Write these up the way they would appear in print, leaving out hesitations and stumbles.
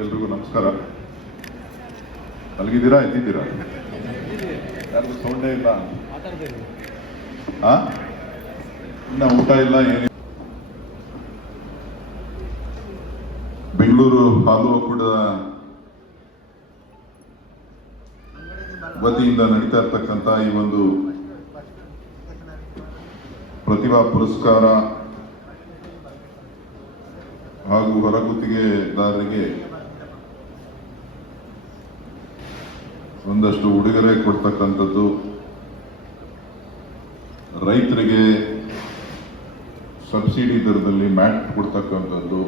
ಎಲ್ರಿಗೂ ನಮಸ್ಕಾರ. ಮಲಗಿದ್ದೀರಾ ಎದ್ದಿದ್ದೀರಾ? ಯಾರಿಗೂ ಸೌಂಡೇ ಇಲ್ಲ. ಇನ್ನ ಊಟ ಇಲ್ಲ ಏನಿಲ್ಲ. ಬೆಂಗಳೂರು ಹಾಲು ಒಕ್ಕೂಟದ ವತಿಯಿಂದ ನಡೀತಾ ಇರ್ತಕ್ಕಂಥ ಈ ಒಂದು ಪ್ರತಿಭಾ ಪುರಸ್ಕಾರ ಹಾಗೂ ಹೊರಗುತ್ತಿಗೆದಾರರಿಗೆ ಒಂದಷ್ಟು ಉಡುಗೊರೆ ಕೊಡ್ತಕ್ಕಂಥದ್ದು, ರೈತರಿಗೆ ಸಬ್ಸಿಡಿ ದರದಲ್ಲಿ ಮ್ಯಾಟ್ ಕೊಡ್ತಕ್ಕಂಥದ್ದು,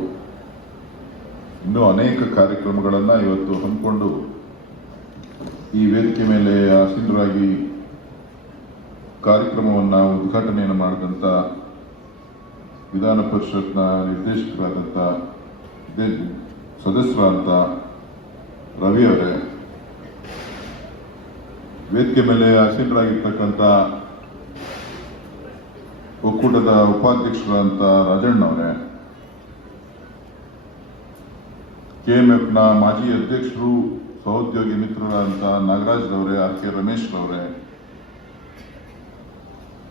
ಇನ್ನೂ ಅನೇಕ ಕಾರ್ಯಕ್ರಮಗಳನ್ನು ಇವತ್ತು ಹಮ್ಮಿಕೊಂಡು ಈ ವೇದಿಕೆ ಮೇಲೆ ಆಸೀನರಾಗಿ ಕಾರ್ಯಕ್ರಮವನ್ನು ಉದ್ಘಾಟನೆಯನ್ನು ಮಾಡಿದಂಥ ವಿಧಾನ ಪರಿಷತ್ನ ನಿರ್ದೇಶಕರಾದಂಥ ಸದಸ್ಯರಾದಂಥ ರವಿ ಅವರೇ, ವೇದಿಕೆ ಮೇಲೆ ಆಸೀನರಾಗಿರ್ತಕ್ಕಂಥ ಒಕ್ಕೂಟದ ಉಪಾಧ್ಯಕ್ಷರಾದಂಥ ರಾಜಣ್ಣವರೇ, KMFನ ಮಾಜಿ ಅಧ್ಯಕ್ಷರು ಸಹೋದ್ಯೋಗಿ ಮಿತ್ರರಾದಂಥ ನಾಗರಾಜ್ ರವರೇ, RK ರಮೇಶ್ ರವರೇ,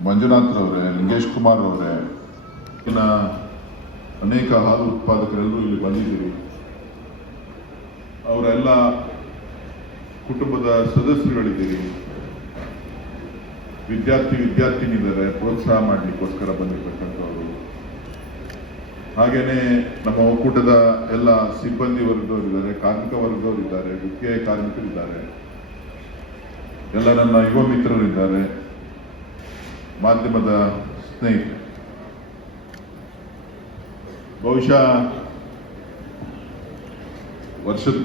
ಮಂಜುನಾಥ್ ರವರೇ, ಲಿಂಗೇಶ್ ಕುಮಾರ್ ಅವರೇ, ಅನೇಕ ಹಾಲು ಉತ್ಪಾದಕರೆಲ್ಲರೂ ಇಲ್ಲಿ ಬಂದಿದ್ದೀರಿ. ಅವರೆಲ್ಲ ಕುಟುಂಬದ ಸದಸ್ಯರುಗಳಿದ್ದೀರಿ. ವಿದ್ಯಾರ್ಥಿನಿದ್ದಾರೆ, ಪ್ರೋತ್ಸಾಹ ಮಾಡಲಿಕ್ಕೋಸ್ಕರ ಬಂದಿರತಕ್ಕಂಥವರು. ಹಾಗೇನೆ ನಮ್ಮ ಒಕ್ಕೂಟದ ಎಲ್ಲ ಸಿಬ್ಬಂದಿ ವರ್ಗದವರಿದ್ದಾರೆ, ಕಾರ್ಮಿಕ ವರ್ಗದವರಿದ್ದಾರೆ, ಗುತ್ತಿಗೆ ಕಾರ್ಮಿಕರಿದ್ದಾರೆ, ಎಲ್ಲ ನನ್ನ ಯುವ ಮಿತ್ರರಿದ್ದಾರೆ, ಮಾಧ್ಯಮದ ಸ್ನೇಹಿತರು. ಬಹುಶಃ ವರ್ಷದ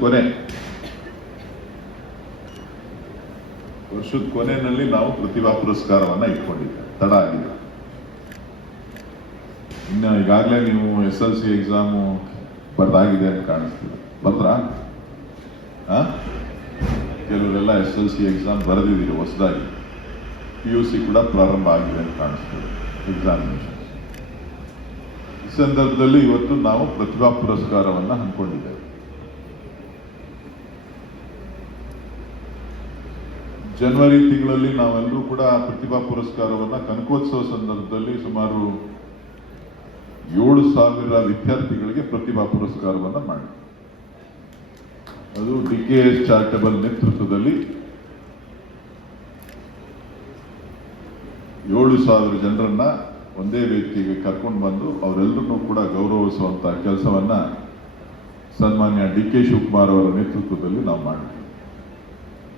ಕೊನೆಯಲ್ಲಿ ನಾವು ಪ್ರತಿಭಾ ಪುರಸ್ಕಾರವನ್ನ ಇಟ್ಕೊಂಡಿದ್ದೇವೆ. ತಡ ಆಗಿದೆ. ಇನ್ನು ಈಗಾಗಲೇ ನೀವು SLC ಎಕ್ಸಾಮು ಬರ್ದಾಗಿದೆ ಅಂತ ಕಾಣಿಸ್ತಿದೆ. ಬರ್ದ್ರಾ? ಕೆಲವರೆಲ್ಲ SLC ಎಕ್ಸಾಮ್ ಬರೆದಿದ್ದೀರಿ ಹೊಸದಾಗಿ. PUC ಕೂಡ ಪ್ರಾರಂಭ ಆಗಿದೆ ಅಂತ ಕಾಣಿಸ್ತದೆ ಎಕ್ಸಾಮಿನೇಷನ್. ಈ ಸಂದರ್ಭದಲ್ಲಿ ಇವತ್ತು ನಾವು ಪ್ರತಿಭಾ ಪುರಸ್ಕಾರವನ್ನು ಹಮ್ಮಿಕೊಂಡಿದ್ದೇವೆ. ಜನವರಿ ತಿಂಗಳಲ್ಲಿ ನಾವೆಲ್ಲರೂ ಕೂಡ ಪ್ರತಿಭಾ ಪುರಸ್ಕಾರವನ್ನು ಕನಕೋತ್ಸವ ಸಂದರ್ಭದಲ್ಲಿ ಸುಮಾರು 7,000 ವಿದ್ಯಾರ್ಥಿಗಳಿಗೆ ಪ್ರತಿಭಾ ಪುರಸ್ಕಾರವನ್ನು ಮಾಡಿ, ಅದು DKS ಚಾರಿಟಬಲ್ ನೇತೃತ್ವದಲ್ಲಿ 7,000 ಜನರನ್ನ ಒಂದೇ ವೇದಿಕೆಗೆ ಕರ್ಕೊಂಡು ಬಂದು ಅವರೆಲ್ಲರನ್ನೂ ಕೂಡ ಗೌರವಿಸುವಂತ ಕೆಲಸವನ್ನ ಸನ್ಮಾನ್ಯ DK ಶಿವಕುಮಾರ್ ಅವರ ನೇತೃತ್ವದಲ್ಲಿ ನಾವು ಮಾಡಿದ್ವಿ.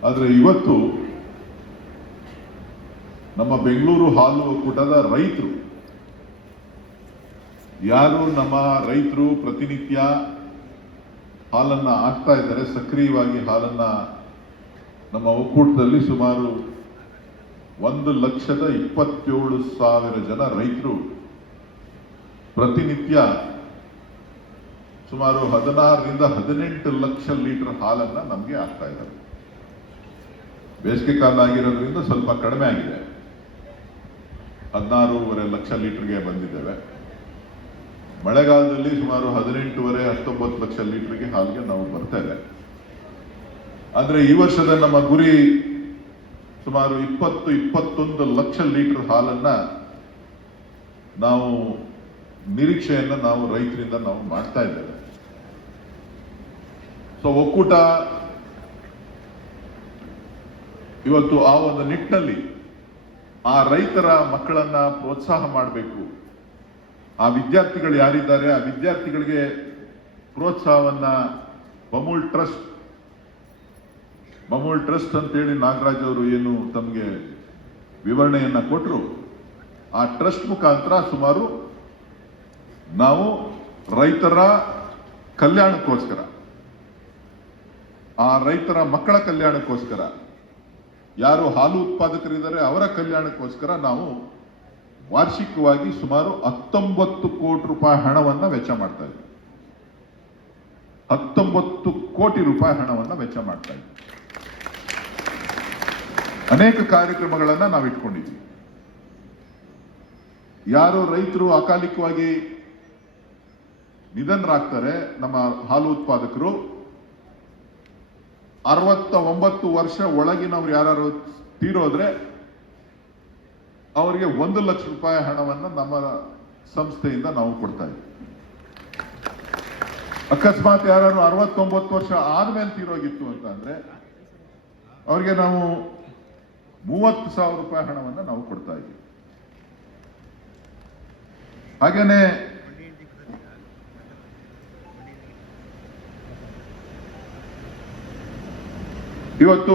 ಆದರೆ ಇವತ್ತು ನಮ್ಮ ಬೆಂಗಳೂರು ಹಾಲು ಒಕ್ಕೂಟದ ರೈತರು, ಯಾರು ನಮ್ಮ ರೈತರು ಪ್ರತಿನಿತ್ಯ ಹಾಲನ್ನ ಹಾಕ್ತಾ ಇದ್ದಾರೆ, ಸಕ್ರಿಯವಾಗಿ ಹಾಲನ್ನ ನಮ್ಮ ಒಕ್ಕೂಟದಲ್ಲಿ ಸುಮಾರು 1,27,000 ಜನ ರೈತರು ಪ್ರತಿನಿತ್ಯ ಸುಮಾರು 16ರಿಂದ 18 ಲಕ್ಷ ಲೀಟರ್ ಹಾಲನ್ನ ನಮಗೆ ಹಾಕ್ತಾ ಇದ್ದಾರೆ. ಬೇಸಿಗೆ ಕಾಲ ಆಗಿರೋದ್ರಿಂದ ಸ್ವಲ್ಪ ಕಡಿಮೆ ಆಗಿದೆ, 16.5 ಲಕ್ಷ ಲೀಟರ್ಗೆ ಬಂದಿದ್ದೇವೆ. ಮಳೆಗಾಲದಲ್ಲಿ ಸುಮಾರು 18.5-19 ಲಕ್ಷ ಲೀಟರ್ಗೆ ಹಾಲಿಗೆ ನಾವು ಬರ್ತೇವೆ. ಆದ್ರೆ ಈ ವರ್ಷದ ನಮ್ಮ ಗುರಿ ಸುಮಾರು 20-21 ಲಕ್ಷ ಲೀಟರ್ ಹಾಲನ್ನ ನಾವು ನಿರೀಕ್ಷೆಯನ್ನ ನಾವು ರೈತರಿಂದ ನಾವು ಮಾಡ್ತಾ ಇದ್ದೇವೆ. ಸೊ ಒಕ್ಕೂಟ ಇವತ್ತು ಆ ಒಂದು ನಿಟ್ಟಿನಲ್ಲಿ ಆ ರೈತರ ಮಕ್ಕಳನ್ನ ಪ್ರೋತ್ಸಾಹ ಮಾಡಬೇಕು. ಆ ವಿದ್ಯಾರ್ಥಿಗಳು ಯಾರಿದ್ದಾರೆ, ಆ ವಿದ್ಯಾರ್ಥಿಗಳಿಗೆ ಪ್ರೋತ್ಸಾಹವನ್ನ ಬಮೂಲ್ ಟ್ರಸ್ಟ್ ಅಂತೇಳಿ ನಾಗರಾಜ್ ಅವರು ಏನು ತಮಗೆ ವಿವರಣೆಯನ್ನ ಕೊಟ್ಟರು, ಆ ಟ್ರಸ್ಟ್ ಮುಖಾಂತರ ಸುಮಾರು ನಾವು ರೈತರ ಕಲ್ಯಾಣಕ್ಕೋಸ್ಕರ, ಆ ರೈತರ ಮಕ್ಕಳ ಕಲ್ಯಾಣಕ್ಕೋಸ್ಕರ, ಯಾರು ಹಾಲು ಉತ್ಪಾದಕರಿದ್ದಾರೆ ಅವರ ಕಲ್ಯಾಣಕ್ಕೋಸ್ಕರ ನಾವು ವಾರ್ಷಿಕವಾಗಿ ಸುಮಾರು 19 ಕೋಟಿ ರೂಪಾಯಿ ಹಣವನ್ನ ವೆಚ್ಚ ಮಾಡ್ತಾ ಇದ್ದೀವಿ. 19 ಕೋಟಿ ರೂಪಾಯಿ ಹಣವನ್ನ ವೆಚ್ಚ ಮಾಡ್ತಾ ಇದ್ದೀವಿ. ಅನೇಕ ಕಾರ್ಯಕ್ರಮಗಳನ್ನ ನಾವು ಇಟ್ಕೊಂಡಿದ್ದೀವಿ. ಯಾರು ರೈತರು ಅಕಾಲಿಕವಾಗಿ ನಿಧನರಾಗ್ತಾರೆ, ನಮ್ಮ ಹಾಲು ಉತ್ಪಾದಕರು, 69 ವರ್ಷ ಒಳಗಿನವ್ರು ಯಾರು ತೀರೋದ್ರೆ ಅವರಿಗೆ 1 ಲಕ್ಷ ರೂಪಾಯಿ ಹಣವನ್ನು ನಮ್ಮ ಸಂಸ್ಥೆಯಿಂದ ನಾವು ಕೊಡ್ತಾ ಇದ್ದೀವಿ. ಅಕಸ್ಮಾತ್ ಯಾರು 69 ವರ್ಷ ಆದ್ಮೇಲೆ ತೀರೋಗಿತ್ತು ಅಂತ ಅಂದ್ರೆ ಅವ್ರಿಗೆ ನಾವು 30,000 ರೂಪಾಯಿ ಹಣವನ್ನು ನಾವು ಕೊಡ್ತಾ ಇದ್ದೀವಿ. ಹಾಗೇನೆ ಇವತ್ತು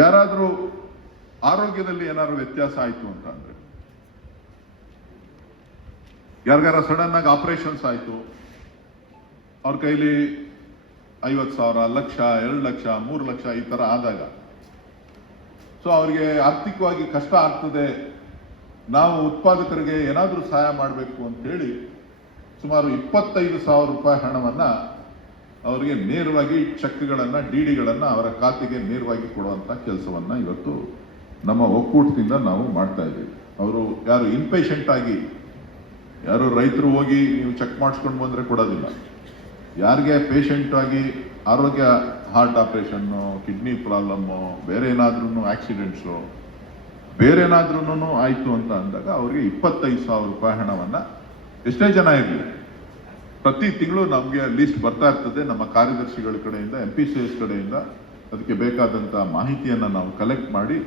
ಯಾರಾದ್ರೂ ಆರೋಗ್ಯದಲ್ಲಿ ಏನಾದ್ರು ವ್ಯತ್ಯಾಸ ಆಯ್ತು ಅಂತ ಅಂದ್ರೆ, ಯಾರಿಗಾರ ಸಡನ್ ಆಗಿ ಆಪರೇಷನ್ಸ್ ಆಯ್ತು, ಅವ್ರ ಕೈಲಿ 50,000, ಲಕ್ಷ, 2 ಲಕ್ಷ, 3 ಲಕ್ಷ ಈ ತರ ಆದಾಗ ಸೊ ಅವ್ರಿಗೆ ಆರ್ಥಿಕವಾಗಿ ಕಷ್ಟ ಆಗ್ತದೆ, ನಾವು ಉತ್ಪಾದಕರಿಗೆ ಏನಾದ್ರೂ ಸಹಾಯ ಮಾಡಬೇಕು ಅಂತ ಹೇಳಿ ಸುಮಾರು 25,000 ರೂಪಾಯಿ ಹಣವನ್ನ ಅವರಿಗೆ ನೇರವಾಗಿ ಚೆಕ್ಗಳನ್ನ, ಡಿಡಿಗಳನ್ನ ಅವರ ಖಾತೆಗೆ ನೇರವಾಗಿ ಕೊಡುವಂತ ಕೆಲಸವನ್ನ ಇವತ್ತು ನಮ್ಮ ಒಕ್ಕೂಟದಿಂದ ನಾವು ಮಾಡ್ತಾ ಇದ್ದೀವಿ. ಅವರು ಯಾರು ಇನ್ಪೇಷಂಟ್ ಆಗಿ ಯಾರು ರೈತರು ಹೋಗಿ ನೀವು ಚೆಕ್ ಮಾಡಿಸ್ಕೊಂಡು ಬಂದ್ರೆ ಕೊಡೋದಿಲ್ಲ. ಯಾರಿಗೆ ಪೇಷಂಟ್ ಆಗಿ ಆರೋಗ್ಯ, ಹಾರ್ಟ್ ಆಪರೇಷನ್ನು, ಕಿಡ್ನಿ ಪ್ರಾಬ್ಲಮ್ಮು, ಬೇರೆ ಏನಾದ್ರೂ ಆಕ್ಸಿಡೆಂಟ್ಸು, ಬೇರೆ ಏನಾದ್ರೂ ಆಯ್ತು ಅಂತ ಅಂದಾಗ ಅವರಿಗೆ 25,000 ರೂಪಾಯಿ ಹಣವನ್ನ ಎಷ್ಟೇ ಜನ ಇರಲಿ ಪ್ರತಿ ತಿಂಗಳು ನಮಗೆ ಲಿಸ್ಟ್ ಬರ್ತಾ ಇರ್ತದೆ ನಮ್ಮ ಕಾರ್ಯದರ್ಶಿಗಳ ಕಡೆಯಿಂದ, MPCS ಕಡೆಯಿಂದ. ಅದಕ್ಕೆ ಬೇಕಾದಂತ ಮಾಹಿತಿಯನ್ನ ನಾವು ಕಲೆಕ್ಟ್ ಮಾಡಿ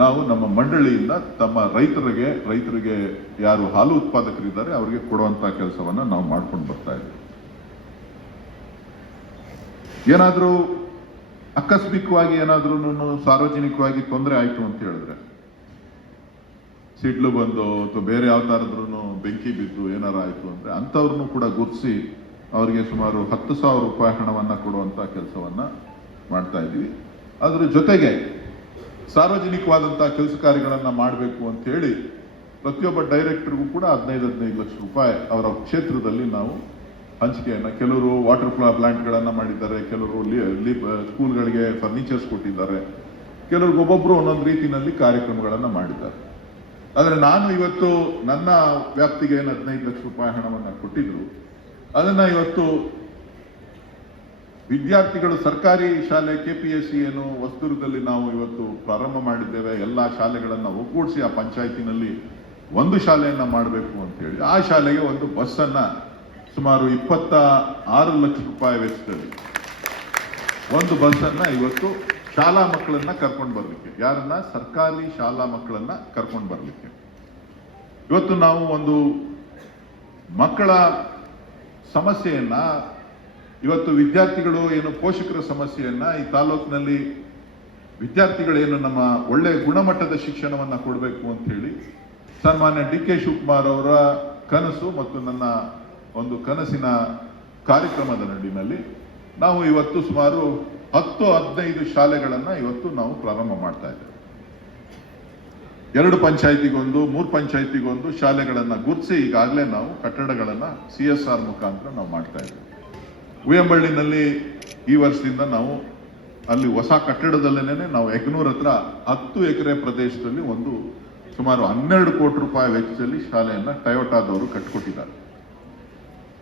ನಾವು ನಮ್ಮ ಮಂಡಳಿಯಿಂದ ತಮ್ಮ ರೈತರಿಗೆ ಯಾರು ಹಾಲು ಉತ್ಪಾದಕರಿದ್ದಾರೆ ಅವರಿಗೆ ಕೊಡುವಂತ ಕೆಲಸವನ್ನ ನಾವು ಮಾಡ್ಕೊಂಡು ಬರ್ತಾ ಇದ್ದೀವಿ. ಏನಾದ್ರೂ ಆಕಸ್ಮಿಕವಾಗಿ ಏನಾದ್ರೂ ಸಾರ್ವಜನಿಕವಾಗಿ ತೊಂದರೆ ಆಯ್ತು ಅಂತ ಹೇಳಿದ್ರೆ, ಸಿಡ್ಲು ಬಂದು ಅಥವಾ ಬೇರೆ ಯಾವ ತರದ್ರೂ ಬೆಂಕಿ ಬಿದ್ದು ಏನಾರ ಆಯ್ತು ಅಂದ್ರೆ ಅಂಥವ್ರನ್ನು ಕೂಡ ಗುರುತಿಸಿ ಅವರಿಗೆ ಸುಮಾರು 10,000 ರೂಪಾಯಿ ಹಣವನ್ನ ಕೊಡುವಂತ ಕೆಲಸವನ್ನ ಮಾಡ್ತಾ ಇದ್ದೀವಿ. ಅದ್ರ ಜೊತೆಗೆ ಸಾರ್ವಜನಿಕವಾದಂತಹ ಕೆಲಸ ಕಾರ್ಯಗಳನ್ನ ಮಾಡಬೇಕು ಅಂತ ಹೇಳಿ ಪ್ರತಿಯೊಬ್ಬ ಡೈರೆಕ್ಟರ್ಗೂ ಕೂಡ 15 ಲಕ್ಷ ರೂಪಾಯಿ ಅವರ ಕ್ಷೇತ್ರದಲ್ಲಿ ನಾವು ಹಂಚಿಕೆಯನ್ನ, ಕೆಲವರು ವಾಟರ್ ಪ್ಲಾಂಟ್ಗಳನ್ನ ಮಾಡಿದ್ದಾರೆ, ಕೆಲವರು ಸ್ಕೂಲ್ಗಳಿಗೆ ಫರ್ನಿಚರ್ಸ್ ಕೊಟ್ಟಿದ್ದಾರೆ, ಕೆಲವ್ರಿಗೆ ಒಬ್ಬೊಬ್ರು ಒಂದೊಂದು ರೀತಿಯಲ್ಲಿ ಕಾರ್ಯಕ್ರಮಗಳನ್ನ ಮಾಡಿದ್ದಾರೆ. ಆದ್ರೆ ನಾನು ಇವತ್ತು ನನ್ನ ವ್ಯಾಪ್ತಿಗೆ ಏನು 15 ಲಕ್ಷ ರೂಪಾಯಿ ಹಣವನ್ನ ಕೊಟ್ಟಿದ್ರು, ಅದನ್ನ ಇವತ್ತು ವಿದ್ಯಾರ್ಥಿಗಳು ಸರ್ಕಾರಿ ಶಾಲೆ KPSC ಏನು ಹೊಸದುರ್ಗದಲ್ಲಿ ನಾವು ಇವತ್ತು ಪ್ರಾರಂಭ ಮಾಡಿದ್ದೇವೆ. ಎಲ್ಲಾ ಶಾಲೆಗಳನ್ನ ಒಗ್ಗೂಡಿಸಿ ಆ ಪಂಚಾಯತಿನಲ್ಲಿ ಒಂದು ಶಾಲೆಯನ್ನ ಮಾಡಬೇಕು ಅಂತ ಹೇಳಿ ಆ ಶಾಲೆಗೆ ಒಂದು ಬಸ್ ಅನ್ನ ಸುಮಾರು 26 ಲಕ್ಷ ರೂಪಾಯಿ ವೆಚ್ಚದಲ್ಲಿ ಒಂದು ಬಸ್ ಅನ್ನ ಇವತ್ತು ಶಾಲಾ ಮಕ್ಕಳನ್ನ ಕರ್ಕೊಂಡು ಬರ್ಲಿಕ್ಕೆ, ಯಾರನ್ನ ಸರ್ಕಾರಿ ಶಾಲಾ ಮಕ್ಕಳನ್ನ ಕರ್ಕೊಂಡು ಬರ್ಲಿಕ್ಕೆ ಇವತ್ತು ನಾವು ಒಂದು ಮಕ್ಕಳ ಸಮಸ್ಯೆಯನ್ನ, ಇವತ್ತು ವಿದ್ಯಾರ್ಥಿಗಳು ಏನು ಪೋಷಕರ ಸಮಸ್ಯೆಯನ್ನ, ಈ ತಾಲೂಕಿನಲ್ಲಿ ವಿದ್ಯಾರ್ಥಿಗಳೇನು ನಮ್ಮ ಒಳ್ಳೆ ಗುಣಮಟ್ಟದ ಶಿಕ್ಷಣವನ್ನ ಕೊಡಬೇಕು ಅಂತ ಹೇಳಿ ಸನ್ಮಾನ್ಯ DK ಶಿವಕುಮಾರ್ ಅವರ ಕನಸು ಮತ್ತು ನನ್ನ ಒಂದು ಕನಸಿನ ಕಾರ್ಯಕ್ರಮದ ನಡಿನಲ್ಲಿ ನಾವು ಇವತ್ತು ಸುಮಾರು 10-15 ಶಾಲೆಗಳನ್ನ ಇವತ್ತು ನಾವು ಪ್ರಾರಂಭ ಮಾಡ್ತಾ ಇದ್ದೇವೆ. 2 ಪಂಚಾಯತಿಗೊಂದು, 3 ಪಂಚಾಯತಿಗೊಂದು ಶಾಲೆಗಳನ್ನ ಗುರುತಿಸಿ ಈಗಾಗಲೇ ನಾವು ಕಟ್ಟಡಗಳನ್ನ CSR ಮುಖಾಂತರ ನಾವು ಮಾಡ್ತಾ ಇದ್ದೇವೆ. ಉಯ್ಯಂಬಳ್ಳಿನಲ್ಲಿ ಈ ವರ್ಷದಿಂದ ನಾವು ಅಲ್ಲಿ ಹೊಸ ಕಟ್ಟಡದಲ್ಲೇನೆ ನಾವು ಯಗ್ನೂರ್ ಹತ್ರ 10 ಎಕರೆ ಪ್ರದೇಶದಲ್ಲಿ ಒಂದು ಸುಮಾರು 12 ಕೋಟಿ ರೂಪಾಯಿ ವೆಚ್ಚದಲ್ಲಿ ಶಾಲೆಯನ್ನ ಟಯೋಟಾದವರು ಕಟ್ಟಿಕೊಟ್ಟಿದ್ದಾರೆ.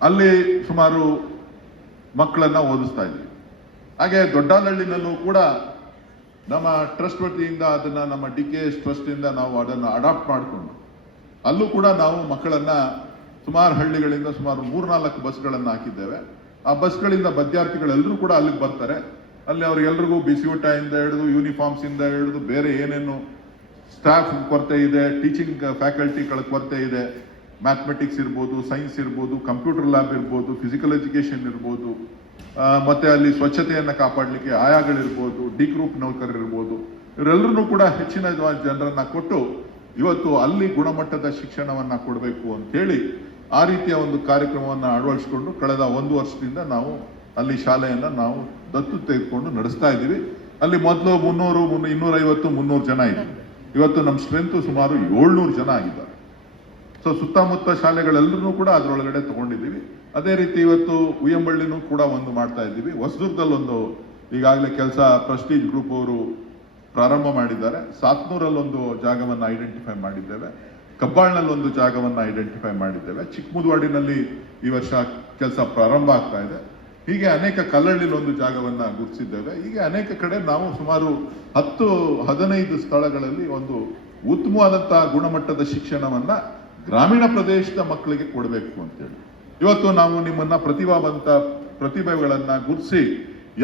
ಅಲ್ಲಿ ಸುಮಾರು ಮಕ್ಕಳನ್ನ ಓದಿಸ್ತಾ ಇದ್ದೀವಿ. ಹಾಗೆ ದೊಡ್ಡನಹಳ್ಳಿನಲ್ಲೂ ಕೂಡ ನಮ್ಮ ಟ್ರಸ್ಟ್ ವತಿಯಿಂದ ಅದನ್ನ ನಮ್ಮ DKS ಟ್ರಸ್ಟ್ ಇಂದ ನಾವು ಅದನ್ನ ಅಡಾಪ್ಟ್ ಮಾಡಿಕೊಂಡು ಅಲ್ಲೂ ಕೂಡ ನಾವು ಮಕ್ಕಳನ್ನ ಸುಮಾರು ಹಳ್ಳಿಗಳಿಂದ ಸುಮಾರು 3-4 ಬಸ್ಗಳನ್ನ ಹಾಕಿದ್ದೇವೆ. ಆ ಬಸ್ಗಳಿಂದ ವಿದ್ಯಾರ್ಥಿಗಳೆಲ್ಲರೂ ಕೂಡ ಅಲ್ಲಿಗೆ ಬರ್ತಾರೆ. ಅಲ್ಲಿ ಅವ್ರಿಗೆಲ್ರಿಗೂ ಬಿಸಿ ಊಟದಿಂದ ಹಿಡಿದು ಯೂನಿಫಾರ್ಮ್ಸ್ ಇಂದ ಹಿಡಿದು ಬೇರೆ ಏನೇನು ಸ್ಟಾಫ್ ಕೊರತೆ ಇದೆ, ಟೀಚಿಂಗ್ ಫ್ಯಾಕಲ್ಟಿಗಳ ಕೊರತೆ ಇದೆ, ಮ್ಯಾಥಮೆಟಿಕ್ಸ್ ಇರ್ಬೋದು, ಸೈನ್ಸ್ ಇರ್ಬೋದು, ಕಂಪ್ಯೂಟರ್ ಲ್ಯಾಬ್ ಇರ್ಬೋದು, ಫಿಸಿಕಲ್ ಎಜುಕೇಶನ್ ಇರ್ಬೋದು, ಮತ್ತೆ ಅಲ್ಲಿ ಸ್ವಚ್ಛತೆಯನ್ನ ಕಾಪಾಡಲಿಕ್ಕೆ ಆಯಾಗಳಿರ್ಬೋದು, ಡಿ ಗ್ರೂಪ್ ನೌಕರರಿರ್ಬೋದು, ಇವರೆಲ್ಲರೂ ಕೂಡ ಹೆಚ್ಚಿನ ಜನರನ್ನ ಕೊಟ್ಟು ಇವತ್ತು ಅಲ್ಲಿ ಗುಣಮಟ್ಟದ ಶಿಕ್ಷಣವನ್ನ ಕೊಡಬೇಕು ಅಂತ ಹೇಳಿ ಆ ರೀತಿಯ ಒಂದು ಕಾರ್ಯಕ್ರಮವನ್ನ ಅಳವಡಿಸಿಕೊಂಡು ಕಳೆದ 1 ವರ್ಷದಿಂದ ನಾವು ಅಲ್ಲಿ ಶಾಲೆಯನ್ನ ನಾವು ದತ್ತು ತೆಗೆದುಕೊಂಡು ನಡೆಸ್ತಾ ಇದ್ದೀವಿ. ಅಲ್ಲಿ ಮೊದಲು 300, 250, 300 ಜನ ಇದ್ರು. ಇವತ್ತು ನಮ್ಮ ಸ್ಟ್ರೆಂತ್ ಸುಮಾರು 700 ಜನ ಆಗಿದ್ದಾರೆ. ಸೊ ಸುತ್ತಮುತ್ತ ಶಾಲೆಗಳೆಲ್ಲರೂ ಕೂಡ ಅದರೊಳಗಡೆ ತಗೊಂಡಿದ್ದೀವಿ. ಅದೇ ರೀತಿ ಇವತ್ತು ಉಯ್ಯಂಬಳ್ಳಿನೂ ಕೂಡ ಒಂದು ಮಾಡ್ತಾ ಇದ್ದೀವಿ. ಹೊಸದುರ್ಗದಲ್ಲಿ ಒಂದು ಈಗಾಗಲೇ ಕೆಲಸ ಪ್ರೆಸ್ಟೀಜ್ ಗ್ರೂಪ್ ಅವರು ಪ್ರಾರಂಭ ಮಾಡಿದ್ದಾರೆ. 700ರಲ್ಲಿ ಒಂದು ಜಾಗವನ್ನು ಐಡೆಂಟಿಫೈ ಮಾಡಿದ್ದೇವೆ. ಕಬ್ಬಾಳ್ನಲ್ಲಿ ಒಂದು ಜಾಗವನ್ನು ಐಡೆಂಟಿಫೈ ಮಾಡಿದ್ದೇವೆ. ಚಿಕ್ಕಮುದುವಾಡಿನಲ್ಲಿ ಈ ವರ್ಷ ಕೆಲಸ ಪ್ರಾರಂಭ ಆಗ್ತಾ ಇದೆ. ಹೀಗೆ ಅನೇಕ ಕಲ್ಲಳ್ಳಿಲಿ ಒಂದು ಜಾಗವನ್ನ ಗುರುತಿಸಿದ್ದೇವೆ. ಹೀಗೆ ಅನೇಕ ಕಡೆ ನಾವು ಸುಮಾರು 10-15 ಸ್ಥಳಗಳಲ್ಲಿ ಒಂದು ಉತ್ತಮವಾದಂತಹ ಗುಣಮಟ್ಟದ ಶಿಕ್ಷಣವನ್ನ ಗ್ರಾಮೀಣ ಪ್ರದೇಶದ ಮಕ್ಕಳಿಗೆ ಕೊಡಬೇಕು ಅಂತೇಳಿ ಇವತ್ತು ನಾವು ನಿಮ್ಮನ್ನ ಪ್ರತಿಭೆಗಳನ್ನ ಗುರುತಿಸಿ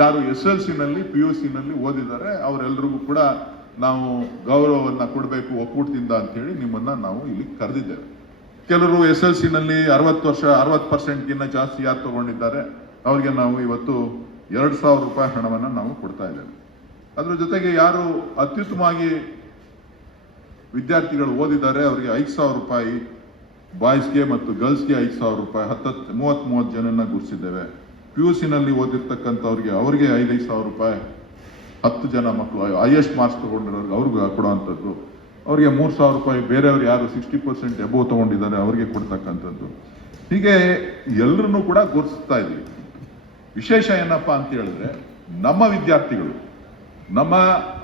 ಯಾರು SLC ನಲ್ಲಿ PUC ನಲ್ಲಿ ಓದಿದ್ದಾರೆ ಅವರೆಲ್ಲರಿಗೂ ಕೂಡ ನಾವು ಗೌರವವನ್ನ ಕೊಡಬೇಕು ಒಕ್ಕೂಟದಿಂದ ಅಂತೇಳಿ ನಿಮ್ಮನ್ನ ನಾವು ಇಲ್ಲಿ ಕರೆದಿದ್ದೇವೆ. ಕೆಲವರು SLC ನಲ್ಲಿ 60% ಜಾಸ್ತಿ ಯಾರು ತಗೊಂಡಿದ್ದಾರೆ ಅವ್ರಿಗೆ ನಾವು ಇವತ್ತು 2,000 ರೂಪಾಯಿ ಹಣವನ್ನ ನಾವು ಕೊಡ್ತಾ ಇದ್ದೇವೆ. ಅದ್ರ ಜೊತೆಗೆ ಯಾರು ಅತ್ಯುತ್ತಮವಾಗಿ ವಿದ್ಯಾರ್ಥಿಗಳು ಓದಿದ್ದಾರೆ ಅವರಿಗೆ 5,000 ರೂಪಾಯಿ, ಬಾಯ್ಸ್ಗೆ ಮತ್ತು ಗರ್ಲ್ಸ್ಗೆ 5,000 ರೂಪಾಯಿ, 30 ಜನನ್ನ ಗುರುತಿಸಿದ್ದೇವೆ. PUC ನಲ್ಲಿ ಓದಿರ್ತಕ್ಕಂಥವ್ರಿಗೆ ಅವರಿಗೆ 5,000 ರೂಪಾಯಿ, 10 ಜನ ಮಕ್ಕಳು ಹೈಯೆಸ್ಟ್ ಮಾರ್ಕ್ಸ್ ತಗೊಂಡಿರೋರಿಗೆ ಅವ್ರಿಗೆ ಕೊಡುವಂಥದ್ದು, ಅವರಿಗೆ 3,000 ರೂಪಾಯಿ, ಬೇರೆಯವರು ಯಾರು 60% ಎಬೋವ್ ತಗೊಂಡಿದ್ದಾರೆ ಅವರಿಗೆ ಕೊಡ್ತಕ್ಕಂಥದ್ದು. ಹೀಗೆ ಎಲ್ಲರನ್ನೂ ಕೂಡ ಗುರುತಿಸ್ತಾ ಇದ್ದೀವಿ. ವಿಶೇಷ ಏನಪ್ಪಾ ಅಂತ ಹೇಳಿದ್ರೆ ನಮ್ಮ ವಿದ್ಯಾರ್ಥಿಗಳು, ನಮ್ಮ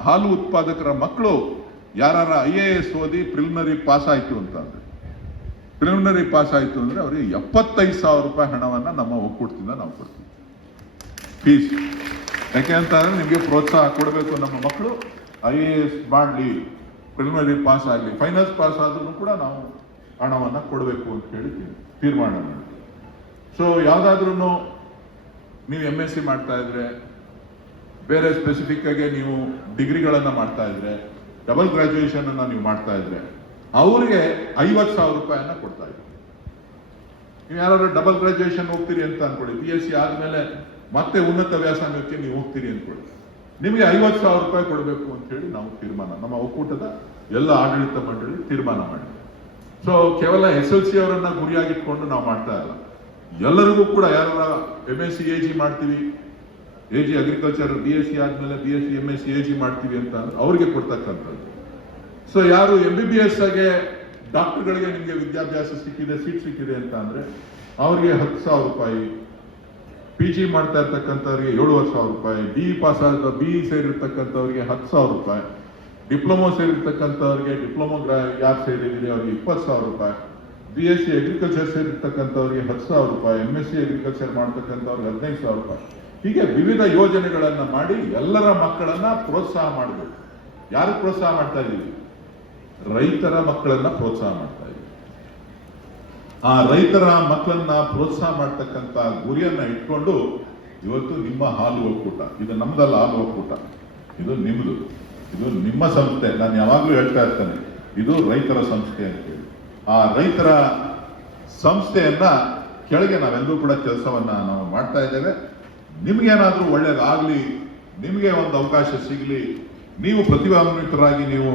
ಹಾಲು ಉತ್ಪಾದಕರ ಮಕ್ಕಳು ಯಾರ IAS ಓದಿ ಪ್ರಿಲಿಮಿನರಿ ಪಾಸ್ ಆಯ್ತು ಅಂದ್ರೆ ಅವರಿಗೆ 75,000 ರೂಪಾಯಿ ಹಣವನ್ನ ನಮ್ಮ ಒಕ್ಕೂಟದಿಂದ ನಾವು ಕೊಡ್ತೀವಿ ಫೀಸ್. ಯಾಕೆ ಅಂತಂದ್ರೆ ನಿಮಗೆ ಪ್ರೋತ್ಸಾಹ ಕೊಡಬೇಕು, ನಮ್ಮ ಮಕ್ಕಳು IAS ಮಾಡಲಿ, ಪ್ರಿಲಿಮಿನರಿ ಪಾಸ್ ಆಗಲಿ, ಫೈನಲ್ಸ್ ಪಾಸ್ ಆದ್ರೂ ಕೂಡ ನಾವು ಹಣವನ್ನ ಕೊಡಬೇಕು ಅಂತ ಹೇಳಿ ತೀರ್ಮಾನ ಮಾಡಿ. ಸೊ ಯಾವ್ದಾದ್ರೂ ನೀವು MSc ಮಾಡ್ತಾ ಇದ್ರೆ, ಬೇರೆ ಸ್ಪೆಸಿಫಿಕ್ ಆಗಿ ನೀವು ಡಿಗ್ರಿಗಳನ್ನ ಮಾಡ್ತಾ ಇದ್ರೆ, ಡಬಲ್ ಗ್ರಾಜುಯೇಷನ್ ಅನ್ನ ನೀವು ಮಾಡ್ತಾ ಇದ್ರೆ ಅವರಿಗೆ 50,000 ರೂಪಾಯಿಯನ್ನ ಕೊಡ್ತಾ ಇದ್ದೀವಿ. ನೀವು ಯಾರಾದ್ರೂ ಡಬಲ್ ಗ್ರಾಜುಯೇಷನ್ ಹೋಗ್ತೀರಿ ಅಂತ ಅನ್ಕೊಳ್ಳಿ, BSc ಆದ್ಮೇಲೆ ಮತ್ತೆ ಉನ್ನತ ವ್ಯಾಸಂಗಕ್ಕೆ ನೀವು ಹೋಗ್ತೀರಿ ಅನ್ಕೊಳ್ಳಿ, ನಿಮಗೆ 50,000 ರೂಪಾಯಿ ಕೊಡಬೇಕು ಅಂತ ಹೇಳಿ ನಾವು ತೀರ್ಮಾನ, ನಮ್ಮ ಒಕ್ಕೂಟದ ಎಲ್ಲ ಆಡಳಿತ ಮಂಡಳಿ ತೀರ್ಮಾನ ಮಾಡಿದೆ. ಸೊ ಕೇವಲ SLC ಅವರನ್ನ ಗುರಿಯಾಗಿಟ್ಕೊಂಡು ನಾವು ಮಾಡ್ತಾ ಇಲ್ಲ, ಎಲ್ಲರಿಗೂ ಕೂಡ ಯಾರ MSc AG ಮಾಡ್ತೀವಿ, AG ಅಗ್ರಿಕಲ್ಚರ್ BSc ಆದ್ಮೇಲೆ BSc MSc AG ಮಾಡ್ತೀವಿ ಅಂತ ಅವ್ರಿಗೆ ಕೊಡ್ತಕ್ಕಂಥದ್ದು. ಸೊ ಯಾರು MBBS ಆಗಿ ಡಾಕ್ಟರ್ಗಳಿಗೆ ನಿಮಗೆ ವಿದ್ಯಾಭ್ಯಾಸ ಸಿಕ್ಕಿದೆ, ಸೀಟ್ ಸಿಕ್ಕಿದೆ ಅಂತ ಅಂದ್ರೆ ಅವ್ರಿಗೆ 10,000 ರೂಪಾಯಿ, PG ಮಾಡ್ತಾ ಇರ್ತಕ್ಕಂಥವ್ರಿಗೆ 7,500 ರೂಪಾಯಿ, BE ಪಾಸ್ ಆದ BE ಸೇರಿರ್ತಕ್ಕಂಥವ್ರಿಗೆ 10,000 ರೂಪಾಯಿ, ಡಿಪ್ಲೊಮೊ ಸೇರಿರ್ತಕ್ಕಂಥವ್ರಿಗೆ ಡಿಪ್ಲೊಮೊ ಯಾರು ಸೇರಿದ್ರೆ ಅವ್ರಿಗೆ 20,000 ರೂಪಾಯಿ, BSc ಅಗ್ರಿಕಲ್ಚರ್ ಸೇರಿರ್ತಕ್ಕಂಥವ್ರಿಗೆ 10,000 ರೂಪಾಯಿ, MSc ಅಗ್ರಿಕಲ್ಚರ್ ಮಾಡ್ತಕ್ಕಂಥವ್ರಿಗೆ 15,000 ರೂಪಾಯಿ. ಹೀಗೆ ವಿವಿಧ ಯೋಜನೆಗಳನ್ನ ಮಾಡಿ ಎಲ್ಲರ ಮಕ್ಕಳನ್ನ ಪ್ರೋತ್ಸಾಹ ಮಾಡಬೇಕು. ಯಾರು ಪ್ರೋತ್ಸಾಹ ಮಾಡ್ತಾ ಇದ್ದೀವಿ? ರೈತರ ಮಕ್ಕಳನ್ನ ಪ್ರೋತ್ಸಾಹ ಮಾಡ್ತಾ ಇದ್ದೀವಿ. ಆ ರೈತರ ಮಕ್ಕಳನ್ನ ಪ್ರೋತ್ಸಾಹ ಮಾಡ್ತಕ್ಕಂಥ ಗುರಿಯನ್ನ ಇಟ್ಕೊಂಡು ಇವತ್ತು ನಿಮ್ಮ ಹಾಲು ಒಕ್ಕೂಟ, ಇದು ನಮ್ದಲ್ಲ, ಹಾಲು ಒಕ್ಕೂಟ ಇದು ನಿಮ್ದು, ಇದು ನಿಮ್ಮ ಸಂಸ್ಥೆ. ನಾನು ಯಾವಾಗ್ಲೂ ಹೇಳ್ತಾ ಇರ್ತೇನೆ, ಇದು ರೈತರ ಸಂಸ್ಥೆ ಅಂತ ಹೇಳಿ. ಆ ರೈತರ ಸಂಸ್ಥೆಯನ್ನ ಕೆಳಗೆ ನಾವೆಲ್ಲರೂ ಕೂಡ ಕೆಲಸವನ್ನ ನಾವು ಮಾಡ್ತಾ ಇದ್ದೇವೆ. ನಿಮ್ಗೇನಾದ್ರೂ ಒಳ್ಳೇದಾಗ್ಲಿ, ನಿಮಗೆ ಒಂದು ಅವಕಾಶ ಸಿಗ್ಲಿ, ನೀವು ಪ್ರತಿಭಾನ್ವಿತರಾಗಿ ನೀವು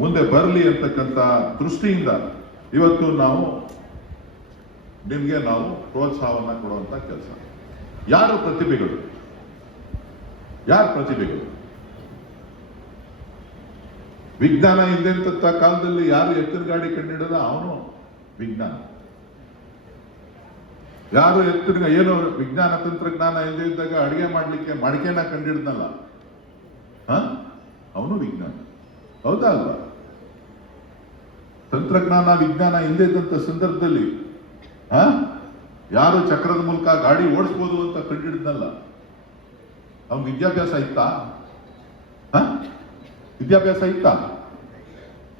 ಮುಂದೆ ಬರಲಿ ಅಂತಕ್ಕಂಥ ದೃಷ್ಟಿಯಿಂದ ಇವತ್ತು ನಾವು ನಿಮ್ಗೆ ನಾವು ಪ್ರೋತ್ಸಾಹವನ್ನ ಕೊಡುವಂತ ಕೆಲಸ. ಯಾರು ಪ್ರತಿಭೆಗಳು? ವಿಜ್ಞಾನ ಇದ್ದಂತ ಕಾಲದಲ್ಲಿ ಯಾರು ಎತ್ತಿನ ಗಾಡಿ ಕಂಡಿಡದ ಅವನು ವಿಜ್ಞಾನ. ಯಾರು ಏನು ವಿಜ್ಞಾನ ತಂತ್ರಜ್ಞಾನ ಇಲ್ಲದೆ ಇದ್ದಾಗ ಅಡಿಗೆ ಮಾಡ್ಲಿಕ್ಕೆ ಮಡಿಕೆನ ಕಂಡಿಡ್ದಲ್ಲ, ಅವನು ವಿಜ್ಞಾನ. ಹೌದಾ ಅಲ್ವಾ? ತಂತ್ರಜ್ಞಾನ ವಿಜ್ಞಾನ ಇಲ್ಲದೆ ಇದ್ದಂತ ಸಂದರ್ಭದಲ್ಲಿ ಯಾರು ಚಕ್ರದ ಮೂಲಕ ಗಾಡಿ ಓಡಿಸ್ಬೋದು ಅಂತ ಕಂಡಿಡ್ದಲ್ಲ, ಅವನ್ ವಿದ್ಯಾಭ್ಯಾಸ ಇತ್ತಾ?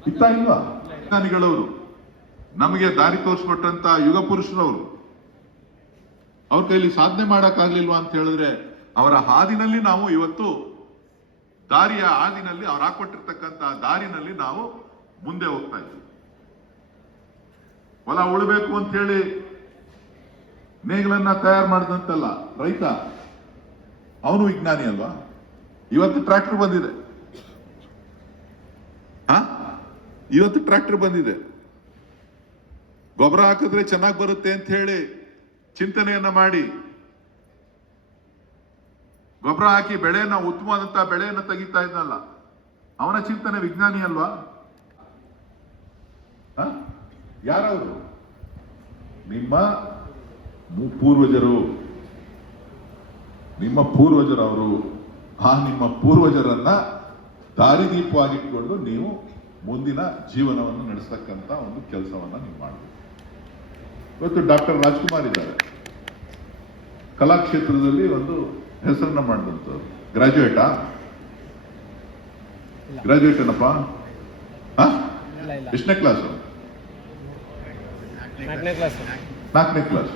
ಇತ್ತಾ ಇಲ್ವಾ? ವಿಜ್ಞಾನಿಗಳವರು ನಮಗೆ ದಾರಿ ತೋರಿಸ್ಕೊಟ್ಟಂತ ಯುಗ ಪುರುಷರವರು, ಅವ್ರ ಕೈಲಿ ಸಾಧನೆ ಮಾಡಕ್ಕಾಗ್ಲಿಲ್ವಾ ಅಂತ ಹೇಳಿದ್ರೆ ಅವರ ಹಾದಿನಲ್ಲಿ ನಾವು ಇವತ್ತು ಹಾದಿನಲ್ಲಿ ಅವ್ರು ಹಾಕೊಟ್ಟಿರ್ತಕ್ಕಂಥ ದಾರಿನಲ್ಲಿ ನಾವು ಮುಂದೆ ಹೋಗ್ತಾ ಇದ್ದೀವಿ. ಹೊಲ ಉಳಬೇಕು ಅಂತ ಹೇಳಿ ನೇಗಿಲನ್ನ ತಯಾರು ಮಾಡಿದಂತಲ್ಲ ರೈತ, ಅವನು ವಿಜ್ಞಾನಿ ಅಲ್ವಾ? ಇವತ್ತು ಟ್ರ್ಯಾಕ್ಟರ್ ಬಂದಿದೆ, ಗೊಬ್ಬರ ಹಾಕಿದ್ರೆ ಚೆನ್ನಾಗಿ ಬರುತ್ತೆ ಅಂತ ಹೇಳಿ ಚಿಂತನೆಯನ್ನ ಮಾಡಿ ಗೊಬ್ಬರ ಹಾಕಿ ಬೆಳೆಯನ್ನ ಉತ್ತಮವಾದಂತಹ ಬೆಳೆಯನ್ನ ತೆಗಿತಾ ಇದ್ನಲ್ಲ, ಅವನ ಚಿಂತನೆ ವಿಜ್ಞಾನಿ ಅಲ್ವಾ? ಯಾರವರು? ನಿಮ್ಮ ಪೂರ್ವಜರು. ಅವರು ಆ ನಿಮ್ಮ ಪೂರ್ವಜರನ್ನ ದಾರಿದೀಪವಾಗಿಟ್ಕೊಂಡು ನೀವು ಮುಂದಿನ ಜೀವನವನ್ನು ನಡೆಸತಕ್ಕಂತ ಒಂದು ಕೆಲಸವನ್ನ ನೀವು ಮಾಡಬೇಕು. ಇವತ್ತು ಡಾಕ್ಟರ್ ರಾಜ್ಕುಮಾರ್ ಇದ್ದಾರೆ, ಕಲಾಕ್ಷೇತ್ರದಲ್ಲಿ ಒಂದು ಹೆಸರನ್ನ ಮಾಡಿದಂಥವ್ರು. ಗ್ರಾಜ್ಯುಯೇಟಾ? ಗ್ರಾಜ್ಯುಯೇಟ್ ಏನಪ್ಪ? ಎಷ್ಟನೇ ಕ್ಲಾಸು? 4ನೇ ಕ್ಲಾಸ್.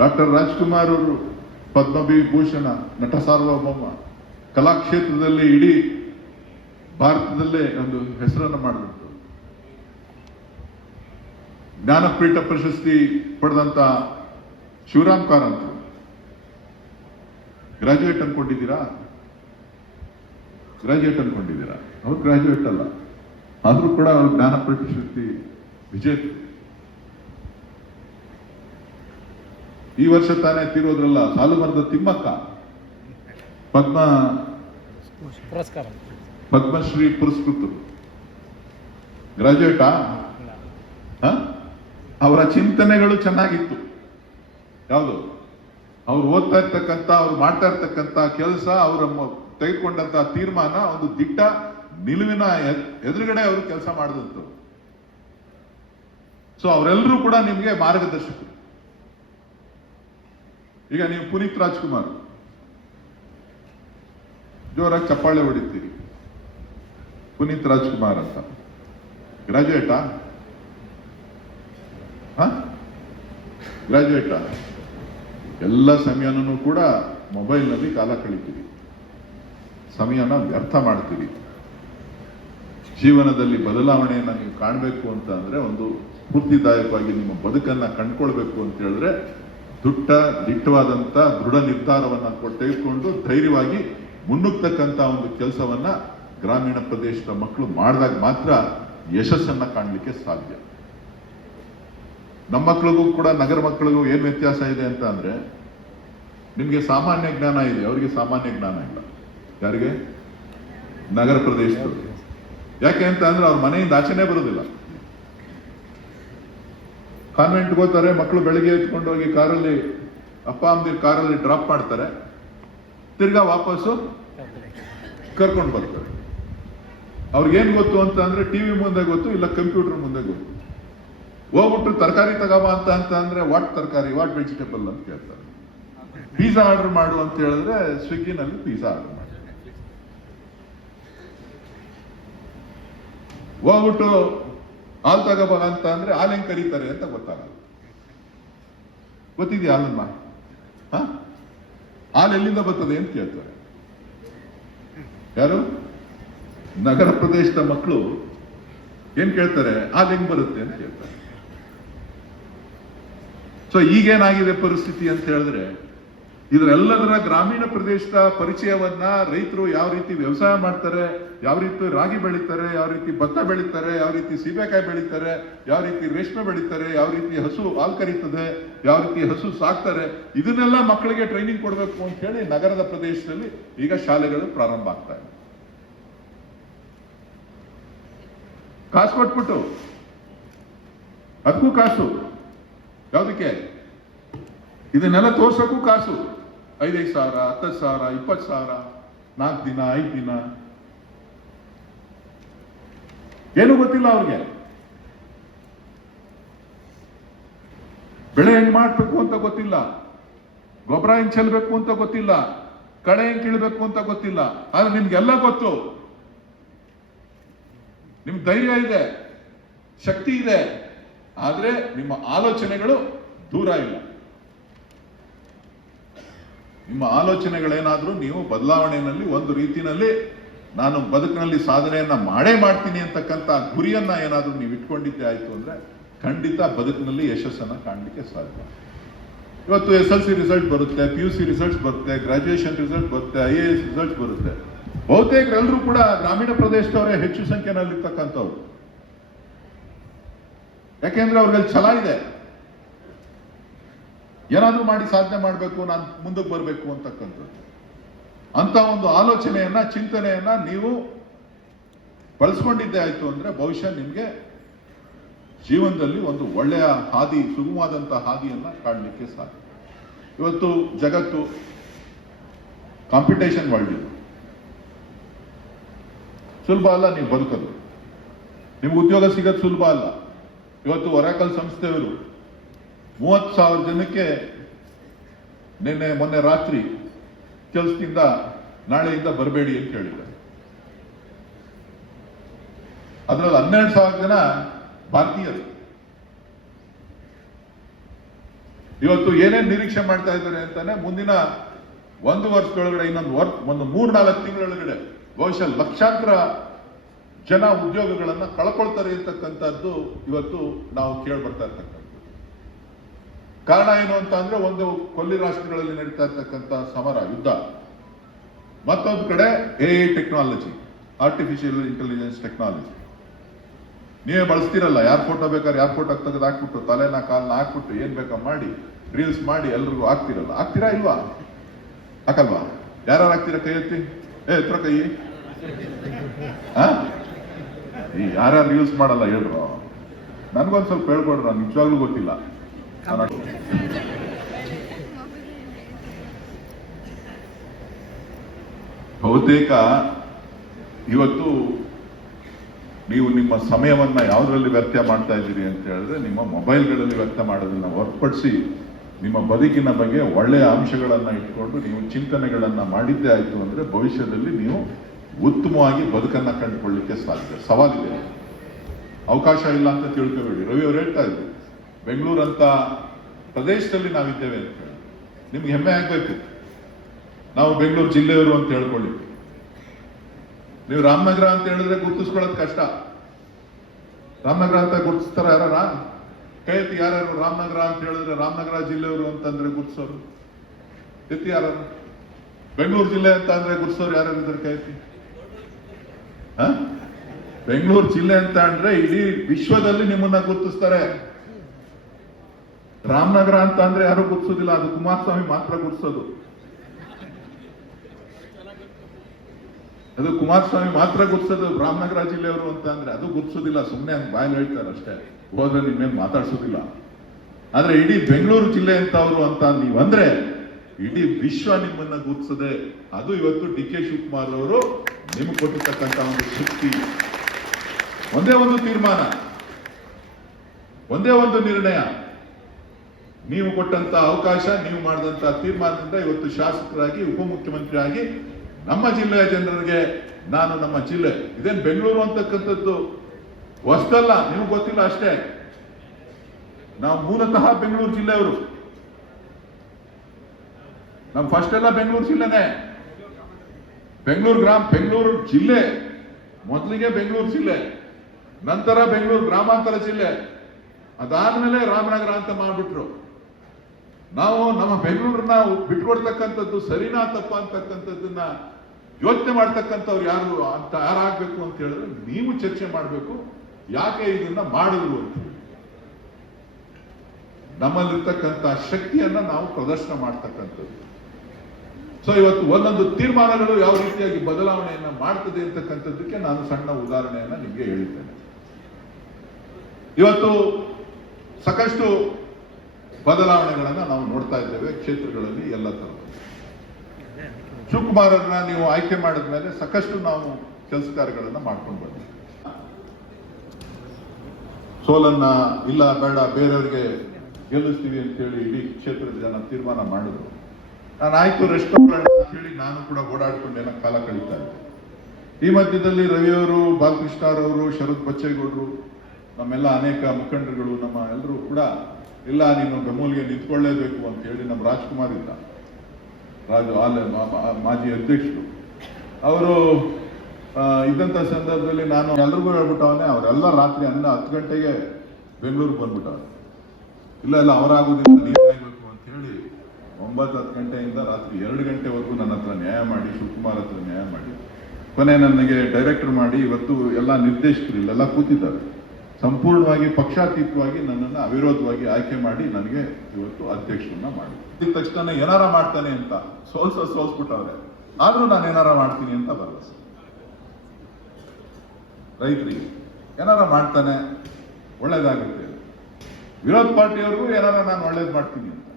ಡಾಕ್ಟರ್ ರಾಜ್ಕುಮಾರ್ ಅವರು ಪದ್ಮವಿಭೂಷಣ, ನಟ ಸಾರ್ವಭೌಮ, ಕಲಾಕ್ಷೇತ್ರದಲ್ಲಿ ಇಡೀ ಭಾರತದಲ್ಲೇ ಒಂದು ಹೆಸರನ್ನು ಮಾಡಿದಂಥವ್ರು. ಜ್ಞಾನಪೀಠ ಪ್ರಶಸ್ತಿ ಪಡೆದಂತ ಶಿವರಾಮ್ ಕಾರಂತ್ ಗ್ರಾಜ್ಯುಯೇಟ್ ಅನ್ಕೊಂಡಿದ್ದೀರಾ? ಗ್ರಾಜ್ಯುಯೇಟ್ ಅನ್ಕೊಂಡಿದ್ದೀರಾ? ಅವ್ರು ಗ್ರಾಜ್ಯುಯೇಟ್ ಅಲ್ಲ, ಆದ್ರೂ ಕೂಡ ಅವ್ರು ಜ್ಞಾನಪೀಠ ಪ್ರಶಸ್ತಿ ವಿಜೇತ. ಈ ವರ್ಷ ತಾನೇ ತೀರೋದ್ರಲ್ಲ ಸಾಲುಮರದ ತಿಮ್ಮಕ್ಕ, ಪದ್ಮಶ್ರೀ ಪುರಸ್ಕೃತರು. ಗ್ರಾಜ್ಯುಯೇಟಾ? ಅವರ ಚಿಂತನೆಗಳು ಚೆನ್ನಾಗಿತ್ತು. ಯಾವುದು? ಅವ್ರು ಓದ್ತಾ ಇರ್ತಕ್ಕಂಥ, ಅವ್ರು ಮಾಡ್ತಾ ಇರ್ತಕ್ಕಂಥ ಕೆಲಸ, ಅವರ ತೆಗೆದುಕೊಂಡಂತ ತೀರ್ಮಾನ ಒಂದು ದಿಟ್ಟ ನಿಲುವಿನ ಎದುರುಗಡೆ ಅವರು ಕೆಲಸ ಮಾಡಿದಂಥವ್ರು. ಸೊ ಅವರೆಲ್ಲರೂ ಕೂಡ ನಿಮಗೆ ಮಾರ್ಗದರ್ಶಕರು. ಈಗ ನೀವು ಪುನೀತ್ ರಾಜ್ಕುಮಾರ್ ಜೋರಾಗಿ ಚಪ್ಪಾಳೆ ಹೊಡಿತೀರಿ, ಪುನೀತ್ ರಾಜ್ಕುಮಾರ್ ಅಂತ. ಗ್ರಾಜ್ಯುಯೇಟಾ? ಗ್ರಾಜ್ಯುಯೇಟಾ? ಎಲ್ಲ ಸಮಯನೂ ಕೂಡ ಮೊಬೈಲ್ನಲ್ಲಿ ಕಾಲ ಕಳಿತೀರಿ, ಸಮಯನ ವ್ಯರ್ಥ ಮಾಡ್ತೀರಿ. ಜೀವನದಲ್ಲಿ ಬದಲಾವಣೆಯನ್ನ ನೀವು ಕಾಣಬೇಕು ಅಂತ ಅಂದ್ರೆ, ಒಂದು ಸ್ಫೂರ್ತಿದಾಯಕವಾಗಿ ನಿಮ್ಮ ಬದುಕನ್ನ ಕಂಡುಕೊಳ್ಬೇಕು ಅಂತ ಹೇಳಿದ್ರೆ, ದಿಟ್ಟವಾದಂತ ದೃಢ ನಿರ್ಧಾರವನ್ನ ತೆಗೆದುಕೊಂಡು ಧೈರ್ಯವಾಗಿ ಮುನ್ನುಗ್ತಕ್ಕಂತ ಒಂದು ಕೆಲಸವನ್ನ ಗ್ರಾಮೀಣ ಪ್ರದೇಶದ ಮಕ್ಕಳು ಮಾಡಿದಾಗ ಮಾತ್ರ ಯಶಸ್ಸನ್ನ ಕಾಣಲಿಕ್ಕೆ ಸಾಧ್ಯ. ನಮ್ಮ ಮಕ್ಕಳಿಗೂ ಕೂಡ ನಗರ ಮಕ್ಕಳಿಗೂ ಏನ್ ವ್ಯತ್ಯಾಸ ಇದೆ ಅಂತ ಅಂದ್ರೆ, ನಿಮ್ಗೆ ಸಾಮಾನ್ಯ ಜ್ಞಾನ ಇದೆ, ಅವರಿಗೆ ಸಾಮಾನ್ಯ ಜ್ಞಾನ ಇಲ್ಲ. ಯಾರಿಗೆ? ನಗರ ಪ್ರದೇಶದವರು. ಯಾಕೆ ಅಂತ ಅಂದ್ರೆ ಅವ್ರ ಮನೆಯಿಂದ ಆಚೆನೆ ಬರೋದಿಲ್ಲ. ಕಾನ್ವೆಂಟ್ಗೆ ಹೋಗ್ತಾರೆ ಮಕ್ಕಳು, ಬೆಳಿಗ್ಗೆ ಎತ್ಕೊಂಡು ಹೋಗಿ ಕಾರಲ್ಲಿ, ಅಪ್ಪ ಅಮ್ಮದಿರ್ ಕಾರಲ್ಲಿ ಡ್ರಾಪ್ ಮಾಡ್ತಾರೆ, ತಿರ್ಗಾ ವಾಪಸ್ಸು ಕರ್ಕೊಂಡು ಬರ್ತಾರೆ. ಅವ್ರಿಗೇನ್ ಗೊತ್ತು ಅಂತ ಅಂದ್ರೆ, ಟಿವಿ ಮುಂದೆ ಗೊತ್ತು, ಇಲ್ಲ ಕಂಪ್ಯೂಟರ್ ಮುಂದೆ ಗೊತ್ತು. ಹೋಗ್ಬಿಟ್ಟು ತರಕಾರಿ ತಗೋಬ ಅಂತ ಅಂದ್ರೆ, ವಾಟ್ ತರಕಾರಿ, ವಾಟ್ ವೆಜಿಟೇಬಲ್ ಅಂತ ಕೇಳ್ತಾರೆ. ಪಿಜ್ಜಾ ಆರ್ಡರ್ ಮಾಡು ಅಂತ ಹೇಳಿದ್ರೆ ಸ್ವಿಗ್ಗಿನಲ್ಲಿ ಪಿಜ್ಜಾ ಆರ್ಡರ್ ಮಾಡಿ. ಹೋಗ್ಬಿಟ್ಟು ಹಾಲು ತಗೋಬ ಅಂತ ಅಂದ್ರೆ ಹಾಲು ಹೆಂಗ್ ಕರೀತಾರೆ ಅಂತ ಗೊತ್ತಾಗಲ್ಲ. ಗೊತ್ತಿದ್ಯಾ ಹಾಲನ್ನ? ಹಾಲು ಎಲ್ಲಿಂದ ಬರ್ತದೆ ಅಂತ ಕೇಳ್ತಾರೆ. ಯಾರು? ನಗರ ಪ್ರದೇಶದ ಮಕ್ಕಳು ಏನ್ ಕೇಳ್ತಾರೆ? ಹಾಲು ಹೆಂಗ್ ಬರುತ್ತೆ ಅಂತ ಕೇಳ್ತಾರೆ. ಸೊ ಈಗೇನಾಗಿದೆ ಪರಿಸ್ಥಿತಿ ಅಂತ ಹೇಳಿದ್ರೆ, ಇದರೆಲ್ಲದರ ಗ್ರಾಮೀಣ ಪ್ರದೇಶದ ಪರಿಚಯವನ್ನ, ರೈತರು ಯಾವ ರೀತಿ ವ್ಯವಸಾಯ ಮಾಡ್ತಾರೆ, ಯಾವ ರೀತಿ ರಾಗಿ ಬೆಳೀತಾರೆ, ಯಾವ ರೀತಿ ಭತ್ತ ಬೆಳೀತಾರೆ, ಯಾವ ರೀತಿ ಸೀಬೆಕಾಯಿ ಬೆಳೀತಾರೆ, ಯಾವ ರೀತಿ ರೇಷ್ಮೆ ಬೆಳೀತಾರೆ, ಯಾವ ರೀತಿ ಹಸು ಹಾಲು ಕರೀತದೆ, ಯಾವ ರೀತಿ ಹಸು ಸಾಕ್ತಾರೆ, ಇದನ್ನೆಲ್ಲ ಮಕ್ಕಳಿಗೆ ಟ್ರೈನಿಂಗ್ ಕೊಡಬೇಕು ಅಂತ ಹೇಳಿ ನಗರದ ಪ್ರದೇಶದಲ್ಲಿ ಈಗ ಶಾಲೆಗಳು ಪ್ರಾರಂಭ ಆಗ್ತಾ ಇದೆ. ಕಾಸು ಕೊಟ್ಬಿಟ್ಟು, ಅದಕ್ಕೂ ಕಾಸು. ಯಾವುದಕ್ಕೆ? ಇದನ್ನೆಲ್ಲ ತೋರ್ಸಕ್ಕೂ ಕಾಸು. 5,000, 10,000, 20,000, 4 ದಿನ, 5 ದಿನ, ಏನು ಗೊತ್ತಿಲ್ಲ ಅವ್ರಿಗೆ. ಬೆಳೆ ಹೆಂಗ್ ಮಾಡ್ಬೇಕು ಅಂತ ಗೊತ್ತಿಲ್ಲ, ಗೊಬ್ಬರ ಹೆಂಗ್ ಚೆಲ್ಬೇಕು ಅಂತ ಗೊತ್ತಿಲ್ಲ, ಕಳೆ ಹೆಂಗ್ ಕೀಳ್ಬೇಕು ಅಂತ ಗೊತ್ತಿಲ್ಲ. ಆದ್ರೆ ನಿಮ್ಗೆಲ್ಲ ಗೊತ್ತು. ನಿಮ್ಗೆ ಧೈರ್ಯ ಇದೆ, ಶಕ್ತಿ ಇದೆ, ಆದ್ರೆ ನಿಮ್ಮ ಆಲೋಚನೆಗಳು ದೂರ ಇಲ್ಲ. ನಿಮ್ಮ ಆಲೋಚನೆಗಳೇನಾದ್ರೂ ನೀವು ಬದಲಾವಣೆಯಲ್ಲಿ ಒಂದು ರೀತಿಯಲ್ಲಿ ನಾನು ಬದುಕಿನಲ್ಲಿ ಸಾಧನೆಯನ್ನ ಮಾಡೇ ಮಾಡ್ತೀನಿ ಅಂತಕ್ಕಂಥ ಗುರಿಯನ್ನ ಏನಾದ್ರೂ ನೀವು ಇಟ್ಕೊಂಡಿದ್ದೆ ಆಯ್ತು ಅಂದ್ರೆ ಖಂಡಿತ ಬದುಕಿನಲ್ಲಿ ಯಶಸ್ಸನ್ನ ಕಾಣಲಿಕ್ಕೆ ಸಾಧ್ಯ. ಇವತ್ತು SLC ರಿಸಲ್ಟ್ ಬರುತ್ತೆ, PUC ರಿಸಲ್ಟ್ಸ್ ಬರುತ್ತೆ, ಗ್ರಾಜುಯೇಷನ್ ರಿಸಲ್ಟ್ ಬರುತ್ತೆ, IAS ರಿಸಲ್ಟ್ ಬರುತ್ತೆ. ಬಹುತೇಕರೆಲ್ಲರೂ ಕೂಡ ಗ್ರಾಮೀಣ ಪ್ರದೇಶದವರೇ ಹೆಚ್ಚು ಸಂಖ್ಯೆಯಲ್ಲಿ ಇರ್ತಕ್ಕಂಥವ್ರು. ಯಾಕೆಂದ್ರೆ ಅವ್ರಿಗೆ ಛಲ ಇದೆ, ಏನಾದ್ರೂ ಮಾಡಿ ಸಾಧನೆ ಮಾಡಬೇಕು, ನಾನು ಮುಂದಕ್ಕೆ ಬರಬೇಕು ಅಂತಕ್ಕಂಥದ್ದು. ಅಂತ ಒಂದು ಆಲೋಚನೆಯನ್ನ, ಚಿಂತನೆಯನ್ನ ನೀವು ಬಳಸ್ಕೊಂಡಿದ್ದೆ ಆಯ್ತು ಅಂದ್ರೆ ಬಹುಶಃ ನಿಮ್ಗೆ ಜೀವನದಲ್ಲಿ ಒಂದು ಒಳ್ಳೆಯ ಹಾದಿ, ಸುಗಮವಾದಂತಹ ಹಾದಿಯನ್ನ ಕಾಣಲಿಕ್ಕೆ ಸಾಧ್ಯ. ಇವತ್ತು ಜಗತ್ತು ಕಾಂಪಿಟೇಷನ್ ವರ್ಲ್ಡ್ ಇದು. ಸುಲಭ ಅಲ್ಲ ನೀವು ಬದುಕೋದು, ನಿಮ್ಗೆ ಉದ್ಯೋಗ ಸಿಗೋದು ಸುಲಭ ಅಲ್ಲ. ಇವತ್ತು ಒರಾಕಲ್ ಸಂಸ್ಥೆಯವರು 30,000 ಜನಕ್ಕೆ ಮೊನ್ನೆ ರಾತ್ರಿ ಕೆಲಸದಿಂದ ನಾಳೆಯಿಂದ ಬರಬೇಡಿ ಅಂತ ಹೇಳಿದ್ದಾರೆ. ಅದರಲ್ಲಿ 12,000 ಜನ ಭಾರತೀಯರು. ಇವತ್ತು ಏನೇನು ನಿರೀಕ್ಷೆ ಮಾಡ್ತಾ ಇದ್ದಾರೆ ಅಂತಾನೆ ಮುಂದಿನ 1 ವರ್ಷದೊಳಗಡೆ ಒಂದು 3-4 ತಿಂಗಳೊಳಗಡೆ ಬಹುಶಃ ಲಕ್ಷಾಂತರ ಜನ ಉದ್ಯೋಗಗಳನ್ನ ಕಳ್ಕೊಳ್ತಾರೆ ಅಂತಕ್ಕಂಥದ್ದು ಇವತ್ತು ನಾವು ಕೇಳ್ಬರ್ತಾ ಇರ್ತಕ್ಕಂಥದ್ದು. ಕಾರಣ ಏನು ಅಂತ ಅಂದ್ರೆ, ಒಂದು ಕೊಲ್ಲಿ ರಾಷ್ಟ್ರಗಳಲ್ಲಿ ನಡೀತಾ ಇರ್ತಕ್ಕಂಥ ಸಮರ, ಯುದ್ಧ, ಮತ್ತೊಂದು ಕಡೆ AI technology, artificial intelligence technology. ನೀವೇ ಬಳಸ್ತಿರಲ್ಲ, ಯಾರ್ ಫೋಟೋ ಬೇಕಾದ್ರೆ ಯಾರ್ ಫೋಟೋ ತೆಗೆದು ಹಾಕ್ಬಿಟ್ಟು ತಲೆನ ಕಾಲನ್ನ ಹಾಕ್ಬಿಟ್ಟು ಏನ್ ಬೇಕಾ ಮಾಡಿ ರೀಲ್ಸ್ ಮಾಡಿ ಎಲ್ರಿಗೂ ಹಾಕ್ತಿರಲ್ಲ. ಹಾಕ್ತೀರಾ ಇಲ್ವಾ? ಹಾಕಲ್ವಾ? ಯಾರು ಹಾಕ್ತೀರಾ? ಕೈ ಎತ್ತಿ, ಎತ್ತರ ಕೈ. ಯಾರ್ಯಾರು ರೀಲ್ಸ್ ಮಾಡಲ್ಲ ಹೇಳ್ರು? ನನ್ಗೊಂದ್ ಸ್ವಲ್ಪ ಹೇಳ್ಕೊಡ್ರ, ನಿಜವಾಗ್ಲೂ ಗೊತ್ತಿಲ್ಲ. ಬಹುತೇಕ ಇವತ್ತು ನೀವು ನಿಮ್ಮ ಸಮಯವನ್ನ ಯಾವುದರಲ್ಲಿ ವ್ಯರ್ಥ ಮಾಡ್ತಾ ಇದ್ದೀರಿ ಅಂತ ಹೇಳಿದ್ರೆ, ನಿಮ್ಮ ಮೊಬೈಲ್ಗಳಲ್ಲಿ ವ್ಯರ್ಥ ಮಾಡೋದನ್ನ ಹೊರತುಪಡಿಸಿ ನಿಮ್ಮ ಬದುಕಿನ ಬಗ್ಗೆ ಒಳ್ಳೆಯ ಅಂಶಗಳನ್ನ ಇಟ್ಕೊಂಡು ನೀವು ಚಿಂತನೆಗಳನ್ನ ಮಾಡಿದ್ದೇ ಆಯ್ತು ಅಂದ್ರೆ ಭವಿಷ್ಯದಲ್ಲಿ ನೀವು ಉತ್ತಮವಾಗಿ ಬದುಕನ್ನ ಕಂಡುಕೊಳ್ಳಿಕ್ಕೆ ಸವಾಲಿದೆ. ಅವಕಾಶ ಇಲ್ಲ ಅಂತ ತಿಳ್ಕೋಬೇಡಿ. ರವಿ ಅವರು ಹೇಳ್ತಾ ಇದ್ರು, ಬೆಂಗಳೂರು ಅಂತ ಪ್ರದೇಶದಲ್ಲಿ ನಾವಿದ್ದೇವೆ ಅಂತ ಹೇಳಿ ನಿಮ್ಗೆ ಹೆಮ್ಮೆ ಆಗ್ಬೇಕು. ನಾವು ಬೆಂಗಳೂರು ಜಿಲ್ಲೆಯವರು ಅಂತ ಹೇಳ್ಕೊಳ್ಳಿ. ನೀವು ರಾಮನಗರ ಅಂತ ಹೇಳಿದ್ರೆ ಗುರುತಿಸ್ಕೊಳ್ಳೋದು ಕಷ್ಟ. ರಾಮನಗರ ಅಂತ ಗುರುತಿಸ್ತಾರ ಯಾರ? ಕೈ ಎತ್ತಿ ಯಾರ್ಯಾರು ರಾಮನಗರ ಅಂತ ಹೇಳಿದ್ರೆ ರಾಮನಗರ ಜಿಲ್ಲೆಯವರು ಅಂತಂದ್ರೆ ಗುರುತಿಸೋರು ಎತ್ತಿ ಯಾರು? ಬೆಂಗಳೂರು ಜಿಲ್ಲೆ ಅಂತ ಅಂದ್ರೆ ಗುರುತಿಸೋರು ಯಾರ್ಯಾರು ಇದ್ದಾರೆ? ಕೈ ಎತ್ತಿ. ಬೆಂಗಳೂರು ಜಿಲ್ಲೆ ಅಂತ ಅಂದ್ರೆ ಇಡೀ ವಿಶ್ವದಲ್ಲಿ ನಿಮ್ಮನ್ನ ಗುರುತಿಸ್ತಾರೆ. ರಾಮನಗರ ಅಂತ ಅಂದ್ರೆ ಯಾರು ಗುರುತಿಸೋದಿಲ್ಲ, ಅದು ಕುಮಾರಸ್ವಾಮಿ ಮಾತ್ರ ಗುರುತಿಸೋದು. ಅದು ಕುಮಾರಸ್ವಾಮಿ ಮಾತ್ರ ಗುರ್ಸೋದು. ರಾಮನಗರ ಜಿಲ್ಲೆಯವರು ಅಂತ ಅಂದ್ರೆ ಅದು ಗುರ್ಸೋದಿಲ್ಲ, ಸುಮ್ಮನೆ ಹಂಗೆ ಬಾಯಲ್ಲಿ ಹೇಳ್ತಾರೆ ಅಷ್ಟೇ, ಹೋದ್ರೆ ನಿಮ್ಮೇನು ಮಾತಾಡ್ಸೋದಿಲ್ಲ. ಆದ್ರೆ ಇಡೀ ಬೆಂಗಳೂರು ಜಿಲ್ಲೆ ಅಂತ ಅವರು ಅಂತ ನೀವಂದ್ರೆ ಇಡೀ ವಿಶ್ವ ನಿಮ್ಮನ್ನ ಗುರ್ಸದೆ. ಅದು ಇವತ್ತು DK ಶಿವಕುಮಾರ್ ಅವರು ನಿಮ್ಗೆ ಕೊಟ್ಟಿರ್ತಕ್ಕಂಥ ಒಂದು ಶಕ್ತಿ. ಒಂದೇ ಒಂದು ತೀರ್ಮಾನ, ಒಂದೇ ಒಂದು ನಿರ್ಣಯ, ನೀವು ಕೊಟ್ಟಂತ ಅವಕಾಶ, ನೀವು ಮಾಡಿದಂತ ತೀರ್ಮಾನದಿಂದ ಇವತ್ತು ಶಾಸಕರಾಗಿ, ಉಪಮುಖ್ಯಮಂತ್ರಿ ಆಗಿ ನಮ್ಮ ಜಿಲ್ಲೆಯ ಜನರಿಗೆ ನಾನು ನಮ್ಮ ಜಿಲ್ಲೆ, ಇದೇನು ಬೆಂಗಳೂರು ಅಂತಕ್ಕಂಥದ್ದು ಹೊಸದಲ್ಲ, ನಿಮ್ಗೆ ಗೊತ್ತಿಲ್ಲ ಅಷ್ಟೇ. ನಾವು ಮೂಲತಃ ಬೆಂಗಳೂರು ಜಿಲ್ಲೆಯವರು. ನಮ್ಮ ಫಸ್ಟ್ ಎಲ್ಲ ಬೆಂಗಳೂರು ಜಿಲ್ಲೆನೇ. ಬೆಂಗಳೂರು ಜಿಲ್ಲೆ ಮೊದಲಿಗೆ ಬೆಂಗಳೂರು ಜಿಲ್ಲೆ, ನಂತರ ಬೆಂಗಳೂರು ಗ್ರಾಮಾಂತರ ಜಿಲ್ಲೆ, ಅದಾದ್ಮೇಲೆ ರಾಮನಗರ ಅಂತ ಮಾಡ್ಬಿಟ್ರು. ನಾವು ನಮ್ಮ ಬೆಂಗಳೂರನ್ನ ಬಿಟ್ಕೊಡ್ತಕ್ಕಂಥದ್ದು ಸರಿನಾ ತಪ್ಪ ಅಂತಕ್ಕಂಥದ್ದನ್ನ ಯೋಚನೆ ಮಾಡ್ತಕ್ಕಂಥವ್ರು ಯಾರಾಗಬೇಕು ಅಂತ ಹೇಳಿದ್ರೆ ನೀವು ಚರ್ಚೆ ಮಾಡಬೇಕು. ಯಾಕೆ ಇದನ್ನ ಮಾಡಿದ್ರು ಅಂತ ನಮ್ಮಲ್ಲಿರ್ತಕ್ಕಂಥ ಶಕ್ತಿಯನ್ನ ನಾವು ಪ್ರದರ್ಶನ ಮಾಡ್ತಕ್ಕಂಥದ್ದು. ಸೊ ಇವತ್ತು ಒಂದೊಂದು ತೀರ್ಮಾನಗಳು ಯಾವ ರೀತಿಯಾಗಿ ಬದಲಾವಣೆಯನ್ನ ಮಾಡ್ತದೆ ಅಂತಕ್ಕಂಥದ್ದಕ್ಕೆ ನಾನು ಸಣ್ಣ ಉದಾಹರಣೆಯನ್ನ ನಿಮಗೆ ಹೇಳಿದ್ದೇನೆ. ಇವತ್ತು ಸಾಕಷ್ಟು ಬದಲಾವಣೆಗಳನ್ನ ನಾವು ನೋಡ್ತಾ ಇದ್ದೇವೆ ಕ್ಷೇತ್ರಗಳಲ್ಲಿ ಎಲ್ಲ ತರಹ. ಶಿವಕುಮಾರ್ ಅವ್ರನ್ನ ನೀವು ಆಯ್ಕೆ ಮಾಡಿದ ಮೇಲೆ ಸಾಕಷ್ಟು ನಾವು ಕೆಲಸ ಕಾರ್ಯಗಳನ್ನ ಮಾಡ್ಕೊಂಡು ಬಂದ್ವಿ. ಸೋಲನ್ನ ಇಲ್ಲ ಬೇಡ ಬೇರೆಯವರಿಗೆ ಗೆಲ್ಲಿಸ್ತೀವಿ ಅಂತೇಳಿ ಇಡೀ ಕ್ಷೇತ್ರದ ಜನ ತೀರ್ಮಾನ ಮಾಡಿದ್ರು. ನಾನು ಆಯ್ತು ರೆಸ್ಟ್ ಅಂತ ಹೇಳಿ ನಾನು ಕೂಡ ಓಡಾಡ್ಕೊಂಡು ಏನೋ ಕಾಲ ಕಳೀತಾ ಇದ್ದೆ. ಈ ಮಧ್ಯದಲ್ಲಿ ರವಿಯವರು, ಬಾಲಕೃಷ್ಣರವರು, ಶರತ್ ಬಚ್ಚೇಗೌಡರು, ನಮ್ಮೆಲ್ಲ ಅನೇಕ ಮುಖಂಡರುಗಳು, ನಮ್ಮ ಎಲ್ಲರೂ ಕೂಡ ಇಲ್ಲ ನೀನು ಬೆಮ್ಮೂಲಿಗೆ ನಿಂತ್ಕೊಳ್ಳೇಬೇಕು ಅಂತ ಹೇಳಿ ನಮ್ಮ ರಾಜ್ಕುಮಾರ್ ಇದ್ದ, ಮಾಜಿ ಅಧ್ಯಕ್ಷರು, ಅವರು ಇದ್ದಂಥ ಸಂದರ್ಭದಲ್ಲಿ ನಾನು ಎಲ್ರಿಗೂ ಹೇಳ್ಬಿಟ್ಟವನೇ, ಅವರೆಲ್ಲ ರಾತ್ರಿ 10 ಗಂಟೆಗೆ ಬೆಂಗಳೂರಿಗೆ ಬಂದ್ಬಿಟ್ಟವ್ರೆ. ಇಲ್ಲ ಅವರಾಗೋದ್ರಿಂದ ನೀರಾಗಬೇಕು ಅಂತ ಹೇಳಿ 9-10 ಗಂಟೆಯಿಂದ ರಾತ್ರಿ 2 ಗಂಟೆವರೆಗೂ ನನ್ನ ಹತ್ರ ನ್ಯಾಯ ಮಾಡಿ, ಶಿವಕುಮಾರ್ ಹತ್ರ ನ್ಯಾಯ ಮಾಡಿ, ಕೊನೆ ನನಗೆ ಡೈರೆಕ್ಟರ್ ಮಾಡಿ ಇವತ್ತು ಎಲ್ಲ ನಿರ್ದೇಶಕರು ಇಲ್ಲೆಲ್ಲ ಕೂತಿದ್ದಾರೆ. ಸಂಪೂರ್ಣವಾಗಿ ಪಕ್ಷಾತೀತವಾಗಿ ನನ್ನನ್ನು ಅವಿರೋಧವಾಗಿ ಆಯ್ಕೆ ಮಾಡಿ ನನಗೆ ಇವತ್ತು ಅಧ್ಯಕ್ಷರನ್ನ ಮಾಡಿ ತಕ್ಷಣ ಏನಾರ ಮಾಡ್ತಾನೆ ಅಂತ ಸೋಲ್ಸ್ಬಿಟ್ಟವ್ರೆ. ಆದ್ರೂ ನಾನು ಏನಾರ ಮಾಡ್ತೀನಿ ಅಂತ ಭರವಸೆ. ರೈತರಿಗೆ ಏನಾರ ಮಾಡ್ತಾನೆ, ಒಳ್ಳೇದಾಗುತ್ತೆ. ವಿರೋಧ ಪಾರ್ಟಿಯವ್ರಿಗೂ ಏನಾರ ನಾನು ಒಳ್ಳೇದು ಮಾಡ್ತೀನಿ ಅಂತ.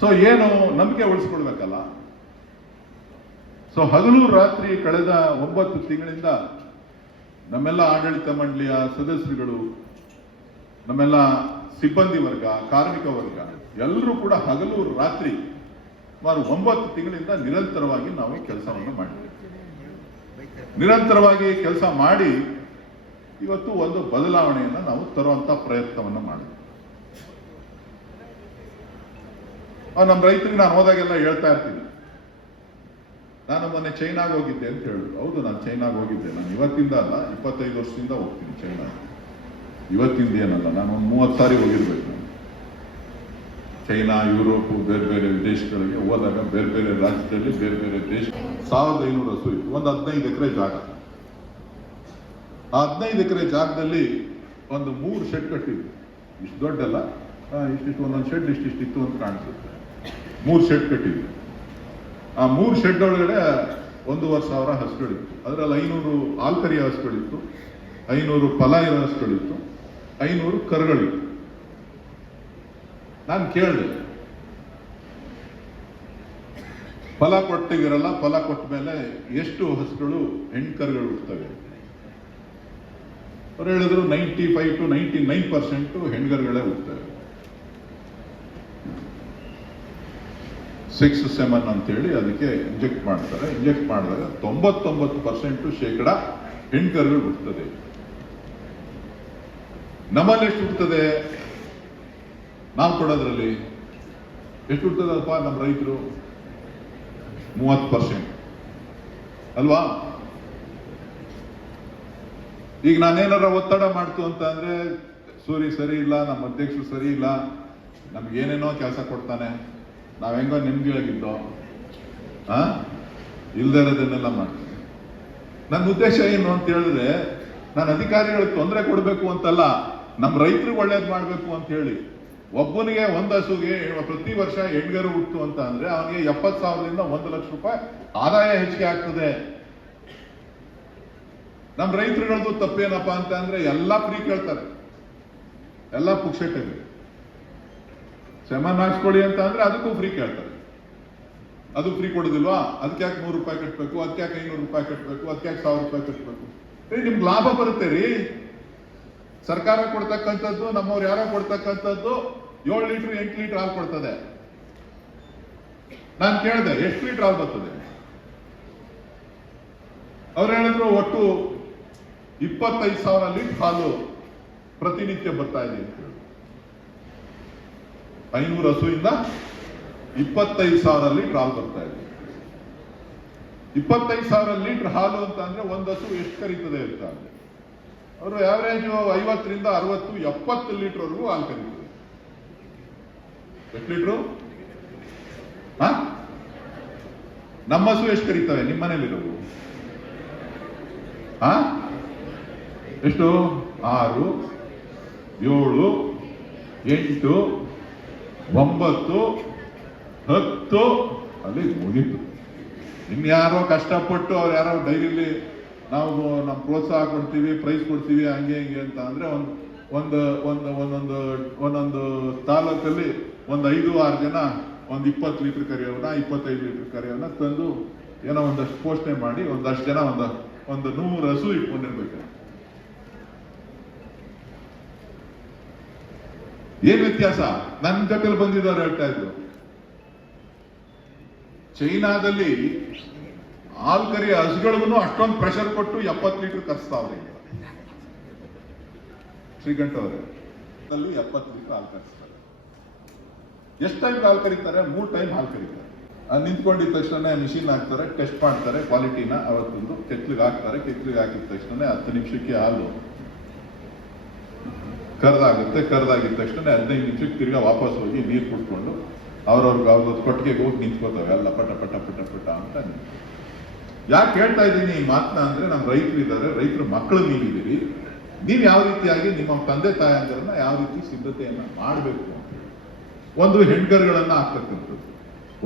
ಸೊ ಏನು ನಂಬಿಕೆ ಉಳಿಸ್ಕೊಳ್ಬೇಕಲ್ಲ. ಸೊ ಹಗಲು ರಾತ್ರಿ ಕಳೆದ 9 ತಿಂಗಳಿಂದ ನಮ್ಮೆಲ್ಲ ಆಡಳಿತ ಮಂಡಳಿಯ ಸದಸ್ಯರುಗಳು, ನಮ್ಮೆಲ್ಲ ಸಿಬ್ಬಂದಿ ವರ್ಗ, ಕಾರ್ಮಿಕ ವರ್ಗ ಎಲ್ಲರೂ ಕೂಡ ಹಗಲು ರಾತ್ರಿ ಸುಮಾರು 9 ತಿಂಗಳಿಂದ ನಿರಂತರವಾಗಿ ನಾವು ಕೆಲಸವನ್ನು ಮಾಡಿದ್ದೇವೆ. ನಿರಂತರವಾಗಿ ಕೆಲಸ ಮಾಡಿ ಇವತ್ತು ಒಂದು ಬದಲಾವಣೆಯನ್ನು ನಾವು ತರುವಂತ ಪ್ರಯತ್ನವನ್ನು ಮಾಡಿದ್ವಿ. ನಮ್ಮ ರೈತರಿಗೆ ನಾನು ಹೋದಾಗೆಲ್ಲ ಹೇಳ್ತಾ ಇರ್ತೀನಿ, ನಾನು ಮೊನ್ನೆ ಚೈನಾಗ ಹೋಗಿದ್ದೆ ಅಂತ ಹೇಳಿದ್ರು. ಹೌದು, ನಾನು ಚೈನಾಗ ಹೋಗಿದ್ದೆ. ನಾನು ಇವತ್ತಿಂದ ಅಲ್ಲ, 25 ವರ್ಷದಿಂದ ಹೋಗ್ತೀನಿ ಚೈನಾ. ಇವತ್ತಿಂದ ಏನಲ್ಲ, ನಾನು ಒಂದು 30 ಸಾರಿ ಹೋಗಿರ್ಬೇಕು. ನಾನು ಚೈನಾ, ಯುರೋಪ್, ಬೇರೆ ಬೇರೆ ದೇಶಗಳಿಗೆ ಹೋದಾಗ ಬೇರೆ ಬೇರೆ ರಾಜ್ಯದಲ್ಲಿ ಬೇರೆ ಬೇರೆ ದೇಶ 1500 ಹಸು ಇತ್ತು. ಒಂದು 15 ಎಕರೆ ಜಾಗ. ಆ 15 ಎಕರೆ ಜಾಗದಲ್ಲಿ ಒಂದು 3 ಶೆಡ್ ಕಟ್ಟಿದ್ವಿ. ಇಷ್ಟು ದೊಡ್ಡಲ್ಲ, ಇಷ್ಟಿಷ್ಟು ಒಂದೊಂದು ಶೆಡ್ ಇಷ್ಟಿಷ್ಟು ಅಂತ ಕಾಣಿಸುತ್ತೆ. 3 ಶೆಡ್ ಕಟ್ಟಿದ್ವಿ. ಆ 3 ಶೆಡ್ ಒಳಗಡೆ 1,500 ಹಸುಗಳಿತ್ತು. ಅದರಲ್ಲಿ 500 ಆಲ್ಕರಿಯ ಹಸುಗಳಿತ್ತು, 500 ಫಲ ಇರೋ ಹಸುಗಳಿತ್ತು, 500 ಕರುಗಳಿತ್ತು. ನಾನು ಕೇಳಿದೆ, ಫಲ ಕೊಟ್ಟಿಗಿರಲ್ಲ, ಫಲ ಕೊಟ್ಟ ಮೇಲೆ ಎಷ್ಟು ಹಸುಗಳು ಹೆಣ್ಕರುಗಳು ಹುಡ್ತವೆ? ಅವ್ರು ಹೇಳಿದ್ರು 95 to 99% ಹೆಣ್ಗರುಗಳೇ ಹುಡ್ತವೆ. 6-7 ಅಂತೇಳಿ ಅದಕ್ಕೆ ಇಂಜೆಕ್ಟ್ ಮಾಡ್ತಾರೆ. ಇಂಜೆಕ್ಟ್ ಮಾಡಿದಾಗ 99% ಶೇಕಡ ಹೆಣ್ಕರುಗಳು ಹುಡ್ತದೆ. ನಮ್ಮಲ್ಲಿ ಎಷ್ಟು ಹುಡ್ತದೆ? ನಾವು ಕೊಡೋದ್ರಲ್ಲಿ ಎಷ್ಟು ಹುಡ್ತದಪ್ಪ ನಮ್ಮ ರೈತರು? 30% ಅಲ್ವಾ? ಈಗ ನಾನೇನಾರ ಒತ್ತಡ ಮಾಡ್ತು ಅಂತ ಅಂದ್ರೆ, ಸೂರಿ ಸರಿ ಇಲ್ಲ, ನಮ್ಮ ಅಧ್ಯಕ್ಷರು ಸರಿ ಇಲ್ಲ, ನಮ್ಗೇನೇನೋ ಕೆಲಸ ಕೊಡ್ತಾನೆ, ನಾವ್ ಹೆಂಗೋ ನೆಮ್ಮದಿಯಾಗಿದ್ದೋ, ಇಲ್ದೇ ಇರೋದನ್ನೆಲ್ಲ ಮಾಡ್ತೀನಿ. ನನ್ನ ಉದ್ದೇಶ ಏನು ಅಂತ ಹೇಳಿದ್ರೆ, ನಾನು ಅಧಿಕಾರಿಗಳಿಗೆ ತೊಂದರೆ ಕೊಡಬೇಕು ಅಂತಲ್ಲ, ನಮ್ಮ ರೈತರಿಗೆ ಒಳ್ಳೇದು ಮಾಡಬೇಕು ಅಂತ ಹೇಳಿ. ಒಬ್ಬನಿಗೆ 1 ಹಸುಗೆ ಪ್ರತಿ ವರ್ಷ ಹೆಣ್ಗರು ಹುಟ್ಟು ಅಂತ ಅಂದ್ರೆ ಅವನಿಗೆ 70,000ದಿಂದ 1 ಲಕ್ಷ ರೂಪಾಯಿ ಆದಾಯ ಹೆಚ್ಚಿಗೆ ಆಗ್ತದೆ. ನಮ್ಮ ರೈತರುಗಳದ್ದು ತಪ್ಪೇನಪ್ಪ ಅಂತ ಅಂದ್ರೆ ಎಲ್ಲ ಫ್ರೀ ಕೇಳ್ತಾರೆ, ಎಲ್ಲ ಪುಕ್ಷಟೆಗೆ. ಸೆಮನ್ ಹಾಕ್ಸ್ಕೊಡಿ ಅಂತ ಅಂದ್ರೆ ಅದಕ್ಕೂ ಫ್ರೀ ಕೇಳ್ತಾರೆ. ಅದು ಫ್ರೀ ಕೊಡೋದಿಲ್ವಾ? ಅದಕ್ಕೆ ಯಾಕೆ 100 ರೂಪಾಯಿ ಕಟ್ಟಬೇಕು, ಅದಕ್ಕೆ ಯಾಕೆ 500 ರೂಪಾಯಿ ಕಟ್ಟಬೇಕು, ಅದಕ್ಕೆ ಯಾಕೆ 1000 ರೂಪಾಯಿ ಕಟ್ಟಬೇಕು? ನಿಮ್ಗೆ ಲಾಭ ಬರುತ್ತೆ ರೀ. ಸರ್ಕಾರ ಕೊಡ್ತಕ್ಕಂಥದ್ದು, ನಮ್ಮವ್ರು ಯಾರೋ ಕೊಡ್ತಕ್ಕಂಥದ್ದು 7 ಲೀಟರ್ 8 ಲೀಟರ್ ಹಾಲು ಕೊಡ್ತದೆ. ನಾನು ಕೇಳಿದೆ, ಎಷ್ಟು ಲೀಟರ್ ಹಾಲು ಬರ್ತದೆ? ಅವ್ರು ಹೇಳಿದ್ರು ಒಟ್ಟು 25,000 ಲೀಟರ್ ಹಾಲು ಪ್ರತಿನಿತ್ಯ ಬರ್ತಾ ಇದೆ ಅಂತ ಹೇಳಿ. 500 ಹಸುವಿಂದ 25,000 ಲೀಟರ್ ಹಾಲು ಬರ್ತಾ ಇದೆ. 25,000 ಲೀಟರ್ ಹಾಲು ಅಂತ ಅಂದ್ರೆ ಒಂದು ಹಸು ಎಷ್ಟು ಕರೀತದೆ ಅಂತ ಅಂದ್ರೆ, ಅವರು ಆವರೇಜ್ 50ರಿಂದ 60, 70 ಲೀಟರ್ ವರೆಗೂ ಹಾಲು ಕರೀತದೆ. ಎಷ್ಟು ಲೀಟ್ರು? ನಮ್ಮ ಹಸು ಎಷ್ಟು ಕರೀತವೆ ನಿಮ್ಮ ಮನೇಲಿರೋದು? ಎಷ್ಟು? 6, 7, 8, 9, 10 ಅಲ್ಲಿ ಮುಗೀತು. ಇನ್ಯಾರೋ ಕಷ್ಟಪಟ್ಟು ಅವ್ರು ಯಾರೋ ಡೈರಿಲಿ ನಾವು ನಮ್ಮ ಪ್ರೋತ್ಸಾಹ ಕೊಡ್ತೀವಿ, ಪ್ರೈಸ್ ಕೊಡ್ತೀವಿ, ಹಂಗೆ ಹಿಂಗೆ ಅಂತ ಅಂದ್ರೆ ಒಂದೊಂದು ತಾಲೂಕಲ್ಲಿ 5-6 ಜನ 20 ಲೀಟರ್ ಕರಿಯೋನ, 25 ಲೀಟರ್ ಕರಿಯೋನ ತಂದು ಏನೋ ಒಂದಷ್ಟು ಪೋಷಣೆ ಮಾಡಿ ಒಂದಷ್ಟು ಜನ ಒಂದು 100 ಹಸು ಇಟ್ಕೊಂಡಿರ್ಬೇಕು. ಏನ್ ವ್ಯತ್ಯಾಸ? ನನ್ನ ಜೊತೆಲಿ ಬಂದಿದ್ದವ್ರು ಹೇಳ್ತಾ ಇದ್ರು, ಚೈನಾದಲ್ಲಿ ಹಾಲು ಕರಿಯ ಹಸುಗಳಿಗೂ ಅಷ್ಟೊಂದು ಪ್ರೆಷರ್ ಕೊಟ್ಟು 70 ಲೀಟರ್ ಕರ್ಸ್ತಾವ್ರೆ. ಶ್ರೀಕಂಠ ಅವರೇ, 70 ಲೀಟರ್ ಹಾಲು ಕರ್ಸ್ತಾರೆ. ಎಷ್ಟು ಟೈಮ್ ಹಾಲು ಕರೀತಾರೆ? 3 ಟೈಮ್ ಹಾಲು ಕರೀತಾರೆ. ನಿಂತ್ಕೊಂಡಿದ ತಕ್ಷಣ ಮಿಷಿನ್ ಹಾಕ್ತಾರೆ, ಟೆಸ್ಟ್ ಮಾಡ್ತಾರೆ ಕ್ವಾಲಿಟಿನ. ಅವತ್ತೊಂದು ಕೆತ್ಲಿಗೆ ಹಾಕ್ತಾರೆ. ಕೆತ್ಲಿಗೆ ಹಾಕಿದ ತಕ್ಷಣ 10 ನಿಮಿಷಕ್ಕೆ ಹಾಲು ಕರ್ದಾಗುತ್ತೆ. ಕರ್ದಾಗಿದ ತಕ್ಷಣ 15 ನಿಮಿಷಕ್ಕೆ ತಿರ್ಗಾ ವಾಪಸ್ ಹೋಗಿ ನೀರು ಕುಡ್ಕೊಂಡು ಅವ್ರವ್ರಿಗೆ ಕೊಟ್ಟಿಗೆಗೆ ಹೋಗಿ ನಿಂತ್ಕೋತಾವೆ ಎಲ್ಲ ಪಟ ಪಟ ಪಟ ಪಟ ಅಂತ. ಯಾಕೆ ಹೇಳ್ತಾ ಇದ್ದೀನಿ ಈ ಮಾತನ್ನ ಅಂದ್ರೆ, ನಮ್ಮ ರೈತರು ಇದ್ದಾರೆ, ರೈತರ ಮಕ್ಕಳು ನೀವಿದ್ದೀರಿ. ನೀವು ಯಾವ ರೀತಿಯಾಗಿ ನಿಮ್ಮ ತಂದೆ ತಾಯಂದಿರನ್ನ ಯಾವ ರೀತಿ ಸಿದ್ಧತೆಯನ್ನ ಮಾಡಬೇಕು ಅಂತ ಹೇಳಿ, ಒಂದು ಹೆಣ್ಗರುಗಳನ್ನ ಹಾಕ್ತಕ್ಕಂಥದ್ದು,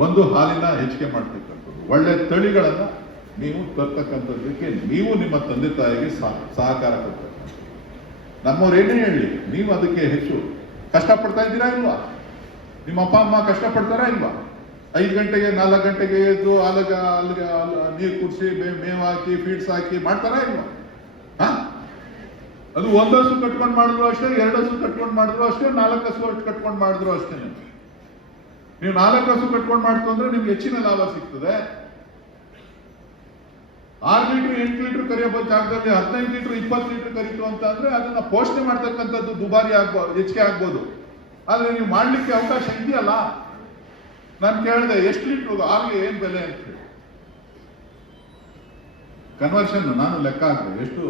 ಒಂದು ಹಾಲಿನ ಹೆಚ್ಚಿಗೆ ಮಾಡ್ತಕ್ಕಂಥದ್ದು, ಒಳ್ಳೆ ತಳಿಗಳನ್ನ ನೀವು ತರ್ತಕ್ಕಂಥದ್ದಕ್ಕೆ ನೀವು ನಿಮ್ಮ ತಂದೆ ತಾಯಿಗೆ ಸಹಕಾರ ಕೊಡ್ತಕ್ಕಂಥದ್ದು. ನಮ್ಮವ್ರು ಏನೇ ಹೇಳಿ, ನೀವು ಅದಕ್ಕೆ ಹೆಚ್ಚು ಕಷ್ಟಪಡ್ತಾ ಇದ್ದೀರಾ ಇಲ್ವಾ? ನಿಮ್ಮ ಅಪ್ಪ ಅಮ್ಮ ಕಷ್ಟಪಡ್ತಾರಾ ಇಲ್ವಾ? 5 ಗಂಟೆಗೆ 4 ಗಂಟೆಗೆ ಎದ್ದು ಅಲ್ಲಿಗೆ ನೀರು ಕುಡಿಸಿ ಮೇವು ಹಾಕಿ ಫೀಡ್ಸ್ ಹಾಕಿ ಮಾಡ್ತಾರಾ ಇಲ್ವಾ? ಅದು 1 ಹಸು ಕಟ್ಕೊಂಡು ಮಾಡಿದ್ರು ಅಷ್ಟೇ, 2 ಹಸು ಕಟ್ಕೊಂಡು ಮಾಡಿದ್ರು ಅಷ್ಟೇ, 4 ಹಸು ಕಟ್ಕೊಂಡು ಮಾಡಿದ್ರು ಅಷ್ಟೇ. ನೀವು 4 ಹಸು ಕಟ್ಕೊಂಡು ಮಾಡ್ತು ಅಂದ್ರೆ ನಿಮ್ಗೆ ಹೆಚ್ಚಿನ ಲಾಭ ಸಿಗ್ತದೆ. 6 ಲೀಟರ್ 8 ಲೀಟರ್ ಕರಿಯೋ ಜಾಗದಲ್ಲಿ 15 ಲೀಟರ್ 20 ಲೀಟರ್ ಕರೀತು ಅಂತ ಅಂದ್ರೆ ಅದನ್ನ ಪೋಷಣೆ ಮಾಡ್ತಕ್ಕಂಥದ್ದು ದುಬಾರಿ ಆಗ್ಬೋದು, ಹೆಚ್ಚಿಗೆ ಆಗ್ಬೋದು. ಆದ್ರೆ ನೀವು ಮಾಡ್ಲಿಕ್ಕೆ ಅವಕಾಶ ಇದೆಯಲ್ಲ. ನಾನು ಕೇಳಿದೆ ಎಷ್ಟು ಲೀಟರ್ ಹಾಲಿಗೆ ಏನ್ ಬೆಲೆ ಅಂತ ಹೇಳಿ, ಕನ್ವರ್ಷನ್ ನಾನು ಲೆಕ್ಕ ಹಾಕಿದೆ ಎಷ್ಟು.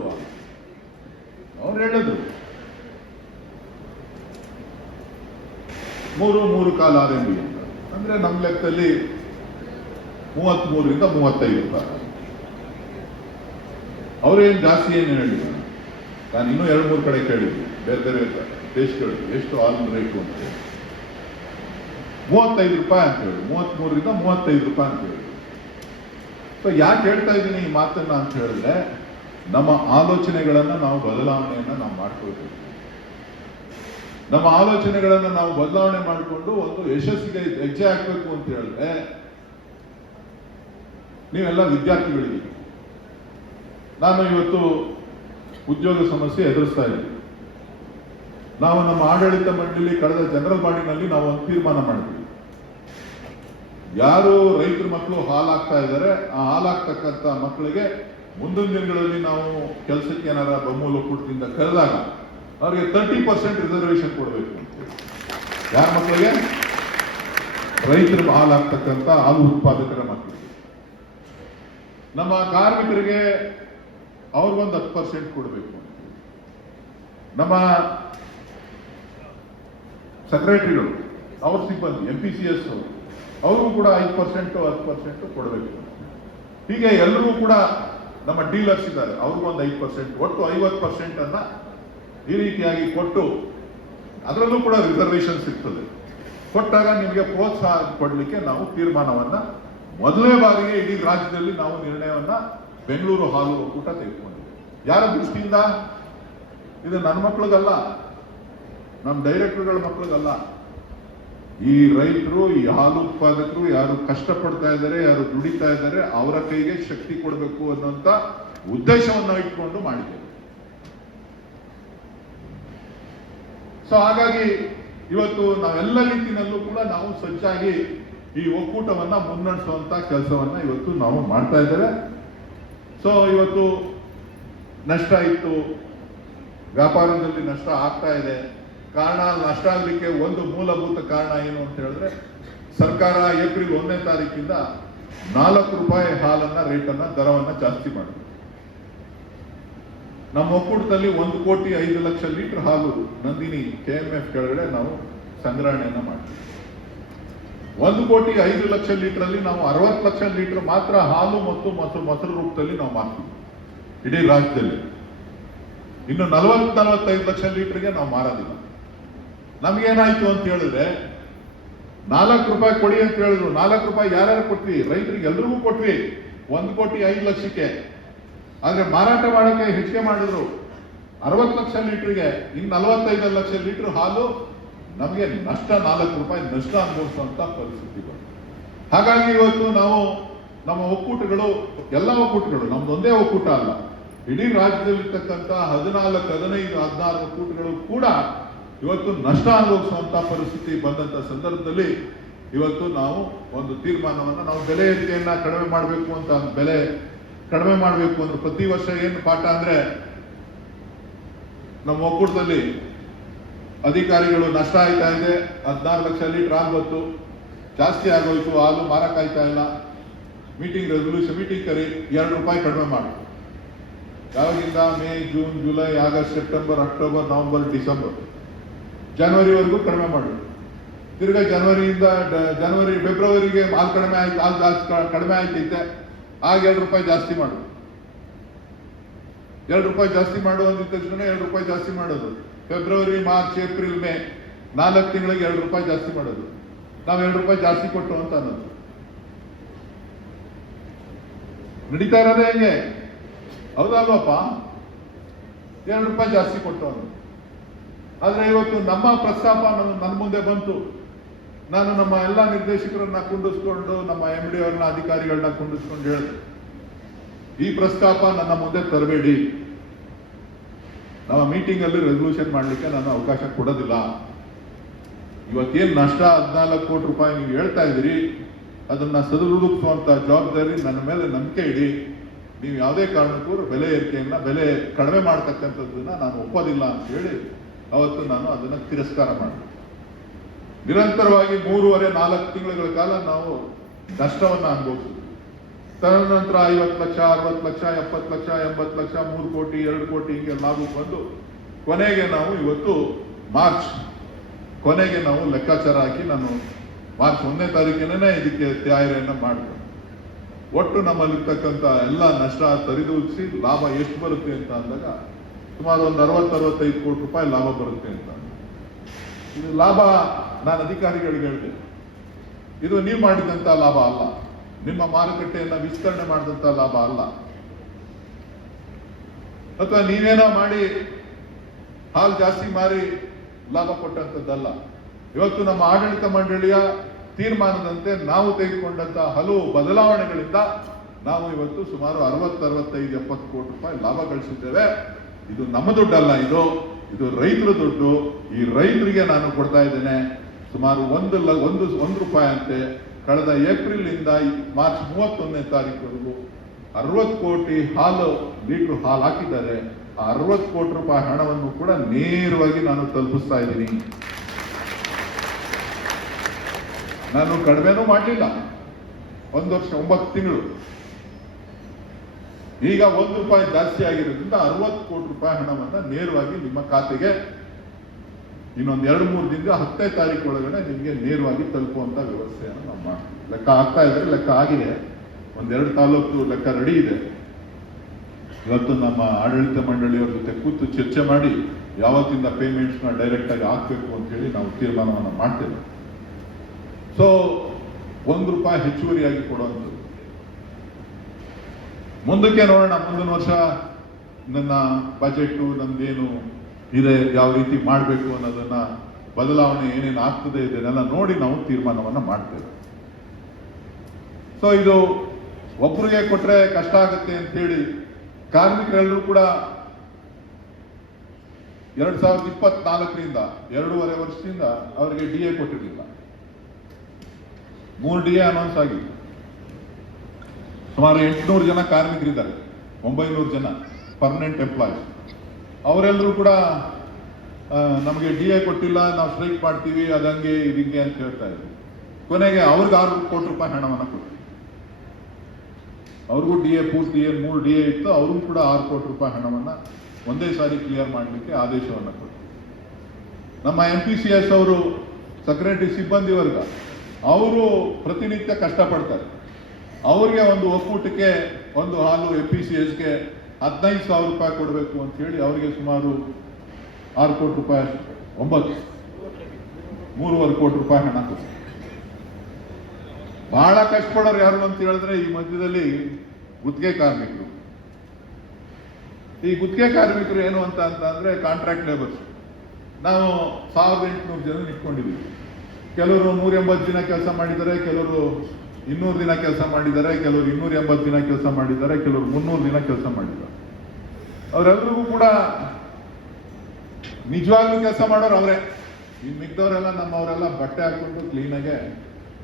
ಅವ್ರು ಹೇಳಿದ್ರು 3.25 RMB ಅಂತ. ಅಂದ್ರೆ ನಮ್ಮ ಲೆಕ್ಕದಲ್ಲಿ 33ರಿಂದ 35 ರೂಪಾಯಿ. ಅವ್ರೇನು ಜಾಸ್ತಿ ಏನು ಹೇಳಿದ್ರು, ನಾನು ಇನ್ನೂ 2-3 ಕಡೆ ಕೇಳಿದ್ವಿ, ಬೇರೆ ಬೇರೆ ದೇಶಗಳು ಎಷ್ಟು ಹಾಲಿನ ರೇಟು ಅಂತ ಹೇಳಿ. 35 ರೂಪಾಯಿ ಅಂತ ಹೇಳಿ, 33ರಿಂದ 35 ರೂಪಾಯಿ ಅಂತ ಹೇಳಿ. ಸೊ ಯಾಕೆ ಹೇಳ್ತಾ ಇದ್ದೀನಿ ಈ ಮಾತನ್ನ ಅಂತ ಹೇಳಿದ್ರೆ, ನಮ್ಮ ಆಲೋಚನೆಗಳನ್ನ ನಾವು ಬದಲಾವಣೆಯನ್ನ ನಾವು ಮಾಡ್ಕೊಳ್ಬೇಕು. ನಮ್ಮ ಆಲೋಚನೆಗಳನ್ನ ನಾವು ಬದಲಾವಣೆ ಮಾಡಿಕೊಂಡು ಒಂದು ಯಶಸ್ಸಿಗೆ ಹೆಜ್ಜೆ ಹಾಕ್ಬೇಕು ಅಂತ ಹೇಳಿದ್ರೆ, ನೀವೆಲ್ಲ ವಿದ್ಯಾರ್ಥಿಗಳಿಗೆ ನಾನು ಇವತ್ತು ಉದ್ಯೋಗ ಸಮಸ್ಯೆ ಎದುರಿಸ್ತಾ ಇದ್ದೀವಿ. ನಾವು ನಮ್ಮ ಆಡಳಿತ ಮಂಡಳಿ ಕಳೆದ ಜನರಲ್ ಬಾಡಿನಲ್ಲಿ ನಾವು ಒಂದು ತೀರ್ಮಾನ ಮಾಡಿದ್ವಿ. ಯಾರು ರೈತರ ಮಕ್ಕಳು ಹಾಲಾಗ್ತಾ ಇದ್ದಾರೆ, ಆ ಹಾಲಾಗ್ತಕ್ಕಂಥ ಮಕ್ಕಳಿಗೆ ಮುಂದಿನ ದಿನಗಳಲ್ಲಿ ನಾವು ಕೆಲಸಕ್ಕೆ ಏನಾರ ಬೊಮ್ಮೂಲ ಒಕ್ಕೂಟದಿಂದ ಕರೆದಾಗ ಅವ್ರಿಗೆ 30% ರಿಸರ್ವೇಶನ್ ಕೊಡಬೇಕು ಅಂತ. ಯಾರ ಮಕ್ಕಳಿಗೆ? ರೈತರ ಹಾಲಾಗ್ತಕ್ಕಂಥ ಹಾಲು ಉತ್ಪಾದಕರ ಮಕ್ಕಳಿಗೆ. ನಮ್ಮ ಕಾರ್ಮಿಕರಿಗೆ ಅವ್ರಿಗೊಂದು 10% ಕೊಡಬೇಕು. ನಮ್ಮ ಸೆಕ್ರೆಟರಿಗಳು, ಅವ್ರ ಸಿಬ್ಬಂದಿ MPCS ಅವ್ರಿಗೂ ಕೂಡ 5% 10% ಕೊಡಬೇಕು. ಹೀಗೆ ಎಲ್ಲರೂ ಕೂಡ ನಮ್ಮ ಡೀಲರ್ಸ್ ಇದ್ದಾರೆ, ಅವ್ರಿಗೊಂದು 5%, ಒಟ್ಟು 50% ಅನ್ನ ಈ ರೀತಿಯಾಗಿ ಕೊಟ್ಟು, ಅದರಲ್ಲೂ ಕೂಡ ರಿಸರ್ವೇಶನ್ ಸಿಗ್ತದೆ. ಕೊಟ್ಟಾಗ ನಿಮಗೆ ಪ್ರೋತ್ಸಾಹ ಕೊಡಲಿಕ್ಕೆ ನಾವು ತೀರ್ಮಾನವನ್ನ ಮೊದಲನೇ ಬಾರಿಗೆ ಇಡೀ ರಾಜ್ಯದಲ್ಲಿ ನಾವು ನಿರ್ಣಯವನ್ನ ಬೆಂಗಳೂರು ಹಾಲು ಒಕ್ಕೂಟ ತೆಗೆದುಕೊಂಡಿದೆ. ಯಾರ ದೃಷ್ಟಿಯಿಂದ? ಇದು ನನ್ನ ಮಕ್ಕಳಿಗಲ್ಲ, ನಮ್ಮ ಡೈರೆಕ್ಟರ್ಗಳ ಮಕ್ಕಳಿಗಲ್ಲ. ಈ ರೈತರು, ಈ ಹಾಲು ಉತ್ಪಾದಕರು ಯಾರು ಕಷ್ಟಪಡ್ತಾ ಇದ್ದಾರೆ, ಯಾರು ದುಡಿತಾ ಇದ್ದಾರೆ, ಅವರ ಕೈಗೆ ಶಕ್ತಿ ಕೊಡಬೇಕು ಅನ್ನೋಂಥ ಉದ್ದೇಶವನ್ನು ಇಟ್ಕೊಂಡು ಮಾಡಿದ್ದೇವೆ. ಸೊ ಹಾಗಾಗಿ ಇವತ್ತು ನಾವೆಲ್ಲ ರೀತಿಯಲ್ಲೂ ಕೂಡ ನಾವು ಸಜ್ಜಾಗಿ ಈ ಒಕ್ಕೂಟವನ್ನ ಮುನ್ನಡೆಸುವಂತ ಕೆಲಸವನ್ನ ಇವತ್ತು ನಾವು ಮಾಡ್ತಾ ಇದ್ದೇವೆ. ಸೊ ಇವತ್ತು ನಷ್ಟ ಇತ್ತು, ವ್ಯಾಪಾರದಲ್ಲಿ ನಷ್ಟ ಆಗ್ತಾ ಇದೆ. ಕಾರಣ, ನಷ್ಟ ಆಗಲಿಕ್ಕೆ ಒಂದು ಮೂಲಭೂತ ಕಾರಣ ಏನು ಅಂತ ಹೇಳಿದ್ರೆ, ಸರ್ಕಾರ ಏಪ್ರಿಲ್ 1ನೇ ತಾರೀಕಿಂದ 4 ರೂಪಾಯಿ ಹಾಲನ್ನ ರೇಟನ್ನ ದರವನ್ನ ಜಾಸ್ತಿ ಮಾಡಿದೆ. ನಮ್ಮ ಒಕ್ಕೂಟದಲ್ಲಿ 1,05,00,000 ಲೀಟರ್ ಹಾಲು ನಂದಿನಿ KMF ಕೆಳಗಡೆ ನಾವು ಸಂಗ್ರಹಣೆಯನ್ನ ಮಾಡ್ತೀವಿ. 1,05,00,000 ಲೀಟರ್ ಅಲ್ಲಿ ನಾವು 60 ಲಕ್ಷ ಲೀಟರ್ ಮಾತ್ರ ಹಾಲು ಮತ್ತು ಮೊಸರು ರೂಪದಲ್ಲಿ ನಾವು ಮಾರ್ತೀವಿ ಇಡೀ ರಾಜ್ಯದಲ್ಲಿ. ಇನ್ನು 40-45 ಲಕ್ಷ ಲೀಟರ್ಗೆ ನಾವು ಮಾರೋದಿಲ್ಲ. ನಮ್ಗೇನಾಯ್ತು ಅಂತ ಹೇಳಿದ್ರೆ, 4 ರೂಪಾಯಿ ಕೊಡಿ ಅಂತ ಹೇಳಿದ್ರು. 4 ರೂಪಾಯಿ ಯಾರ್ಯಾರು ಕೊಟ್ವಿ? ರೈತರಿಗೆ ಎಲ್ರಿಗೂ ಕೊಟ್ವಿ, 1,05,00,000ಕ್ಕೆ. ಆದ್ರೆ ಮಾರಾಟ ಮಾಡೋಕೆ ಹೆಚ್ಚಿಗೆ ಮಾಡಿದ್ರು 60 ಲಕ್ಷ ಲೀಟರ್ಗೆ. ಇನ್ನು 45 ಲಕ್ಷ ಲೀಟರ್ ಹಾಲು ನಮಗೆ ನಷ್ಟ, 4 ರೂಪಾಯಿ ನಷ್ಟ ಅನುಭವಿಸುವಂತ ಪರಿಸ್ಥಿತಿ ಬಂತು. ಹಾಗಾಗಿ ಇವತ್ತು ನಾವು ನಮ್ಮ ಒಕ್ಕೂಟಗಳು, ಎಲ್ಲ ಒಕ್ಕೂಟಗಳು, ನಮ್ದೊಂದೇ ಒಕ್ಕೂಟ ಅಲ್ಲ, ಇಡೀ ರಾಜ್ಯದಲ್ಲಿರ್ತಕ್ಕಂಥ 14, 15, 16 ಒಕ್ಕೂಟಗಳು ಕೂಡ ಇವತ್ತು ನಷ್ಟ ಅನುಭವಿಸುವಂತ ಪರಿಸ್ಥಿತಿ ಬಂದಂತ ಸಂದರ್ಭದಲ್ಲಿ ಇವತ್ತು ನಾವು ಒಂದು ತೀರ್ಮಾನವನ್ನ, ನಾವು ಬೆಲೆ ಏರಿಕೆಯನ್ನ ಕಡಿಮೆ ಮಾಡಬೇಕು ಅಂತ, ಬೆಲೆ ಕಡಿಮೆ ಮಾಡಬೇಕು ಅಂದ್ರೆ ಪ್ರತಿ ವರ್ಷ ಏನು ಪಾಠ ಅಂದ್ರೆ, ನಮ್ಮ ಒಕ್ಕೂಟದಲ್ಲಿ ಅಧಿಕಾರಿಗಳು ನಷ್ಟ ಆಯ್ತಾ ಇದೆ, 16 ಲಕ್ಷ ಲೀಟರ್ ಆಗ್ಬತ್ತು, ಜಾಸ್ತಿ ಆಗೋಯ್ತು, ಹಾಲು ಮಾರಕ್ಕಾಯ್ತಾ ಇಲ್ಲ, ಮೀಟಿಂಗ್ ರೆಸಲ್ಯೂಷನ್ ಮೀಟಿಂಗ್ ಕರಿ, 2 ರೂಪಾಯಿ ಕಡಿಮೆ ಮಾಡಿ. ಯಾವಾಗಿಂದ? May, June, July, August, September, October, November, December, ಜನವರಿವರೆಗೂ ಕಡಿಮೆ ಮಾಡಿ. ತಿರ್ಗಾ ಜನವರಿ ಫೆಬ್ರವರಿಗೆ ಹಾಲು ಕಡಿಮೆ ಆಯ್ತು, ಹಾಲು ಜಾಸ್ತಿ ಕಡಿಮೆ ಆಯ್ತೈತೆ, ಆಗ 2 ರೂಪಾಯಿ ಜಾಸ್ತಿ ಮಾಡು. 2 ರೂಪಾಯಿ ಜಾಸ್ತಿ ಮಾಡು ಅಂದಿದ ತಕ್ಷಣ 2 ರೂಪಾಯಿ ಜಾಸ್ತಿ ಮಾಡೋದು. ಫೆಬ್ರವರಿ, ಮಾರ್ಚ್, ಏಪ್ರಿಲ್, ಮೇ 4 ತಿಂಗಳಿಗೆ 2 ರೂಪಾಯಿ ಜಾಸ್ತಿ ಮಾಡೋದು. ನಾವು 2 ರೂಪಾಯಿ ಜಾಸ್ತಿ ಕೊಟ್ಟು ಅಂತ ಅನ್ನೋದು ನಡೀತಾ ಇರೋದೇ ಹೆಂಗೆ? ಹೌದಲ್ವಪ್ಪ? 2 ರೂಪಾಯಿ ಜಾಸ್ತಿ ಕೊಟ್ಟು ಅನ್ನೋದು. ಆದ್ರೆ ಇವತ್ತು ನಮ್ಮ ಪ್ರಸ್ತಾಪ ನನ್ನ ಮುಂದೆ ಬಂತು. ನಾನು ನಮ್ಮ ಎಲ್ಲ ನಿರ್ದೇಶಕರನ್ನ ಕುಂಡಿಸ್ಕೊಂಡು, ನಮ್ಮ MD ಅವ್ರನ್ನ, ಅಧಿಕಾರಿಗಳನ್ನ ಕುಂಡಿಸ್ಕೊಂಡು ಹೇಳಿದೆ, ಈ ಪ್ರಸ್ತಾಪ ನನ್ನ ಮುಂದೆ ತರಬೇಡಿ. ನಮ್ಮ ಮೀಟಿಂಗ್ ಅಲ್ಲಿ ರೆಸಲ್ಯೂಷನ್ ಮಾಡಲಿಕ್ಕೆ ನಾನು ಅವಕಾಶ ಕೊಡೋದಿಲ್ಲ. ಇವತ್ತೇನು ನಷ್ಟ 14 ಕೋಟಿ ರೂಪಾಯಿ ನೀವು ಹೇಳ್ತಾ ಇದ್ದೀರಿ, ಅದನ್ನ ಸದುಪಡಿಸುವಂತ ಜವಾಬ್ದಾರಿ ನನ್ನ ಮೇಲೆ ನಂಬಿಕೆ ಇಡಿ. ನೀವು ಯಾವುದೇ ಕಾರಣಕ್ಕೂ ಬೆಲೆ ಏರಿಕೆಯನ್ನ, ಬೆಲೆ ಕಡಿಮೆ ಮಾಡ್ತಕ್ಕಂಥದ್ದನ್ನ ನಾನು ಒಪ್ಪೋದಿಲ್ಲ ಅಂತ ಹೇಳಿ ಅವತ್ತು ನಾನು ಅದನ್ನ ತಿರಸ್ಕಾರ ಮಾಡಿದೆ. ನಿರಂತರವಾಗಿ 3.5-4 ತಿಂಗಳ ಕಾಲ ನಾವು ನಷ್ಟವನ್ನ ಅನುಭವಿಸಿದ್ವಿ. ತದನಂತರ 50 ಲಕ್ಷ, 60 ಲಕ್ಷ, 70 ಲಕ್ಷ, 80 ಲಕ್ಷ, 3 ಕೋಟಿ, 2 ಕೋಟಿ ಹೀಗೆ ಲಾಭ ಬಂದು ಕೊನೆಗೆ ನಾವು ಇವತ್ತು ಮಾರ್ಚ್ ಕೊನೆಗೆ ನಾವು ಲೆಕ್ಕಾಚಾರ ಹಾಕಿ ನಾನು ಮಾರ್ಚ್ 1ನೇ ತಾರೀಕಿನೇ ಇದಕ್ಕೆ ತಯಾರಿಯನ್ನ ಮಾಡಿದೆ. ಒಟ್ಟು ನಮ್ಮಲ್ಲಿರ್ತಕ್ಕಂಥ ಎಲ್ಲ ನಷ್ಟ ಸರಿದೂಗಿಸಿ ಲಾಭ ಎಷ್ಟು ಬರುತ್ತೆ ಅಂತ ಅಂದಾಗ ಸುಮಾರು ಒಂದು 60-65 ಕೋಟಿ ರೂಪಾಯಿ ಲಾಭ ಬರುತ್ತೆ ಅಂತ. ಇದು ಲಾಭ ನಾನು ಅಧಿಕಾರಿಗಳಿಗೆ ಹೇಳಿದೆ, ಇದು ನೀವು ಮಾಡಿದಂತ ಲಾಭ ಅಲ್ಲ, ನಿಮ್ಮ ಮಾರುಕಟ್ಟೆಯನ್ನ ವಿಸ್ತರಣೆ ಮಾಡಿದಂತ ಲಾಭ ಅಲ್ಲ, ಅಥವಾ ನೀವೇನೋ ಮಾಡಿ ಹಾಲು ಜಾಸ್ತಿ ಮಾರಿ ಲಾಭ ಕೊಟ್ಟಂತದ್ದಲ್ಲ. ಇವತ್ತು ನಮ್ಮ ಆಡಳಿತ ಮಂಡಳಿಯ ತೀರ್ಮಾನದಂತೆ ನಾವು ತೆಗೆದುಕೊಂಡಂತ ಹಲವು ಬದಲಾವಣೆಗಳಿಂದ ನಾವು ಇವತ್ತು ಸುಮಾರು 60-65-70 ಕೋಟಿ ರೂಪಾಯಿ ಲಾಭ ಗಳಿಸಿದ್ದೇವೆ. ಇದು ನಮ್ಮ ದುಡ್ಡಲ್ಲ, ಇದು ರೈತರ ದುಡ್ಡು. ಈ ರೈತರಿಗೆ ನಾನು ಕೊಡ್ತಾ ಇದ್ದೇನೆ ಸುಮಾರು 1 ರೂಪಾಯಿ ಅಂತೆ. ಕಳೆದ ಏಪ್ರಿಲ್ ಇಂದ ಮಾರ್ಚ್ 31ನೇ ತಾರೀಕುವರೆಗೂ 60 ಕೋಟಿ ಲೀಟರ್ ಹಾಲು ಹಾಕಿದ್ದಾರೆ. ಆ 60 ಕೋಟಿ ರೂಪಾಯಿ ಹಣವನ್ನು ಕೂಡ ನೇರವಾಗಿ ನಾನು ತಲುಪಿಸ್ತಾ ಇದ್ದೀನಿ. ನಾನು ಕಡಿಮೆನೂ ಮಾಡಲಿಲ್ಲ. 1 ವರ್ಷ 9 ತಿಂಗಳು. ಈಗ 1 ರೂಪಾಯಿ ಜಾಸ್ತಿ ಆಗಿರೋದ್ರಿಂದ 60 ಕೋಟಿ ರೂಪಾಯಿ ಹಣವನ್ನ ನೇರವಾಗಿ ನಿಮ್ಮ ಖಾತೆಗೆ ಇನ್ನೊಂದು 2-3 ದಿನದ 10ನೇ ತಾರೀಕು ಒಳಗಡೆ ನಿಮಗೆ ನೇರವಾಗಿ ತಲುಪುವಂತ ವ್ಯವಸ್ಥೆಯನ್ನು ನಾವು ಮಾಡ್ತೀವಿ. ಲೆಕ್ಕ ಆಗ್ತಾ ಇದ್ರೆ, ಲೆಕ್ಕ ಆಗಿದೆ, 1-2 ತಾಲೂಕು ಲೆಕ್ಕ ರೆಡಿ ಇದೆ. ಇವತ್ತು ನಮ್ಮ ಆಡಳಿತ ಮಂಡಳಿಯವರ ಜೊತೆ ಕೂತು ಚರ್ಚೆ ಮಾಡಿ ಯಾವತ್ತಿಂದ ಪೇಮೆಂಟ್ಸ್ ನ ಡೈರೆಕ್ಟ್ ಆಗಿ ಹಾಕ್ಬೇಕು ಅಂತ ಹೇಳಿ ನಾವು ತೀರ್ಮಾನವನ್ನು ಮಾಡ್ತೇವೆ. ಸೊ 1 ರೂಪಾಯಿ ಹೆಚ್ಚುವರಿಯಾಗಿ ಕೊಡುವಂಥದ್ದು. ಮುಂದಕ್ಕೆ ನೋಡೋಣ, ಮುಂದಿನ ವರ್ಷ ನನ್ನ ಬಜೆಟ್ ನಮ್ದೇನು ಇದೆ, ಯಾವ ರೀತಿ ಮಾಡಬೇಕು ಅನ್ನೋದನ್ನ, ಬದಲಾವಣೆ ಏನೇನು ಆಗ್ತದೆ ಇದನ್ನೆಲ್ಲ ನೋಡಿ ನಾವು ತೀರ್ಮಾನವನ್ನ ಮಾಡ್ತೇವೆ. ಸೊ ಇದು ಒಬ್ಬರಿಗೆ ಕೊಟ್ರೆ ಕಷ್ಟ ಆಗುತ್ತೆ ಅಂತೇಳಿ ಕಾರ್ಮಿಕರೆಲ್ಲರೂ ಕೂಡ 2024ರಿಂದ 2.5 ವರ್ಷದಿಂದ ಅವರಿಗೆ DA ಕೊಟ್ಟಿರಲಿಲ್ಲ. 3 DA ಅನೌನ್ಸ್ ಆಗಿದೆ. ಸುಮಾರು 800 ಜನ ಕಾರ್ಮಿಕರಿದ್ದಾರೆ, 900 ಜನ ಪರ್ಮನೆಂಟ್ ಎಂಪ್ಲಾಯೀಸ್. ಅವರೆಲ್ಲರೂ ಕೂಡ ನಮಗೆ DA ಕೊಟ್ಟಿಲ್ಲ, ನಾವು ಸ್ಟ್ರೈಕ್ ಮಾಡ್ತೀವಿ, ಅದಂಗೆ ಇದಿಂಗೆ ಅಂತ ಹೇಳ್ತಾ ಇದ್ರು. ಕೊನೆಗೆ ಅವ್ರಿಗೆ 6 ಕೋಟಿ ರೂಪಾಯಿ ಹಣವನ್ನು ಕೊಟ್ಟರು. ಅವ್ರಿಗೂ DA ಪೂರ್ತಿ 3 DA ಇತ್ತು, ಅವ್ರಿಗೂ ಕೂಡ 6 ಕೋಟಿ ರೂಪಾಯಿ ಹಣವನ್ನ ಒಂದೇ ಸಾರಿ ಕ್ಲಿಯರ್ ಮಾಡಲಿಕ್ಕೆ ಆದೇಶವನ್ನು ಕೊಟ್ಟರು. ನಮ್ಮ MPCS ಅವರು ಸೆಕ್ರೆಟರಿ ಸಿಬ್ಬಂದಿ ವರ್ಗ, ಅವರು ಪ್ರತಿನಿತ್ಯ ಕಷ್ಟಪಡ್ತಾರೆ. ಅವ್ರಿಗೆ ಒಂದು ಒಕ್ಕೂಟಕ್ಕೆ ಒಂದು ಹಾಲು MPCSಗೆ 15,000 ರೂಪಾಯಿ ಕೊಡಬೇಕು ಅಂತ ಹೇಳಿ ಅವರಿಗೆ ಸುಮಾರು 6 ಕೋಟಿ ರೂಪಾಯಿ, 3.5 ಕೋಟಿ ರೂಪಾಯಿ ಹಣ ಕೊಡ್ತಾರೆ. ಬಹಳ ಕಷ್ಟಪಡೋರು ಯಾರು ಅಂತ ಹೇಳಿದ್ರೆ ಈ ಮಧ್ಯದಲ್ಲಿ ಗುತ್ತಿಗೆ ಕಾರ್ಮಿಕರು. ಈ ಗುತ್ತಿಗೆ ಕಾರ್ಮಿಕರು ಏನು ಅಂತ ಅಂದ್ರೆ ಕಾಂಟ್ರಾಕ್ಟ್ ಲೇಬರ್ಸ್. ನಾವು 1800 ಜನ ಇಟ್ಕೊಂಡಿದ್ದೀವಿ. ಕೆಲವರು 180 ದಿನ ಕೆಲಸ ಮಾಡಿದ್ದಾರೆ, ಕೆಲವರು 200 ದಿನ ಕೆಲಸ ಮಾಡಿದ್ದಾರೆ, ಕೆಲವರು 280 ದಿನ ಕೆಲಸ ಮಾಡಿದ್ದಾರೆ, ಕೆಲವರು 300 ದಿನ ಕೆಲಸ ಮಾಡಿದ್ದಾರೆ. ಅವರೆಲ್ಲರಿಗೂ ಕೂಡ ನಿಜವಾಗ್ಲೂ ಕೆಲಸ ಮಾಡೋರು ಅವರೇ. ಈ ಮಿಕ್ಕದವರೆಲ್ಲ ನಮ್ಮವರೆಲ್ಲ ಬಟ್ಟೆ ಹಾಕೊಂಡು ಕ್ಲೀನಾಗೆ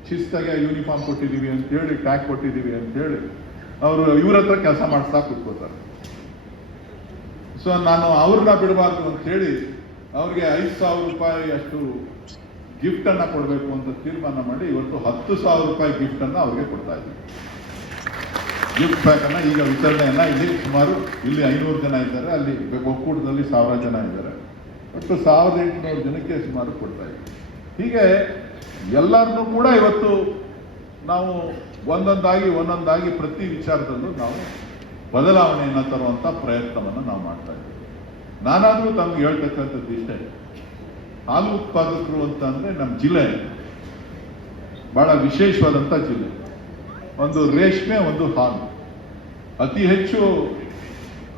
ಶಿಸ್ತಾಗೆ ಯೂನಿಫಾರ್ಮ್ ಕೊಟ್ಟಿದ್ದೀವಿ ಅಂತ ಹೇಳಿ, ಟ್ಯಾಗ್ ಕೊಟ್ಟಿದ್ದೀವಿ ಅಂತ ಹೇಳಿ ಅವರು ಇವ್ರ ಹತ್ರ ಕೆಲಸ ಮಾಡಿಸ್ತಾ ಕೂತ್ಕೋತಾರೆ. ಸೊ ನಾನು ಅವ್ರನ್ನ ಬಿಡಬಾರ್ದು ಅಂತ ಹೇಳಿ ಅವ್ರಿಗೆ 5,000 ರೂಪಾಯಿ ಅಷ್ಟು ಗಿಫ್ಟ್ ಅನ್ನ ಕೊಡಬೇಕು ಅಂತ ತೀರ್ಮಾನ ಮಾಡಿ ಇವತ್ತು 10,000 ರೂಪಾಯಿ ಗಿಫ್ಟ್ ಅನ್ನ ಅವ್ರಿಗೆ ಕೊಡ್ತಾ ಇದ್ದೀವಿ. ಗಿಫ್ಟ್ ಪ್ಯಾಕ್ ಅನ್ನ ಈಗ ವಿತರಣೆಯನ್ನ ಇಲ್ಲಿ ಸುಮಾರು 500 ಜನ ಇದ್ದಾರೆ, ಅಲ್ಲಿ ಒಕ್ಕೂಟದಲ್ಲಿ 1000 ಜನ ಇದ್ದಾರೆ. ಒಟ್ಟು 1800 ಜನಕ್ಕೆ ಸುಮಾರು ಕೊಡ್ತಾ ಇದ್ದೀವಿ. ಹೀಗೆ ಎಲ್ಲರನ್ನೂ ಕೂಡ ಇವತ್ತು ನಾವು ಒಂದೊಂದಾಗಿ ಪ್ರತಿ ವಿಚಾರದಲ್ಲೂ ನಾವು ಬದಲಾವಣೆಯನ್ನು ತರುವಂತ ಪ್ರಯತ್ನವನ್ನು ನಾವು ಮಾಡ್ತಾ ಇದ್ದೀವಿ. ನಾನಾದ್ರೂ ತಮ್ಗೆ ಹೇಳ್ತಕ್ಕಂಥದ್ದು ಇಷ್ಟೇ, ಹಾಲು ಉತ್ಪಾದಕರು ಅಂತ ಅಂದ್ರೆ ನಮ್ಮ ಜಿಲ್ಲೆ ಬಹಳ ವಿಶೇಷವಾದಂತ ಜಿಲ್ಲೆ. ಒಂದು ರೇಷ್ಮೆ, ಒಂದು ಹಾಲು, ಅತಿ ಹೆಚ್ಚು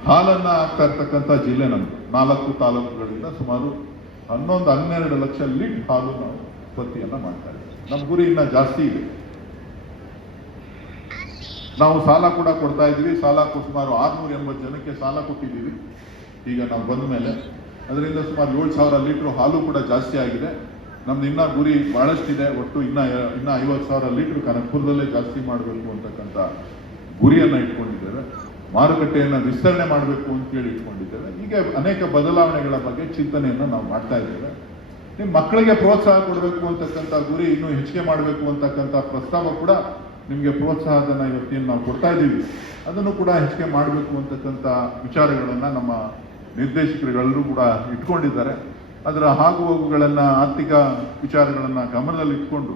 ಹಾಲನ್ನ ಆಗ್ತಾ ಇರ್ತಕ್ಕಂಥ ಜಿಲ್ಲೆ ನಮ್ದು. 4 ತಾಲೂಕುಗಳಿಂದ ಸುಮಾರು 11-12 ಲಕ್ಷ ಲೀಟರ್ ಹಾಲು ನಾವು ಉತ್ಪತ್ತಿಯನ್ನ ಮಾಡ್ತಾ ಇದ್ದೀವಿ. ನಮ್ಮ ಗುರಿ ಇನ್ನ ಜಾಸ್ತಿ ಇದೆ. ನಾವು ಸಾಲ ಕೂಡ ಕೊಡ್ತಾ ಇದ್ದೀವಿ. ಸಾಲ ಸುಮಾರು 680 ಜನಕ್ಕೆ ಸಾಲ ಕೊಟ್ಟಿದ್ದೀವಿ. ಈಗ ನಾವು ಬಂದ ಮೇಲೆ. ಅದರಿಂದ ಸುಮಾರು 7,000 ಲೀಟ್ರ್ ಹಾಲು ಕೂಡ ಜಾಸ್ತಿ ಆಗಿದೆ. ನಮ್ದು ಇನ್ನೂ ಗುರಿ ಬಹಳಷ್ಟಿದೆ. ಒಟ್ಟು ಇನ್ನೂ 50,000 ಲೀಟ್ರ್ ಕನಕಪುರದಲ್ಲೇ ಜಾಸ್ತಿ ಮಾಡಬೇಕು ಅಂತಕ್ಕಂಥ ಗುರಿಯನ್ನು ಇಟ್ಕೊಂಡಿದ್ದೇವೆ. ಮಾರುಕಟ್ಟೆಯನ್ನು ವಿಸ್ತರಣೆ ಮಾಡಬೇಕು ಅಂತೇಳಿ ಇಟ್ಕೊಂಡಿದ್ದೇವೆ. ಹೀಗೆ ಅನೇಕ ಬದಲಾವಣೆಗಳ ಬಗ್ಗೆ ಚಿಂತನೆಯನ್ನು ನಾವು ಮಾಡ್ತಾ ಇದ್ದೇವೆ. ನಿಮ್ಮ ಮಕ್ಕಳಿಗೆ ಪ್ರೋತ್ಸಾಹ ಕೊಡಬೇಕು ಅಂತಕ್ಕಂಥ ಗುರಿ ಇನ್ನೂ ಹೆಚ್ಚಿಗೆ ಮಾಡಬೇಕು ಅಂತಕ್ಕಂಥ ಪ್ರಸ್ತಾವ ಕೂಡ ನಿಮಗೆ ಪ್ರೋತ್ಸಾಹದನ್ನು ಇವತ್ತೇನು ನಾವು ಕೊಡ್ತಾ ಇದ್ದೀವಿ, ಅದನ್ನು ಕೂಡ ಹೆಚ್ಚಿಗೆ ಮಾಡಬೇಕು ಅಂತಕ್ಕಂಥ ವಿಚಾರಗಳನ್ನು ನಮ್ಮ ನಿರ್ದೇಶಕರುಗಳೆಲ್ಲರೂ ಕೂಡ ಇಟ್ಕೊಂಡಿದ್ದಾರೆ. ಅದರ ಆಗು ಹೋಗುಗಳನ್ನು, ಆರ್ಥಿಕ ವಿಚಾರಗಳನ್ನು ಗಮನದಲ್ಲಿ ಇಟ್ಕೊಂಡು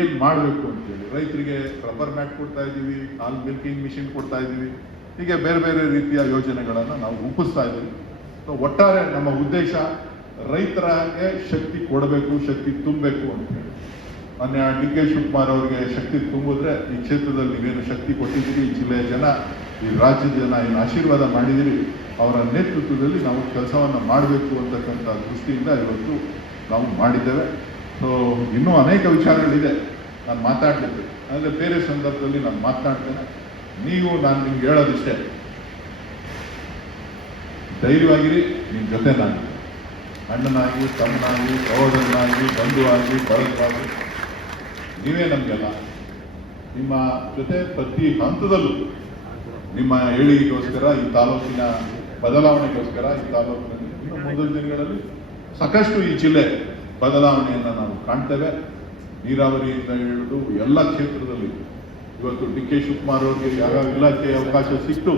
ಏನು ಮಾಡಬೇಕು ಅಂತೇಳಿ ರೈತರಿಗೆ ರಬ್ಬರ್ ಮ್ಯಾಟ್ ಕೊಡ್ತಾ ಇದ್ದೀವಿ, ಹಾಲ್ ಮಿಲ್ಕಿಂಗ್ ಮಿಷಿನ್ ಕೊಡ್ತಾ ಇದ್ದೀವಿ. ಹೀಗೆ ಬೇರೆ ಬೇರೆ ರೀತಿಯ ಯೋಜನೆಗಳನ್ನು ನಾವು ರೂಪಿಸ್ತಾ ಇದ್ದೀವಿ. ಸೊ ಒಟ್ಟಾರೆ ನಮ್ಮ ಉದ್ದೇಶ ರೈತರಿಗೆ ಶಕ್ತಿ ಕೊಡಬೇಕು, ಶಕ್ತಿ ತುಂಬಬೇಕು ಅಂತೇಳಿ. ಮಾನ್ಯ ಡಿ ಕೆ ಶಿವಕುಮಾರ್ ಅವರಿಗೆ ಶಕ್ತಿ ತುಂಬಿದ್ರೆ ಈ ಕ್ಷೇತ್ರದಲ್ಲಿ ನೀವೇನು ಶಕ್ತಿ ಕೊಟ್ಟಿದ್ದೀರಿ, ಈ ಜಿಲ್ಲೆಯ ಜನ, ಈ ರಾಜ್ಯದ ಜನ ಏನು ಆಶೀರ್ವಾದ ಮಾಡಿದಿರಿ, ಅವರ ನೇತೃತ್ವದಲ್ಲಿ ನಾವು ಕೆಲಸವನ್ನು ಮಾಡಬೇಕು ಅಂತಕ್ಕಂಥ ದೃಷ್ಟಿಯಿಂದ ಇವತ್ತು ನಾವು ಮಾಡಿದ್ದೇವೆ. ಸೊ ಇನ್ನೂ ಅನೇಕ ವಿಚಾರಗಳಿದೆ, ನಾನು ಮಾತಾಡಲಿಕ್ಕೆ, ಅಂದರೆ ಬೇರೆ ಸಂದರ್ಭದಲ್ಲಿ ನಾನು ಮಾತನಾಡ್ತೇನೆ. ನಾನು ನಿಮ್ಗೆ ಹೇಳೋದಿಷ್ಟೇ, ಧೈರ್ಯವಾಗಿರಿ. ನಿಮ್ಮ ಜೊತೆ ನಾನು ಅಣ್ಣನಾಗಿ, ತಮ್ಮನಾಗಿ, ಸಹೋದರನಾಗಿ, ಬಂಧುವಾಗಿ, ಬಳಗವಾಗಿ ನೀವೇ ನಮಗೆಲ್ಲ. ನಿಮ್ಮ ಜೊತೆ ಪ್ರತಿ ಹಂತದಲ್ಲೂ ನಿಮ್ಮ ಏಳಿಗೆಗೋಸ್ಕರ, ಈ ತಾಲೂಕಿನ ಬದಲಾವಣೆಗೋಸ್ಕರ, ಈ ತಾಲೂಕಿನಲ್ಲಿ ಇನ್ನು ಮುಂದಿನ ದಿನಗಳಲ್ಲಿ ಸಾಕಷ್ಟು ಈ ಜಿಲ್ಲೆ ಬದಲಾವಣೆಯನ್ನು ನಾವು ಕಾಣ್ತೇವೆ. ನೀರಾವರಿಯಿಂದ ಹಿಡಿದು ಎಲ್ಲ ಕ್ಷೇತ್ರದಲ್ಲಿ ಇವತ್ತು ಡಿ ಕೆ ಶಿವಕುಮಾರ್ ಅವರಿಗೆ ಯಾವ ಇಲಾಖೆಯ ಅವಕಾಶ ಸಿಕ್ತು,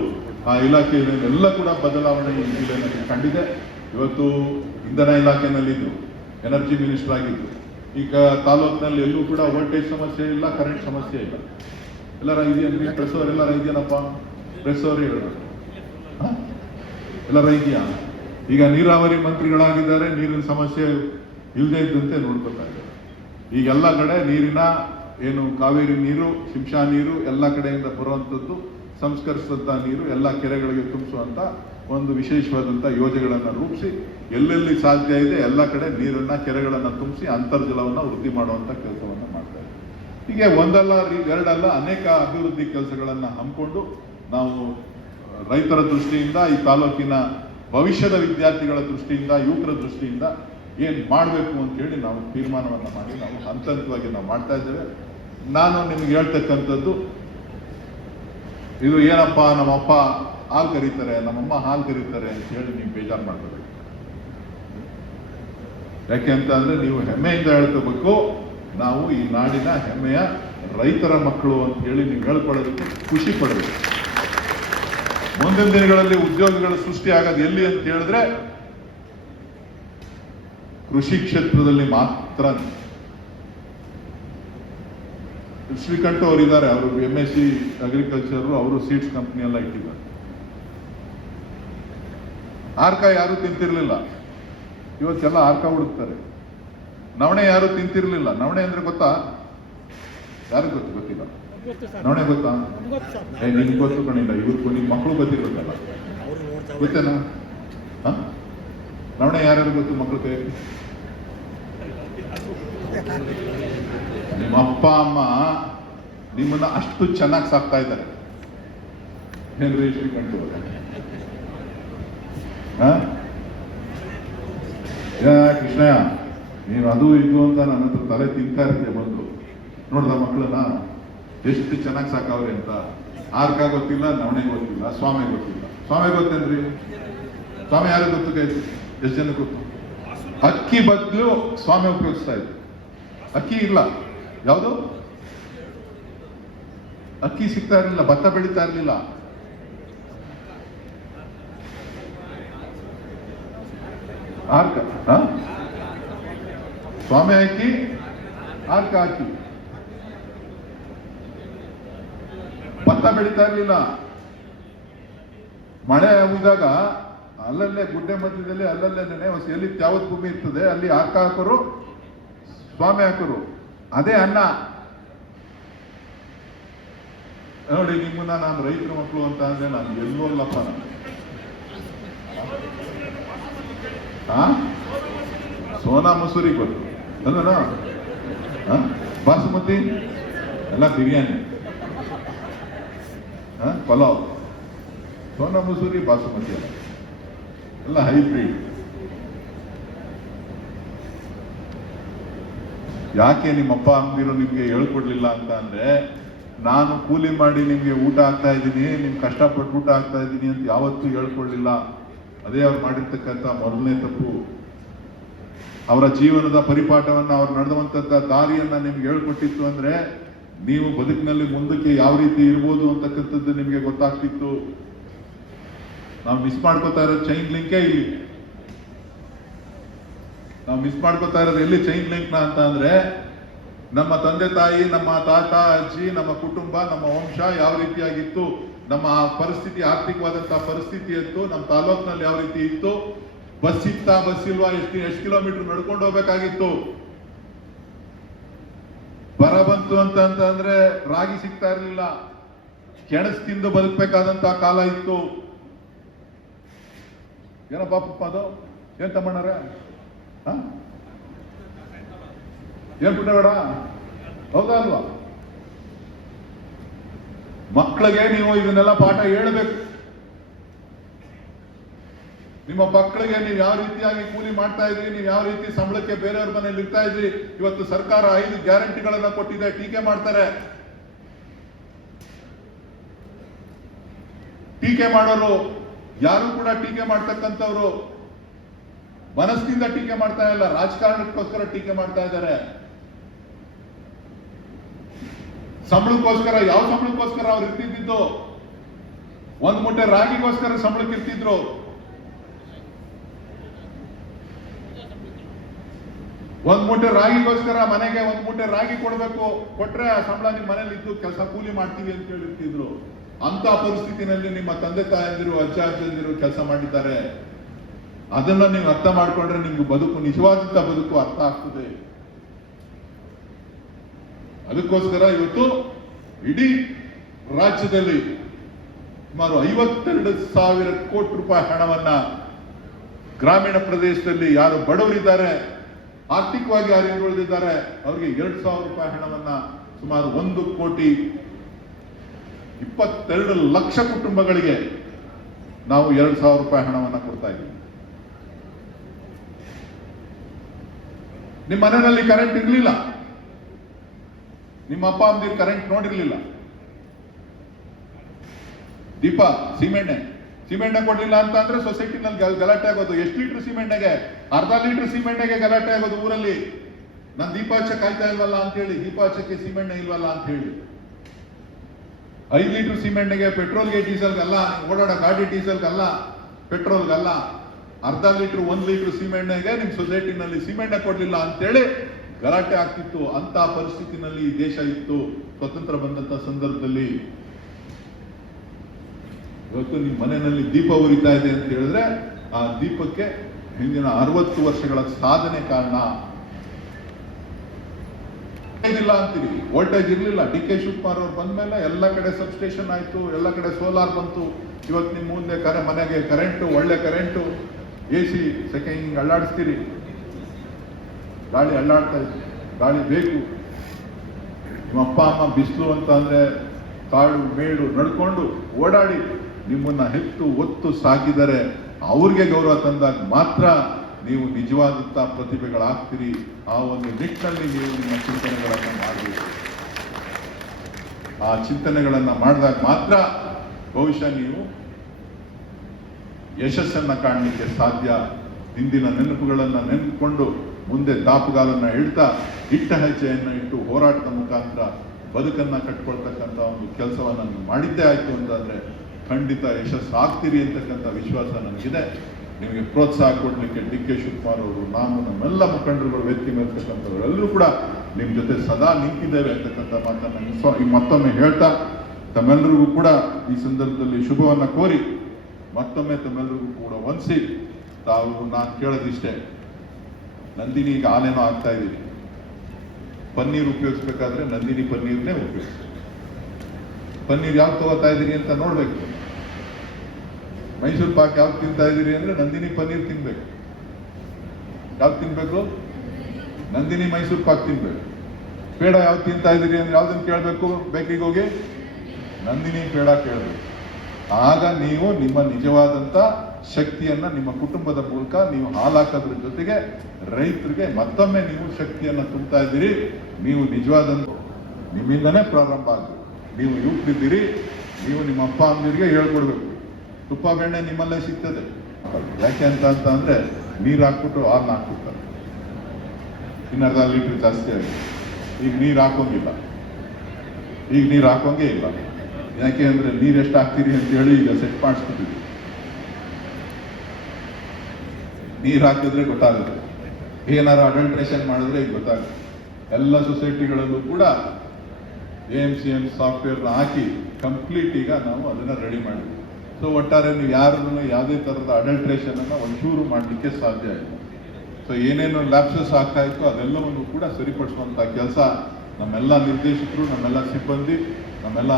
ಆ ಇಲಾಖೆಯಲ್ಲೆಲ್ಲ ಕೂಡ ಬದಲಾವಣೆ ಈ ಜಿಲ್ಲೆಯಲ್ಲಿ ಕಂಡಿದೆ. ಇವತ್ತು ಇಂಧನ ಇಲಾಖೆನಲ್ಲಿದ್ದರು, ಎನರ್ಜಿ ಮಿನಿಸ್ಟರ್ ಆಗಿದ್ರು. ಈಗ ತಾಲೂಕಿನಲ್ಲಿ ಎಲ್ಲೂ ಕೂಡ ವೋಲ್ಟೇಜ್ ಸಮಸ್ಯೆ ಇಲ್ಲ, ಕರೆಂಟ್ ಸಮಸ್ಯೆ ಇಲ್ಲ. ಎಲ್ಲರ ಇದೆಯಾ? ಪ್ರೆಸ್ ಅವ್ರು ಎಲ್ಲರ ಇದೆಯೇನಪ್ಪ? ಪ್ರೆಸ್ ಅವರು ಹೇಳಿದ್ರು ಎಲ್ಲರ ಇದೆಯಾ? ಈಗ ನೀರಾವರಿ ಮಂತ್ರಿಗಳಾಗಿದ್ದಾರೆ, ನೀರಿನ ಸಮಸ್ಯೆ ಇಲ್ಲದೆ ಇದ್ದಂತೆ ನೋಡ್ಕೊತಾ ಇದ್ದಾರೆ. ಈಗೆಲ್ಲ ಕಡೆ ನೀರಿನ ಏನು ಕಾವೇರಿ ನೀರು, ಶಿಂಷಾ ನೀರು ಎಲ್ಲ ಕಡೆಯಿಂದ ಬರುವಂಥದ್ದು, ಸಂಸ್ಕರಿಸಿದಂಥ ನೀರು ಎಲ್ಲ ಕೆರೆಗಳಿಗೆ ತುಂಬಿಸುವಂಥ ಒಂದು ವಿಶೇಷವಾದಂಥ ಯೋಜನೆಗಳನ್ನು ರೂಪಿಸಿ ಎಲ್ಲೆಲ್ಲಿ ಸಾಧ್ಯ ಇದೆ ಎಲ್ಲ ಕಡೆ ನೀರನ್ನು, ಕೆರೆಗಳನ್ನು ತುಂಬಿಸಿ ಅಂತರ್ಜಲವನ್ನು ವೃದ್ಧಿ ಮಾಡುವಂಥ ಕೆಲಸವನ್ನು ಮಾಡ್ತಾರೆ. ಹೀಗೆ ಒಂದಲ್ಲ ಎರಡಲ್ಲ ಅನೇಕ ಅಭಿವೃದ್ಧಿ ಕೆಲಸಗಳನ್ನು ಹಮ್ಮಿಕೊಂಡು ನಾವು ರೈತರ ದೃಷ್ಟಿಯಿಂದ, ಈ ತಾಲೂಕಿನ ಭವಿಷ್ಯದ ವಿದ್ಯಾರ್ಥಿಗಳ ದೃಷ್ಟಿಯಿಂದ, ಯುವಕರ ದೃಷ್ಟಿಯಿಂದ ಏನು ಮಾಡಬೇಕು ಅಂತೇಳಿ ನಾವು ತೀರ್ಮಾನವನ್ನು ಮಾಡಿ ನಾವು ಹಂತ ಹಂತವಾಗಿ ನಾವು ಮಾಡ್ತಾ ಇದ್ದೇವೆ. ನಾನು ನಿಮ್ಗೆ ಹೇಳ್ತಕ್ಕಂಥದ್ದು ಇದು ಏನಪ್ಪ, ನಮ್ಮಪ್ಪ ಹಾಲು ಕರೀತಾರೆ, ನಮ್ಮಮ್ಮ ಹಾಲು ಕರೀತಾರೆ ಅಂತ ಹೇಳಿ ನೀವು ಬೇಜಾರು ಮಾಡಬೇಕು. ಯಾಕೆ ಅಂತ ಅಂದ್ರೆ ನೀವು ಹೆಮ್ಮೆಯಿಂದ ಹೇಳ್ಕೋಬೇಕು, ನಾವು ಈ ನಾಡಿನ ಹೆಮ್ಮೆಯ ರೈತರ ಮಕ್ಕಳು ಅಂತ ಹೇಳಿ ನೀವು ಹೇಳ್ಕೊಳ್ಳೋದಕ್ಕೆ ಖುಷಿ ಪಡಬೇಕು. ಮುಂದಿನ ದಿನಗಳಲ್ಲಿ ಉದ್ಯೋಗಗಳ ಸೃಷ್ಟಿ ಆಗೋದು ಎಲ್ಲಿ ಅಂತ ಹೇಳಿದ್ರೆ ಕೃಷಿ ಕ್ಷೇತ್ರದಲ್ಲಿ ಮಾತ್ರ. ಶ್ರೀಕಂಠ ಅವರಿದ್ದಾರೆ, ಅವರು MSc ಅಗ್ರಿಕಲ್ಚರ್, ಅವರು ಸೀಡ್ಸ್ ಕಂಪ್ನಿ ಎಲ್ಲ ಇಟ್ಟಿದ್ದಾರೆ. ಆರ್ಕ ಯಾರು ತಿಂತಿರ್ಲಿಲ್ಲ, ಇವತ್ತೆಲ್ಲ ಆರ್ಕ ಹುಡುಕ್ತಾರೆ. ನವಣೆ ಯಾರು ತಿಂತಿರ್ಲಿಲ್ಲ, ನವಣೆ ಅಂದ್ರೆ ಗೊತ್ತಾ? ಯಾರಿಗೂ ಗೊತ್ತಿಲ್ಲ. ನವಣೆ ಗೊತ್ತಾ? ನಿನ್ಗೆ ಗೊತ್ತು ಕಣಿಲ್ಲ, ಇವತ್ತು ನಿಮ್ಮ ಮಕ್ಕಳು ಗೊತ್ತಿರ್ಬೇಕಲ್ಲ, ಗೊತ್ತೇನಾ? ನವಣೆ ಯಾರ್ಯಾರು ಗೊತ್ತು ಮಕ್ಕಳು ಕೈ? ನಿಮ್ಮ ಅಪ್ಪ ಅಮ್ಮ ನಿಮ್ಮನ್ನ ಅಷ್ಟು ಚೆನ್ನಾಗಿ ಸಾಕ್ತಾ ಇದ್ದಾರೆ. ಏನ್ರಿ ಶ್ರೀಕಂಠ ಕೃಷ್ಣಯ್ಯ, ನೀವು ಅದು ಇದು ಅಂತ ನನ್ನ ಹತ್ರ ತಲೆ ತಿಂತಾ ಇರ್ತೀಯ ಬಂದು. ನೋಡ್ದ ಮಕ್ಕಳನ್ನ ಎಷ್ಟು ಚೆನ್ನಾಗಿ ಸಾಕಾವ್ರಿ ಅಂತ. ಆರ್ಕ ಗೊತ್ತಿಲ್ಲ, ನವಣೆ ಗೊತ್ತಿಲ್ಲ, ಸ್ವಾಮಿ ಗೊತ್ತಿಲ್ಲ. ಸ್ವಾಮಿ ಗೊತ್ತೇನ್ರಿ? ಸ್ವಾಮಿ ಯಾರು ಗೊತ್ತು ಕೈ? ಎಷ್ಟು ಜನ ಗೊತ್ತು? ಅಕ್ಕಿ ಬದಲು ಸ್ವಾಮಿ ಉಪಯೋಗಿಸ್ತಾ ಇದ್ರು. ಅಕ್ಕಿ ಇಲ್ಲ, ಯಾವುದು ಅಕ್ಕಿ ಸಿಗ್ತಾ ಇರಲಿಲ್ಲ, ಭತ್ತ ಬೆಳೀತಾ ಇರಲಿಲ್ಲ. ಆರ್ಕ ಸ್ವಾಮಿ ಹಾಕಿ ಆರ್ಕ ಹಾಕಿ ಭತ್ತ ಬೆಳೀತಾ ಇರಲಿಲ್ಲ. ಮಳೆ ಆಗುವಾಗ ಅಲ್ಲಲ್ಲೇ ಗುಡ್ಡೆ ಮಧ್ಯದಲ್ಲಿ ಅಲ್ಲಲ್ಲೇ ಎಲ್ಲಿ ತ್ಯಾವತ್ ಭೂಮಿ ಇರ್ತದೆ ಅಲ್ಲಿ ಆರ್ಕ ಹಾಕೋರು, ಸ್ವಾಮಿ ಹಾಕೋರು, ಅದೇ ಅನ್ನ. ನೋಡಿ, ನಿಮ್ಮನ್ನ ನಾನು ರೈತರ ಮಕ್ಕಳು ಅಂತ ಅಂದ್ರೆ ನಾನು ಎಲ್ಲೂ ಅಲ್ಲಪ್ಪ. ಸೋನಾ ಮಸೂರಿ ಗೊತ್ತು ಅಲ್ಲ, ಬಾಸುಮತಿ ಎಲ್ಲ ಬಿರಿಯಾನಿ, ಪಲಾವ್, ಸೋನಾ ಮಸೂರಿ ಬಾಸುಮತಿ ಅಲ್ಲ. ಎಲ್ಲ ಹೈಬ್ರಿಡ್. ಯಾಕೆ ನಿಮ್ಮ ಅಪ್ಪ ಅಮ್ಮದಿರು ನಿಮ್ಗೆ ಹೇಳ್ಕೊಡ್ಲಿಲ್ಲ ಅಂತ ಅಂದ್ರೆ, ನಾನು ಕೂಲಿ ಮಾಡಿ ನಿಮ್ಗೆ ಊಟ ಆಗ್ತಾ ಇದ್ದೀನಿ, ನಿಮ್ ಕಷ್ಟಪಟ್ಟು ಊಟ ಆಗ್ತಾ ಇದ್ದೀನಿ ಅಂತ ಯಾವತ್ತೂ ಹೇಳ್ಕೊಡ್ಲಿಲ್ಲ. ಅದೇ ಅವ್ರು ಮಾಡಿರ್ತಕ್ಕಂಥ ಮೊದಲನೇ ತಪ್ಪು. ಅವರ ಜೀವನದ ಪರಿಪಾಠವನ್ನ ಅವ್ರು ನಡೆದಂತ ದಾರಿಯನ್ನ ನಿಮ್ಗೆ ಹೇಳ್ಕೊಟ್ಟಿತ್ತು ಅಂದ್ರೆ ನೀವು ಬದುಕಿನಲ್ಲಿ ಮುಂದಕ್ಕೆ ಯಾವ ರೀತಿ ಇರ್ಬೋದು ಅಂತಕ್ಕಂಥದ್ದು ನಿಮ್ಗೆ ಗೊತ್ತಾಗ್ತಿತ್ತು. ನಾವು ಮಿಸ್ ಮಾಡ್ಕೋತಾ ಇರೋದು ಚೈನ್ ಲಿಂಕೇ ಇಲ್ಲಿ. ನಾವು ಮಿಸ್ ಮಾಡ್ಕೋತಾ ಇರೋದು ಎಲ್ಲಿ ಚೈನ್ ಲಿಂಕ್ ಅಂತ ಅಂದ್ರೆ, ನಮ್ಮ ತಂದೆ ತಾಯಿ, ನಮ್ಮ ತಾತ ಅಜ್ಜಿ, ನಮ್ಮ ಕುಟುಂಬ, ನಮ್ಮ ವಂಶ ಯಾವ ರೀತಿಯಾಗಿತ್ತು, ನಮ್ಮ ಪರಿಸ್ಥಿತಿ, ಆರ್ಥಿಕವಾದಂತಹ ಪರಿಸ್ಥಿತಿ ಇತ್ತು, ನಮ್ಮ ತಾಲೂಕಿನಲ್ಲಿ ಯಾವ ರೀತಿ ಇತ್ತು, ಬಸ್ ಇತ್ತಾ ಬಸ್ ಇಲ್ವಾ, ಎಷ್ಟು ಕಿಲೋಮೀಟರ್ ನಡ್ಕೊಂಡು ಹೋಗ್ಬೇಕಾಗಿತ್ತು, ಬರ ಬಂತು ಅಂತಂದ್ರೆ ರಾಗಿ ಸಿಗ್ತಾ ಇರಲಿಲ್ಲ, ಕೆಣಸ್ ತಿಂದು ಬದುಕಬೇಕಾದಂತಹ ಕಾಲ ಇತ್ತು. ಏನಪ್ಪ ಪಪ್ಪ ಅದು ಏನ್ ತಮ್ಮಣ್ಣರ ಏನ್ ಪುಟ್ಟಬೇಡ, ಹೌದಾ ಅಲ್ವಾ? ಮಕ್ಕಳಿಗೆ ನೀವು ಇದನ್ನೆಲ್ಲ ಪಾಠ ಹೇಳಬೇಕು. ನಿಮ್ಮ ಮಕ್ಕಳಿಗೆ ನೀವು ಯಾವ ರೀತಿಯಾಗಿ ಕೂಲಿ ಮಾಡ್ತಾ ಇದ್ರಿ, ನೀವು ಯಾವ ರೀತಿ ಸಂಬಳಕ್ಕೆ ಬೇರೆಯವ್ರ ಮನೇಲಿ ಇರ್ತಾ ಇದ್ರಿ. ಇವತ್ತು ಸರ್ಕಾರ 5 ಗ್ಯಾರಂಟಿಗಳನ್ನ ಕೊಟ್ಟಿದೆ, ಟೀಕೆ ಮಾಡ್ತಾರೆ. ಟೀಕೆ ಮಾಡೋರು ಯಾರು ಕೂಡ ಟೀಕೆ ಮಾಡ್ತಕ್ಕಂಥವ್ರು ಮನಸ್ಸಿನಿಂದ ಟೀಕೆ ಮಾಡ್ತಾ ಇಲ್ಲ, ರಾಜಕಾರಣಕ್ಕೋಸ್ಕರ ಟೀಕೆ ಮಾಡ್ತಾ ಇದ್ದಾರೆ. ಸಂಬಳಕ್ಕೋಸ್ಕರ, ಯಾವ ಸಂಬಳಕ್ಕೋಸ್ಕರ ಅವ್ರು ಇರ್ತಿದ್ದು? ಒಂದ್ ಮೂಟೆ ರಾಗಿಗೋಸ್ಕರ ಸಂಬಳಕ್ಕೆ ಇರ್ತಿದ್ರು. ಒಂದ್ ಮೂಟೆ ರಾಗಿಗೋಸ್ಕರ ಮನೆಗೆ ಒಂದ್ ಮೂಟೆ ರಾಗಿ ಕೊಡ್ಬೇಕು, ಕೊಟ್ರೆ ಆ ಸಂಬಳ ನಿಮ್ ಮನೇಲಿ ಇದ್ದು ಕೆಲಸ ಕೂಲಿ ಮಾಡ್ತೀವಿ ಅಂತ ಹೇಳಿರ್ತಿದ್ರು. ಅಂತ ಪರಿಸ್ಥಿತಿನಲ್ಲಿ ನಿಮ್ಮ ತಂದೆ ತಾಯಂದಿರು, ಅಜ್ಜ ಅಜ್ಜಂದಿರು ಕೆಲಸ ಮಾಡಿದ್ದಾರೆ. ಅದನ್ನ ನೀವು ಅರ್ಥ ಮಾಡ್ಕೊಂಡ್ರೆ ನಿಮ್ಗೆ ಬದುಕು, ನಿಜವಾದಂತ ಬದುಕು ಅರ್ಥ ಆಗ್ತದೆ. ಅದಕ್ಕೋಸ್ಕರ ಇವತ್ತು ಇಡೀ ರಾಜ್ಯದಲ್ಲಿ ಸುಮಾರು 52,000 ಕೋಟಿ ರೂಪಾಯಿ ಹಣವನ್ನ ಗ್ರಾಮೀಣ ಪ್ರದೇಶದಲ್ಲಿ ಯಾರು ಬಡವರಿದ್ದಾರೆ, ಆರ್ಥಿಕವಾಗಿ ಯಾರು ಹಿಂದುಳಿದಿದ್ದಾರೆ, ಅವರಿಗೆ 2,000 ರೂಪಾಯಿ ಹಣವನ್ನ ಸುಮಾರು 1,22 ಲಕ್ಷ ಕುಟುಂಬಗಳಿಗೆ ನಾವು 2,000 ರೂಪಾಯಿ ಹಣವನ್ನ ಕೊಡ್ತಾ ಇದ್ದೀವಿ. ನಿಮ್ಮ ಮನೆಯಲ್ಲಿ ಕರೆಂಟ್ ಇರಲಿಲ್ಲ, ನಿಮ್ಮ ಅಪ್ಪ ಅಮ್ಮದಿರು ಕರೆಂಟ್ ನೋಡಿರ್ಲಿಲ್ಲ. ದೀಪ ಸಿಮೆಂಟ್ ಕೊಡ್ಲಿಲ್ಲ ಅಂತ ಅಂದ್ರೆ ಸೊಸೈಟಿನಲ್ಲಿ ಗಲಾಟೆ ಆಗೋದು. ಎಷ್ಟು ಲೀಟರ್ ಸಿಮೆಂಟ್ಗೆ? ಅರ್ಧ ಲೀಟರ್ ಸಿಮೆಂಟ್ಗೆ ಗಲಾಟೆ ಆಗೋದು ಊರಲ್ಲಿ. ನಾನು ದೀಪ ಹಚ್ಚ ಕಾಯ್ತಾ ಇಲ್ವಲ್ಲ ಅಂತ ಹೇಳಿ, ದೀಪ ಹಚ್ಚಕ್ಕೆ ಸಿಮೆಂಟ್ ಇಲ್ವಲ್ಲ ಅಂತ ಹೇಳಿ. 5 ಲೀಟರ್ ಸಿಮೆಂಟ್ಗೆ, ಪೆಟ್ರೋಲ್ಗೆ ಡೀಸೆಲ್ಗಲ್ಲ, ಓಡಾಡೋ ಗಾಡಿ ಡೀಸೆಲ್ಗಲ್ಲ, ಪೆಟ್ರೋಲ್ಗಲ್ಲ, ಅರ್ಧ ಲೀಟರ್ 1 ಲೀಟರ್ ಸಿಮೆಂಟ್ಗೆ ನಿಮ್ ಸೊಸೈಟಿನಲ್ಲಿ ಸಿಮೆಂಟ್ ಕೊಡ್ಲಿಲ್ಲ ಅಂತೇಳಿ ಗಲಾಟೆ ಆಗ್ತಿತ್ತು. ಅಂತ ಪರಿಸ್ಥಿತಿನಲ್ಲಿ ಈ ದೇಶ ಇತ್ತು ಸ್ವತಂತ್ರ ಬಂದಂತ ಸಂದರ್ಭದಲ್ಲಿ. ಇವತ್ತು ನಿಮ್ಮ ಮನೆಯಲ್ಲಿ ದೀಪ ಉರಿತಾ ಇದೆ ಅಂತ ಹೇಳಿದ್ರೆ ಆ ದೀಪಕ್ಕೆ ಹಿಂದಿನ 60 ವರ್ಷಗಳ ಸಾಧನೆ ಕಾರಣ. ಇಲ್ಲ ಅಂತೀವಿ, ವೋಲ್ಟೇಜ್ ಇರ್ಲಿಲ್ಲ. ಡಿ ಕೆ ಶಿವಕುಮಾರ್ ಅವ್ರು ಬಂದ್ಮೇಲೆ ಎಲ್ಲ ಕಡೆ ಸಬ್ಸ್ಟೇಷನ್ ಆಯ್ತು, ಎಲ್ಲ ಕಡೆ ಸೋಲಾರ್ ಬಂತು. ಇವತ್ತು ನಿಮ್ಮ ಮುಂದೆ ಮನೆಗೆ ಕರೆಂಟು, ಒಳ್ಳೆ ಕರೆಂಟು, AC ಸೆಕೆಂಡ್ ಅಳ್ಳಾಡಿಸ್ತೀರಿ, ಗಾಳಿ ಅಳ್ಳಾಡ್ತಾ ಇದೆ, ಗಾಳಿ ಬೇಕು. ನಿಮ್ಮ ಅಪ್ಪ ಅಮ್ಮ ಬಿಸಿಲು ಅಂತ ಅಂದ್ರೆ ಕಾಡು ಮೇಡು ನಡ್ಕೊಂಡು ಓಡಾಡಿ ನಿಮ್ಮನ್ನ ಹೆತ್ತು ಒತ್ತು ಸಾಕಿದರೆ ಅವ್ರಿಗೆ ಗೌರವ ತಂದಾಗ ಮಾತ್ರ ನೀವು ನಿಜವಾದಂತ ಪ್ರತಿಭೆಗಳಾಗ್ತೀರಿ. ಆ ಒಂದು ನಿಟ್ಟಿನಲ್ಲಿ ನೀವು ನಿಮ್ಮ ಚಿಂತನೆಗಳನ್ನ ಮಾಡಬೇಕು. ಆ ಚಿಂತನೆಗಳನ್ನ ಮಾಡಿದಾಗ ಮಾತ್ರ ಬಹುಶಃ ನೀವು ಯಶಸ್ಸನ್ನ ಕಾಣಲಿಕ್ಕೆ ಸಾಧ್ಯ. ಹಿಂದಿನ ನೆನಪುಗಳನ್ನ ನೆನಪಿಕೊಂಡು ಮುಂದೆ ದಾಪುಗಾಲನ್ನ ಇಡ್ತಾ ಇಟ್ಟ ಹೆಜ್ಜೆಯನ್ನ ಇಟ್ಟು ಹೋರಾಟದ ಮುಖಾಂತರ ಬದುಕನ್ನ ಕಟ್ಕೊಳ್ತಕ್ಕಂಥ ಒಂದು ಕೆಲಸವನ್ನ ನೀವು ಮಾಡಿದ್ದೇ ಆಯ್ತು ಅಂತಂದ್ರೆ ಖಂಡಿತ ಯಶಸ್ಸು ಆಗ್ತೀರಿ ಅಂತಕ್ಕಂಥ ವಿಶ್ವಾಸ ನನಗಿದೆ. ನಿಮಗೆ ಪ್ರೋತ್ಸಾಹ ಕೊಡ್ಲಿಕ್ಕೆ ಡಿ ಕೆ ಶಿವಕುಮಾರ್ ಅವರು, ನಾನು, ನಮ್ಮೆಲ್ಲ ಮುಖಂಡರುಗಳು, ವೇದಿಕೆ ಮೇಲ್ತಕ್ಕಂಥವ್ರು ಎಲ್ಲರೂ ಕೂಡ ನಿಮ್ ಜೊತೆ ಸದಾ ನಿಂತಿದ್ದೇವೆ ಅಂತಕ್ಕಂಥ ಮಾತನ್ನ ಮತ್ತೊಮ್ಮೆ ಹೇಳ್ತಾ ತಮ್ಮೆಲ್ಲರಿಗೂ ಕೂಡ ಈ ಸಂದರ್ಭದಲ್ಲಿ ಶುಭವನ್ನ ಕೋರಿ ಮತ್ತೊಮ್ಮೆ ತಮ್ಮೆಲ್ಲರಿಗೂ ಕೂಡ ವಂದಿಸಿ ತಾವು ನಾನು ಕೇಳೋದಿಷ್ಟೇ. ನಂದಿನಿ ಈಗ ಹಾಲೇನೋ ಆಗ್ತಾ ಇದೀವಿ, ಪನ್ನೀರ್ ಉಪಯೋಗಿಸ್ಬೇಕಾದ್ರೆ ನಂದಿನಿ ಪನ್ನೀರ್ನೇ ಉಪಯೋಗಿಸಿ. ಪನ್ನೀರ್ ಯಾವ್ದು ತಗೋತಾ ಇದೀರಿ ಅಂತ ನೋಡ್ಬೇಕು. ಮೈಸೂರು ಪಾಕ್ ಯಾವ್ದು ತಿಂತಾ ಇದೀರಿ ಅಂದ್ರೆ ನಂದಿನಿ ಪನ್ನೀರ್ ತಿನ್ಬೇಕು. ಯಾವ್ದು ತಿನ್ಬೇಕು? ನಂದಿನಿ ಮೈಸೂರು ಪಾಕ್ ತಿನ್ಬೇಕು. ಪೇಡ ಯಾವ್ದು ತಿಂತಾ ಇದೀರಿ ಅಂದ್ರೆ ಯಾವ್ದನ್ನ ಕೇಳಬೇಕು? ಬೇಕರಿಗೆ ಹೋಗಿ ನಂದಿನಿ ಪೇಡ ಕೇಳಬೇಕು. ಆಗ ನೀವು ನಿಮ್ಮ ನಿಜವಾದಂತ ಶಕ್ತಿಯನ್ನ ನಿಮ್ಮ ಕುಟುಂಬದ ಮೂಲಕ ನೀವು ಹಾಲಾಕೋದ್ರ ಜೊತೆಗೆ ರೈತರಿಗೆ ಮತ್ತೊಮ್ಮೆ ನೀವು ಶಕ್ತಿಯನ್ನ ತುಂಬ್ತಾ ಇದ್ದೀರಿ. ನೀವು ನಿಜವಾದಂತ ನಿಮ್ಮಿಂದನೇ ಪ್ರಾರಂಭ ಆಗುತ್ತೆ. ನೀವು ಯುವಕರಿದ್ದೀರಿ, ನೀವು ನಿಮ್ಮ ಅಪ್ಪ ಅಮ್ಮನಿಗೆ ಹೇಳ್ಕೊಡ್ಬೇಕು. ತುಪ್ಪ ಬೆಣ್ಣೆ ನಿಮ್ಮಲ್ಲೇ ಸಿಗ್ತದೆ. ಯಾಕೆ ಅಂತ ಅಂದ್ರೆ ನೀರು ಹಾಕ್ಬಿಟ್ಟು ಹಾಲು ಹಾಕ್ಬಿಡ್ತಾರೆ, ಇನ್ನರ್ಧ ಲೀಟರ್ ಜಾಸ್ತಿ ಆಗಿದೆ. ಈಗ ನೀರು ಹಾಕೋಂಗಿಲ್ಲ, ಈಗ ನೀರು ಹಾಕೋಂಗೇ ಇಲ್ಲ. ಯಾಕೆ ಅಂದ್ರೆ ನೀರು ಎಷ್ಟು ಹಾಕ್ತೀರಿ ಅಂತ ಹೇಳಿ ಈಗ ಸೆಟ್ ಮಾಡಿಸ್ಬಿಟ್ಟಿದ್ವಿ. ನೀರು ಹಾಕಿದ್ರೆ ಗೊತ್ತಾಗುತ್ತೆ, ಏನಾರು ಅಡಲ್ಟ್ರೇಷನ್ ಮಾಡಿದ್ರೆ ಈಗ ಗೊತ್ತಾಗುತ್ತೆ. ಎಲ್ಲ ಸೊಸೈಟಿಗಳಲ್ಲೂ ಕೂಡ AMCM ಸಾಫ್ಟ್ವೇರ್ನ ಹಾಕಿ ಕಂಪ್ಲೀಟ್ ಈಗ ನಾವು ಅದನ್ನ ರೆಡಿ ಮಾಡಿದ್ವಿ. ಸೊ ಒಟ್ಟಾರೆ ನೀವು ಯಾರನ್ನು ಯಾವುದೇ ಥರದ ಅಡಲ್ಟ್ರೇಷನ್ ಅನ್ನು ಒಂಚೂರು ಮಾಡಲಿಕ್ಕೆ ಸಾಧ್ಯ ಇಲ್ಲ. ಸೊ ಏನೇನು ಲ್ಯಾಪ್ಸಸ್ ಆಗ್ತಾ ಇತ್ತು ಅದೆಲ್ಲವನ್ನು ಕೂಡ ಸರಿಪಡಿಸುವಂಥ ಕೆಲಸ ನಮ್ಮೆಲ್ಲ ನಿರ್ದೇಶಕರು, ನಮ್ಮೆಲ್ಲ ಸಿಬ್ಬಂದಿ, ನಮ್ಮೆಲ್ಲ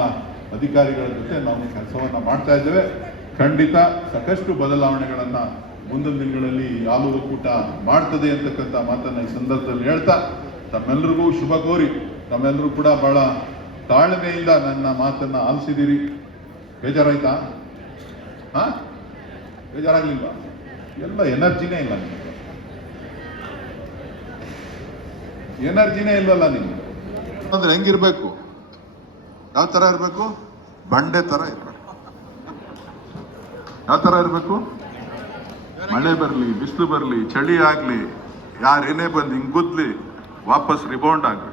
ಅಧಿಕಾರಿಗಳ ಜೊತೆ ನಾವು ಕೆಲಸವನ್ನು ಮಾಡ್ತಾ ಇದ್ದೇವೆ. ಖಂಡಿತ ಸಾಕಷ್ಟು ಬದಲಾವಣೆಗಳನ್ನ ಮುಂದಿನ ದಿನಗಳಲ್ಲಿ ಹಾಲು ಒಕ್ಕೂಟ ಮಾಡ್ತದೆ ಅಂತಕ್ಕಂಥ ಮಾತನ್ನ ಈ ಸಂದರ್ಭದಲ್ಲಿ ಹೇಳ್ತಾ ತಮ್ಮೆಲ್ಲರಿಗೂ ಶುಭ ಕೋರಿ, ತಮ್ಮೆಲ್ಲರೂ ಕೂಡ ಬಹಳ ತಾಳ್ಮೆಯಿಂದ ನನ್ನ ಮಾತನ್ನ ಆಲಿಸಿದಿರಿ. ಬೇಜಾರಾಯ್ತಾ? ಬೇಜಾರಾಗ್ಲಿಲ್ಲ? ಎಲ್ಲ ಎನರ್ಜಿನೇ ಇಲ್ಲ ನಿಮಗೆ, ಎನರ್ಜಿನೇ ಇಲ್ವಲ್ಲ ನಿಮ್ಗೆ. ಅಂದ್ರೆ ಹೆಂಗಿರ್ಬೇಕು? ಯಾವ ತರ ಇರ್ಬೇಕು? ಬಂಡೆ ತರ ಇರ್ಬೇಕು. ಯಾವ ತರ ಇರ್ಬೇಕು? ಮಳೆ ಬರಲಿ, ಬಿಸಿಲು ಬರಲಿ, ಚಳಿ ಆಗ್ಲಿ, ಯಾರೇನೇ ಬಂದು ಹಿಂಗ್ ಗುದ್ಲಿ ವಾಪಸ್ ರಿಬೌಂಡ್ ಆಗ್ಬೇಕು.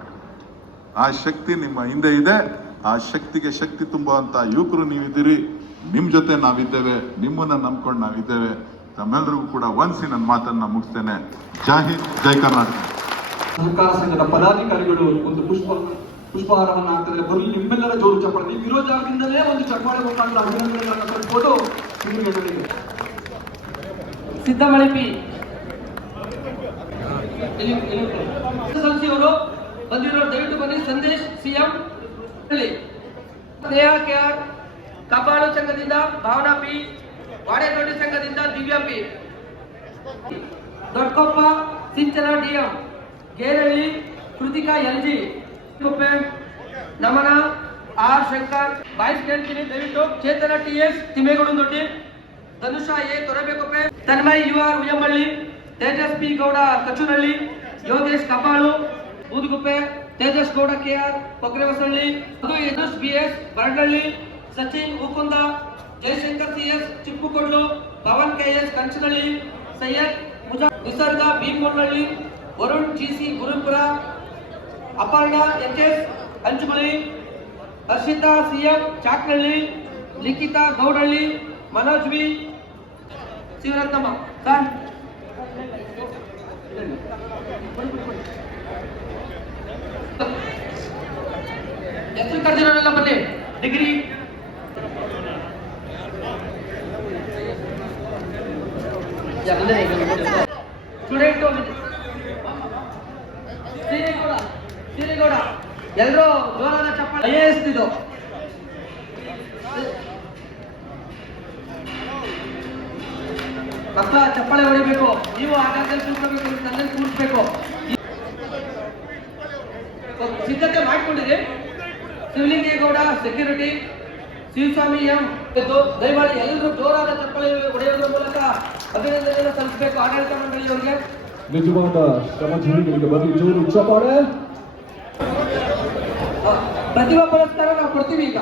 ಆ ಶಕ್ತಿ ನಿಮ್ಮ ಹಿಂದೆ ಇದೆ. ಆ ಶಕ್ತಿಗೆ ಶಕ್ತಿ ತುಂಬುವಂತ ಯುವಕರು ನೀವಿದ್ದೀರಿ. ನಿಮ್ ಜೊತೆ ನಾವಿದ್ದೇವೆ, ನಿಮ್ಮನ್ನ ನಂಬ್ಕೊಂಡು ನಾವಿದ್ದೇವೆ. ತಮ್ಮೆಲ್ಲರಿಗೂ ಕೂಡ ಒಂದ್ಸಿ ನನ್ನ ಮಾತನ್ನ ಮುಗಿಸ್ತೇನೆ. ಜೈ ಹಿಂದ್, ಜೈ ಕರ್ನಾಟಕ. ಸಹಕಾರ ಸಂಘದ ಪದಾಧಿಕಾರಿಗಳು ಒಂದು ಪುಷ್ಪಹಾರವನ್ನು ಹಾಕಿದ್ರೆ ಬರಲಿ ನಿಮ್ಮೆಲ್ಲರ ಜೋರು ಚಪ್ಪಾಳೆ. ನೀವು ಇರೋ ಜಾಗದಿಂದಲೇ ಒಂದು ಚಪ್ಪಾಳೆ ಮುಖಾಂತರ ಅಭಿನಂದನೆಗಳನ್ನು ಕಳಿಸ್ಬೋದು ನಿಮಗೆ. ಸಿದ್ದಮಣಿ ಪಿ ಸಂಸ್ಥೆಯವರು ಬಂದಿರೋ ದಯವಿಟ್ಟು ಬನ್ನಿ. ಸಂದೇಶ್ CM, ಸ್ನೇಹ KR, ಕಬ್ಬಾಳು ಸಂಘದಿಂದ ಭಾವನಾ ಪಿ, ವಾಡೆದೊಡ್ಡಿ ಸಂಘದಿಂದ ದಿವ್ಯಾ ಪಿ, ದೊಡ್ಡಕೊಪ್ಪ ಸಿಂಚನ DM, ಗೇರಳ್ಳಿ ಕೃತಿಕಾ LG, ಕುಪ್ಪೆ ನಮನ R ಶಂಕರ್. ಬಾಯ್ಸ್ ಹೇಳ್ತೀನಿ ದಯವಿಟ್ಟು. ಚೇತನ TS ತಿಮ್ಮೇಗೌಡನದೊಡ್ಡಿ, ಧನುಷಾ A ತೊರಬೇಕೊಪ್ಪೆ, Tanmay UR Uyyamballi, Tejas P Gowda ಕಚುನಹಳ್ಳಿ, Yogesh Kabbalu ಬೂದುಗುಪ್ಪೆ, Tejas Gowda KR ಕೊಕ್ರೆವಸಳ್ಳಿ, ಯದುಷ್ BS ಬರಡಳ್ಳಿ, Sachin ಉಕುಂದ, Jaishankar CS ಚಿಕ್ಕುಕೊಡ್ಲು, Pavan KS Kanchanahalli, Syed Nisarga Bheemagondalli, Varun GC Gurupura, Aparna HS Anchumali, Harshitha CM Chaknahalli, Likhitha Gowdalli, Manoj V, Shivaratnamma sir. ಹೆಸರು ಕರೆದಿರೋಲ್ಲ ಬನ್ನಿ. ಡಿಗ್ರಿ ಸ್ಟೂಡೆಂಟ್ ಶ್ರೀಗೌಡ ಎಲ್ಲರೂ ಜೋರಾದ ಚಪ್ಪಾಳೆ. IAS ಇದು ಮಕ್ಕಳ ಚಪ್ಪಾಳೆ ಹೊಡಿಬೇಕು. ನೀವು ಆಗಾಗದಲ್ಲಿ ಕೂತ್ಕೋಬೇಕು, ತನ್ನಲ್ಲಿ ಕೂರಿಸ್ಬೇಕು. ಸಿದ್ಧತೆ ಮಾಡ್ಕೊಂಡಿರಿ. ಶಿವಲಿಂಗೇಗೌಡ ಸೆಕ್ಯೂರಿಟಿ, ಶಿವಸ್ವಾಮಿ M ದಯಮಾಡಿ ಎಲ್ಲರೂ ಜೋರಾದ ಚಪ್ಪಾಳೆ ಹೊಡೆಯೋದ್ರ ಮೂಲಕ ಅಭಿನಂದನೆಯನ್ನು ಸಲ್ಲಿಸಬೇಕು ಆಡಳಿತ ಮಂಡಳಿಯವರಿಗೆ. ನಿಜವಾದ ಶ್ರಮಜೀವಿಗಳಿಗೆ ಬರಲಿ ಜೋರು ಚಪ್ಪಾಳೆ. ಪ್ರತಿಭಾ ಪುರಸ್ಕಾರ ನಾವು ಕೊಡ್ತೀವಿ ಈಗ.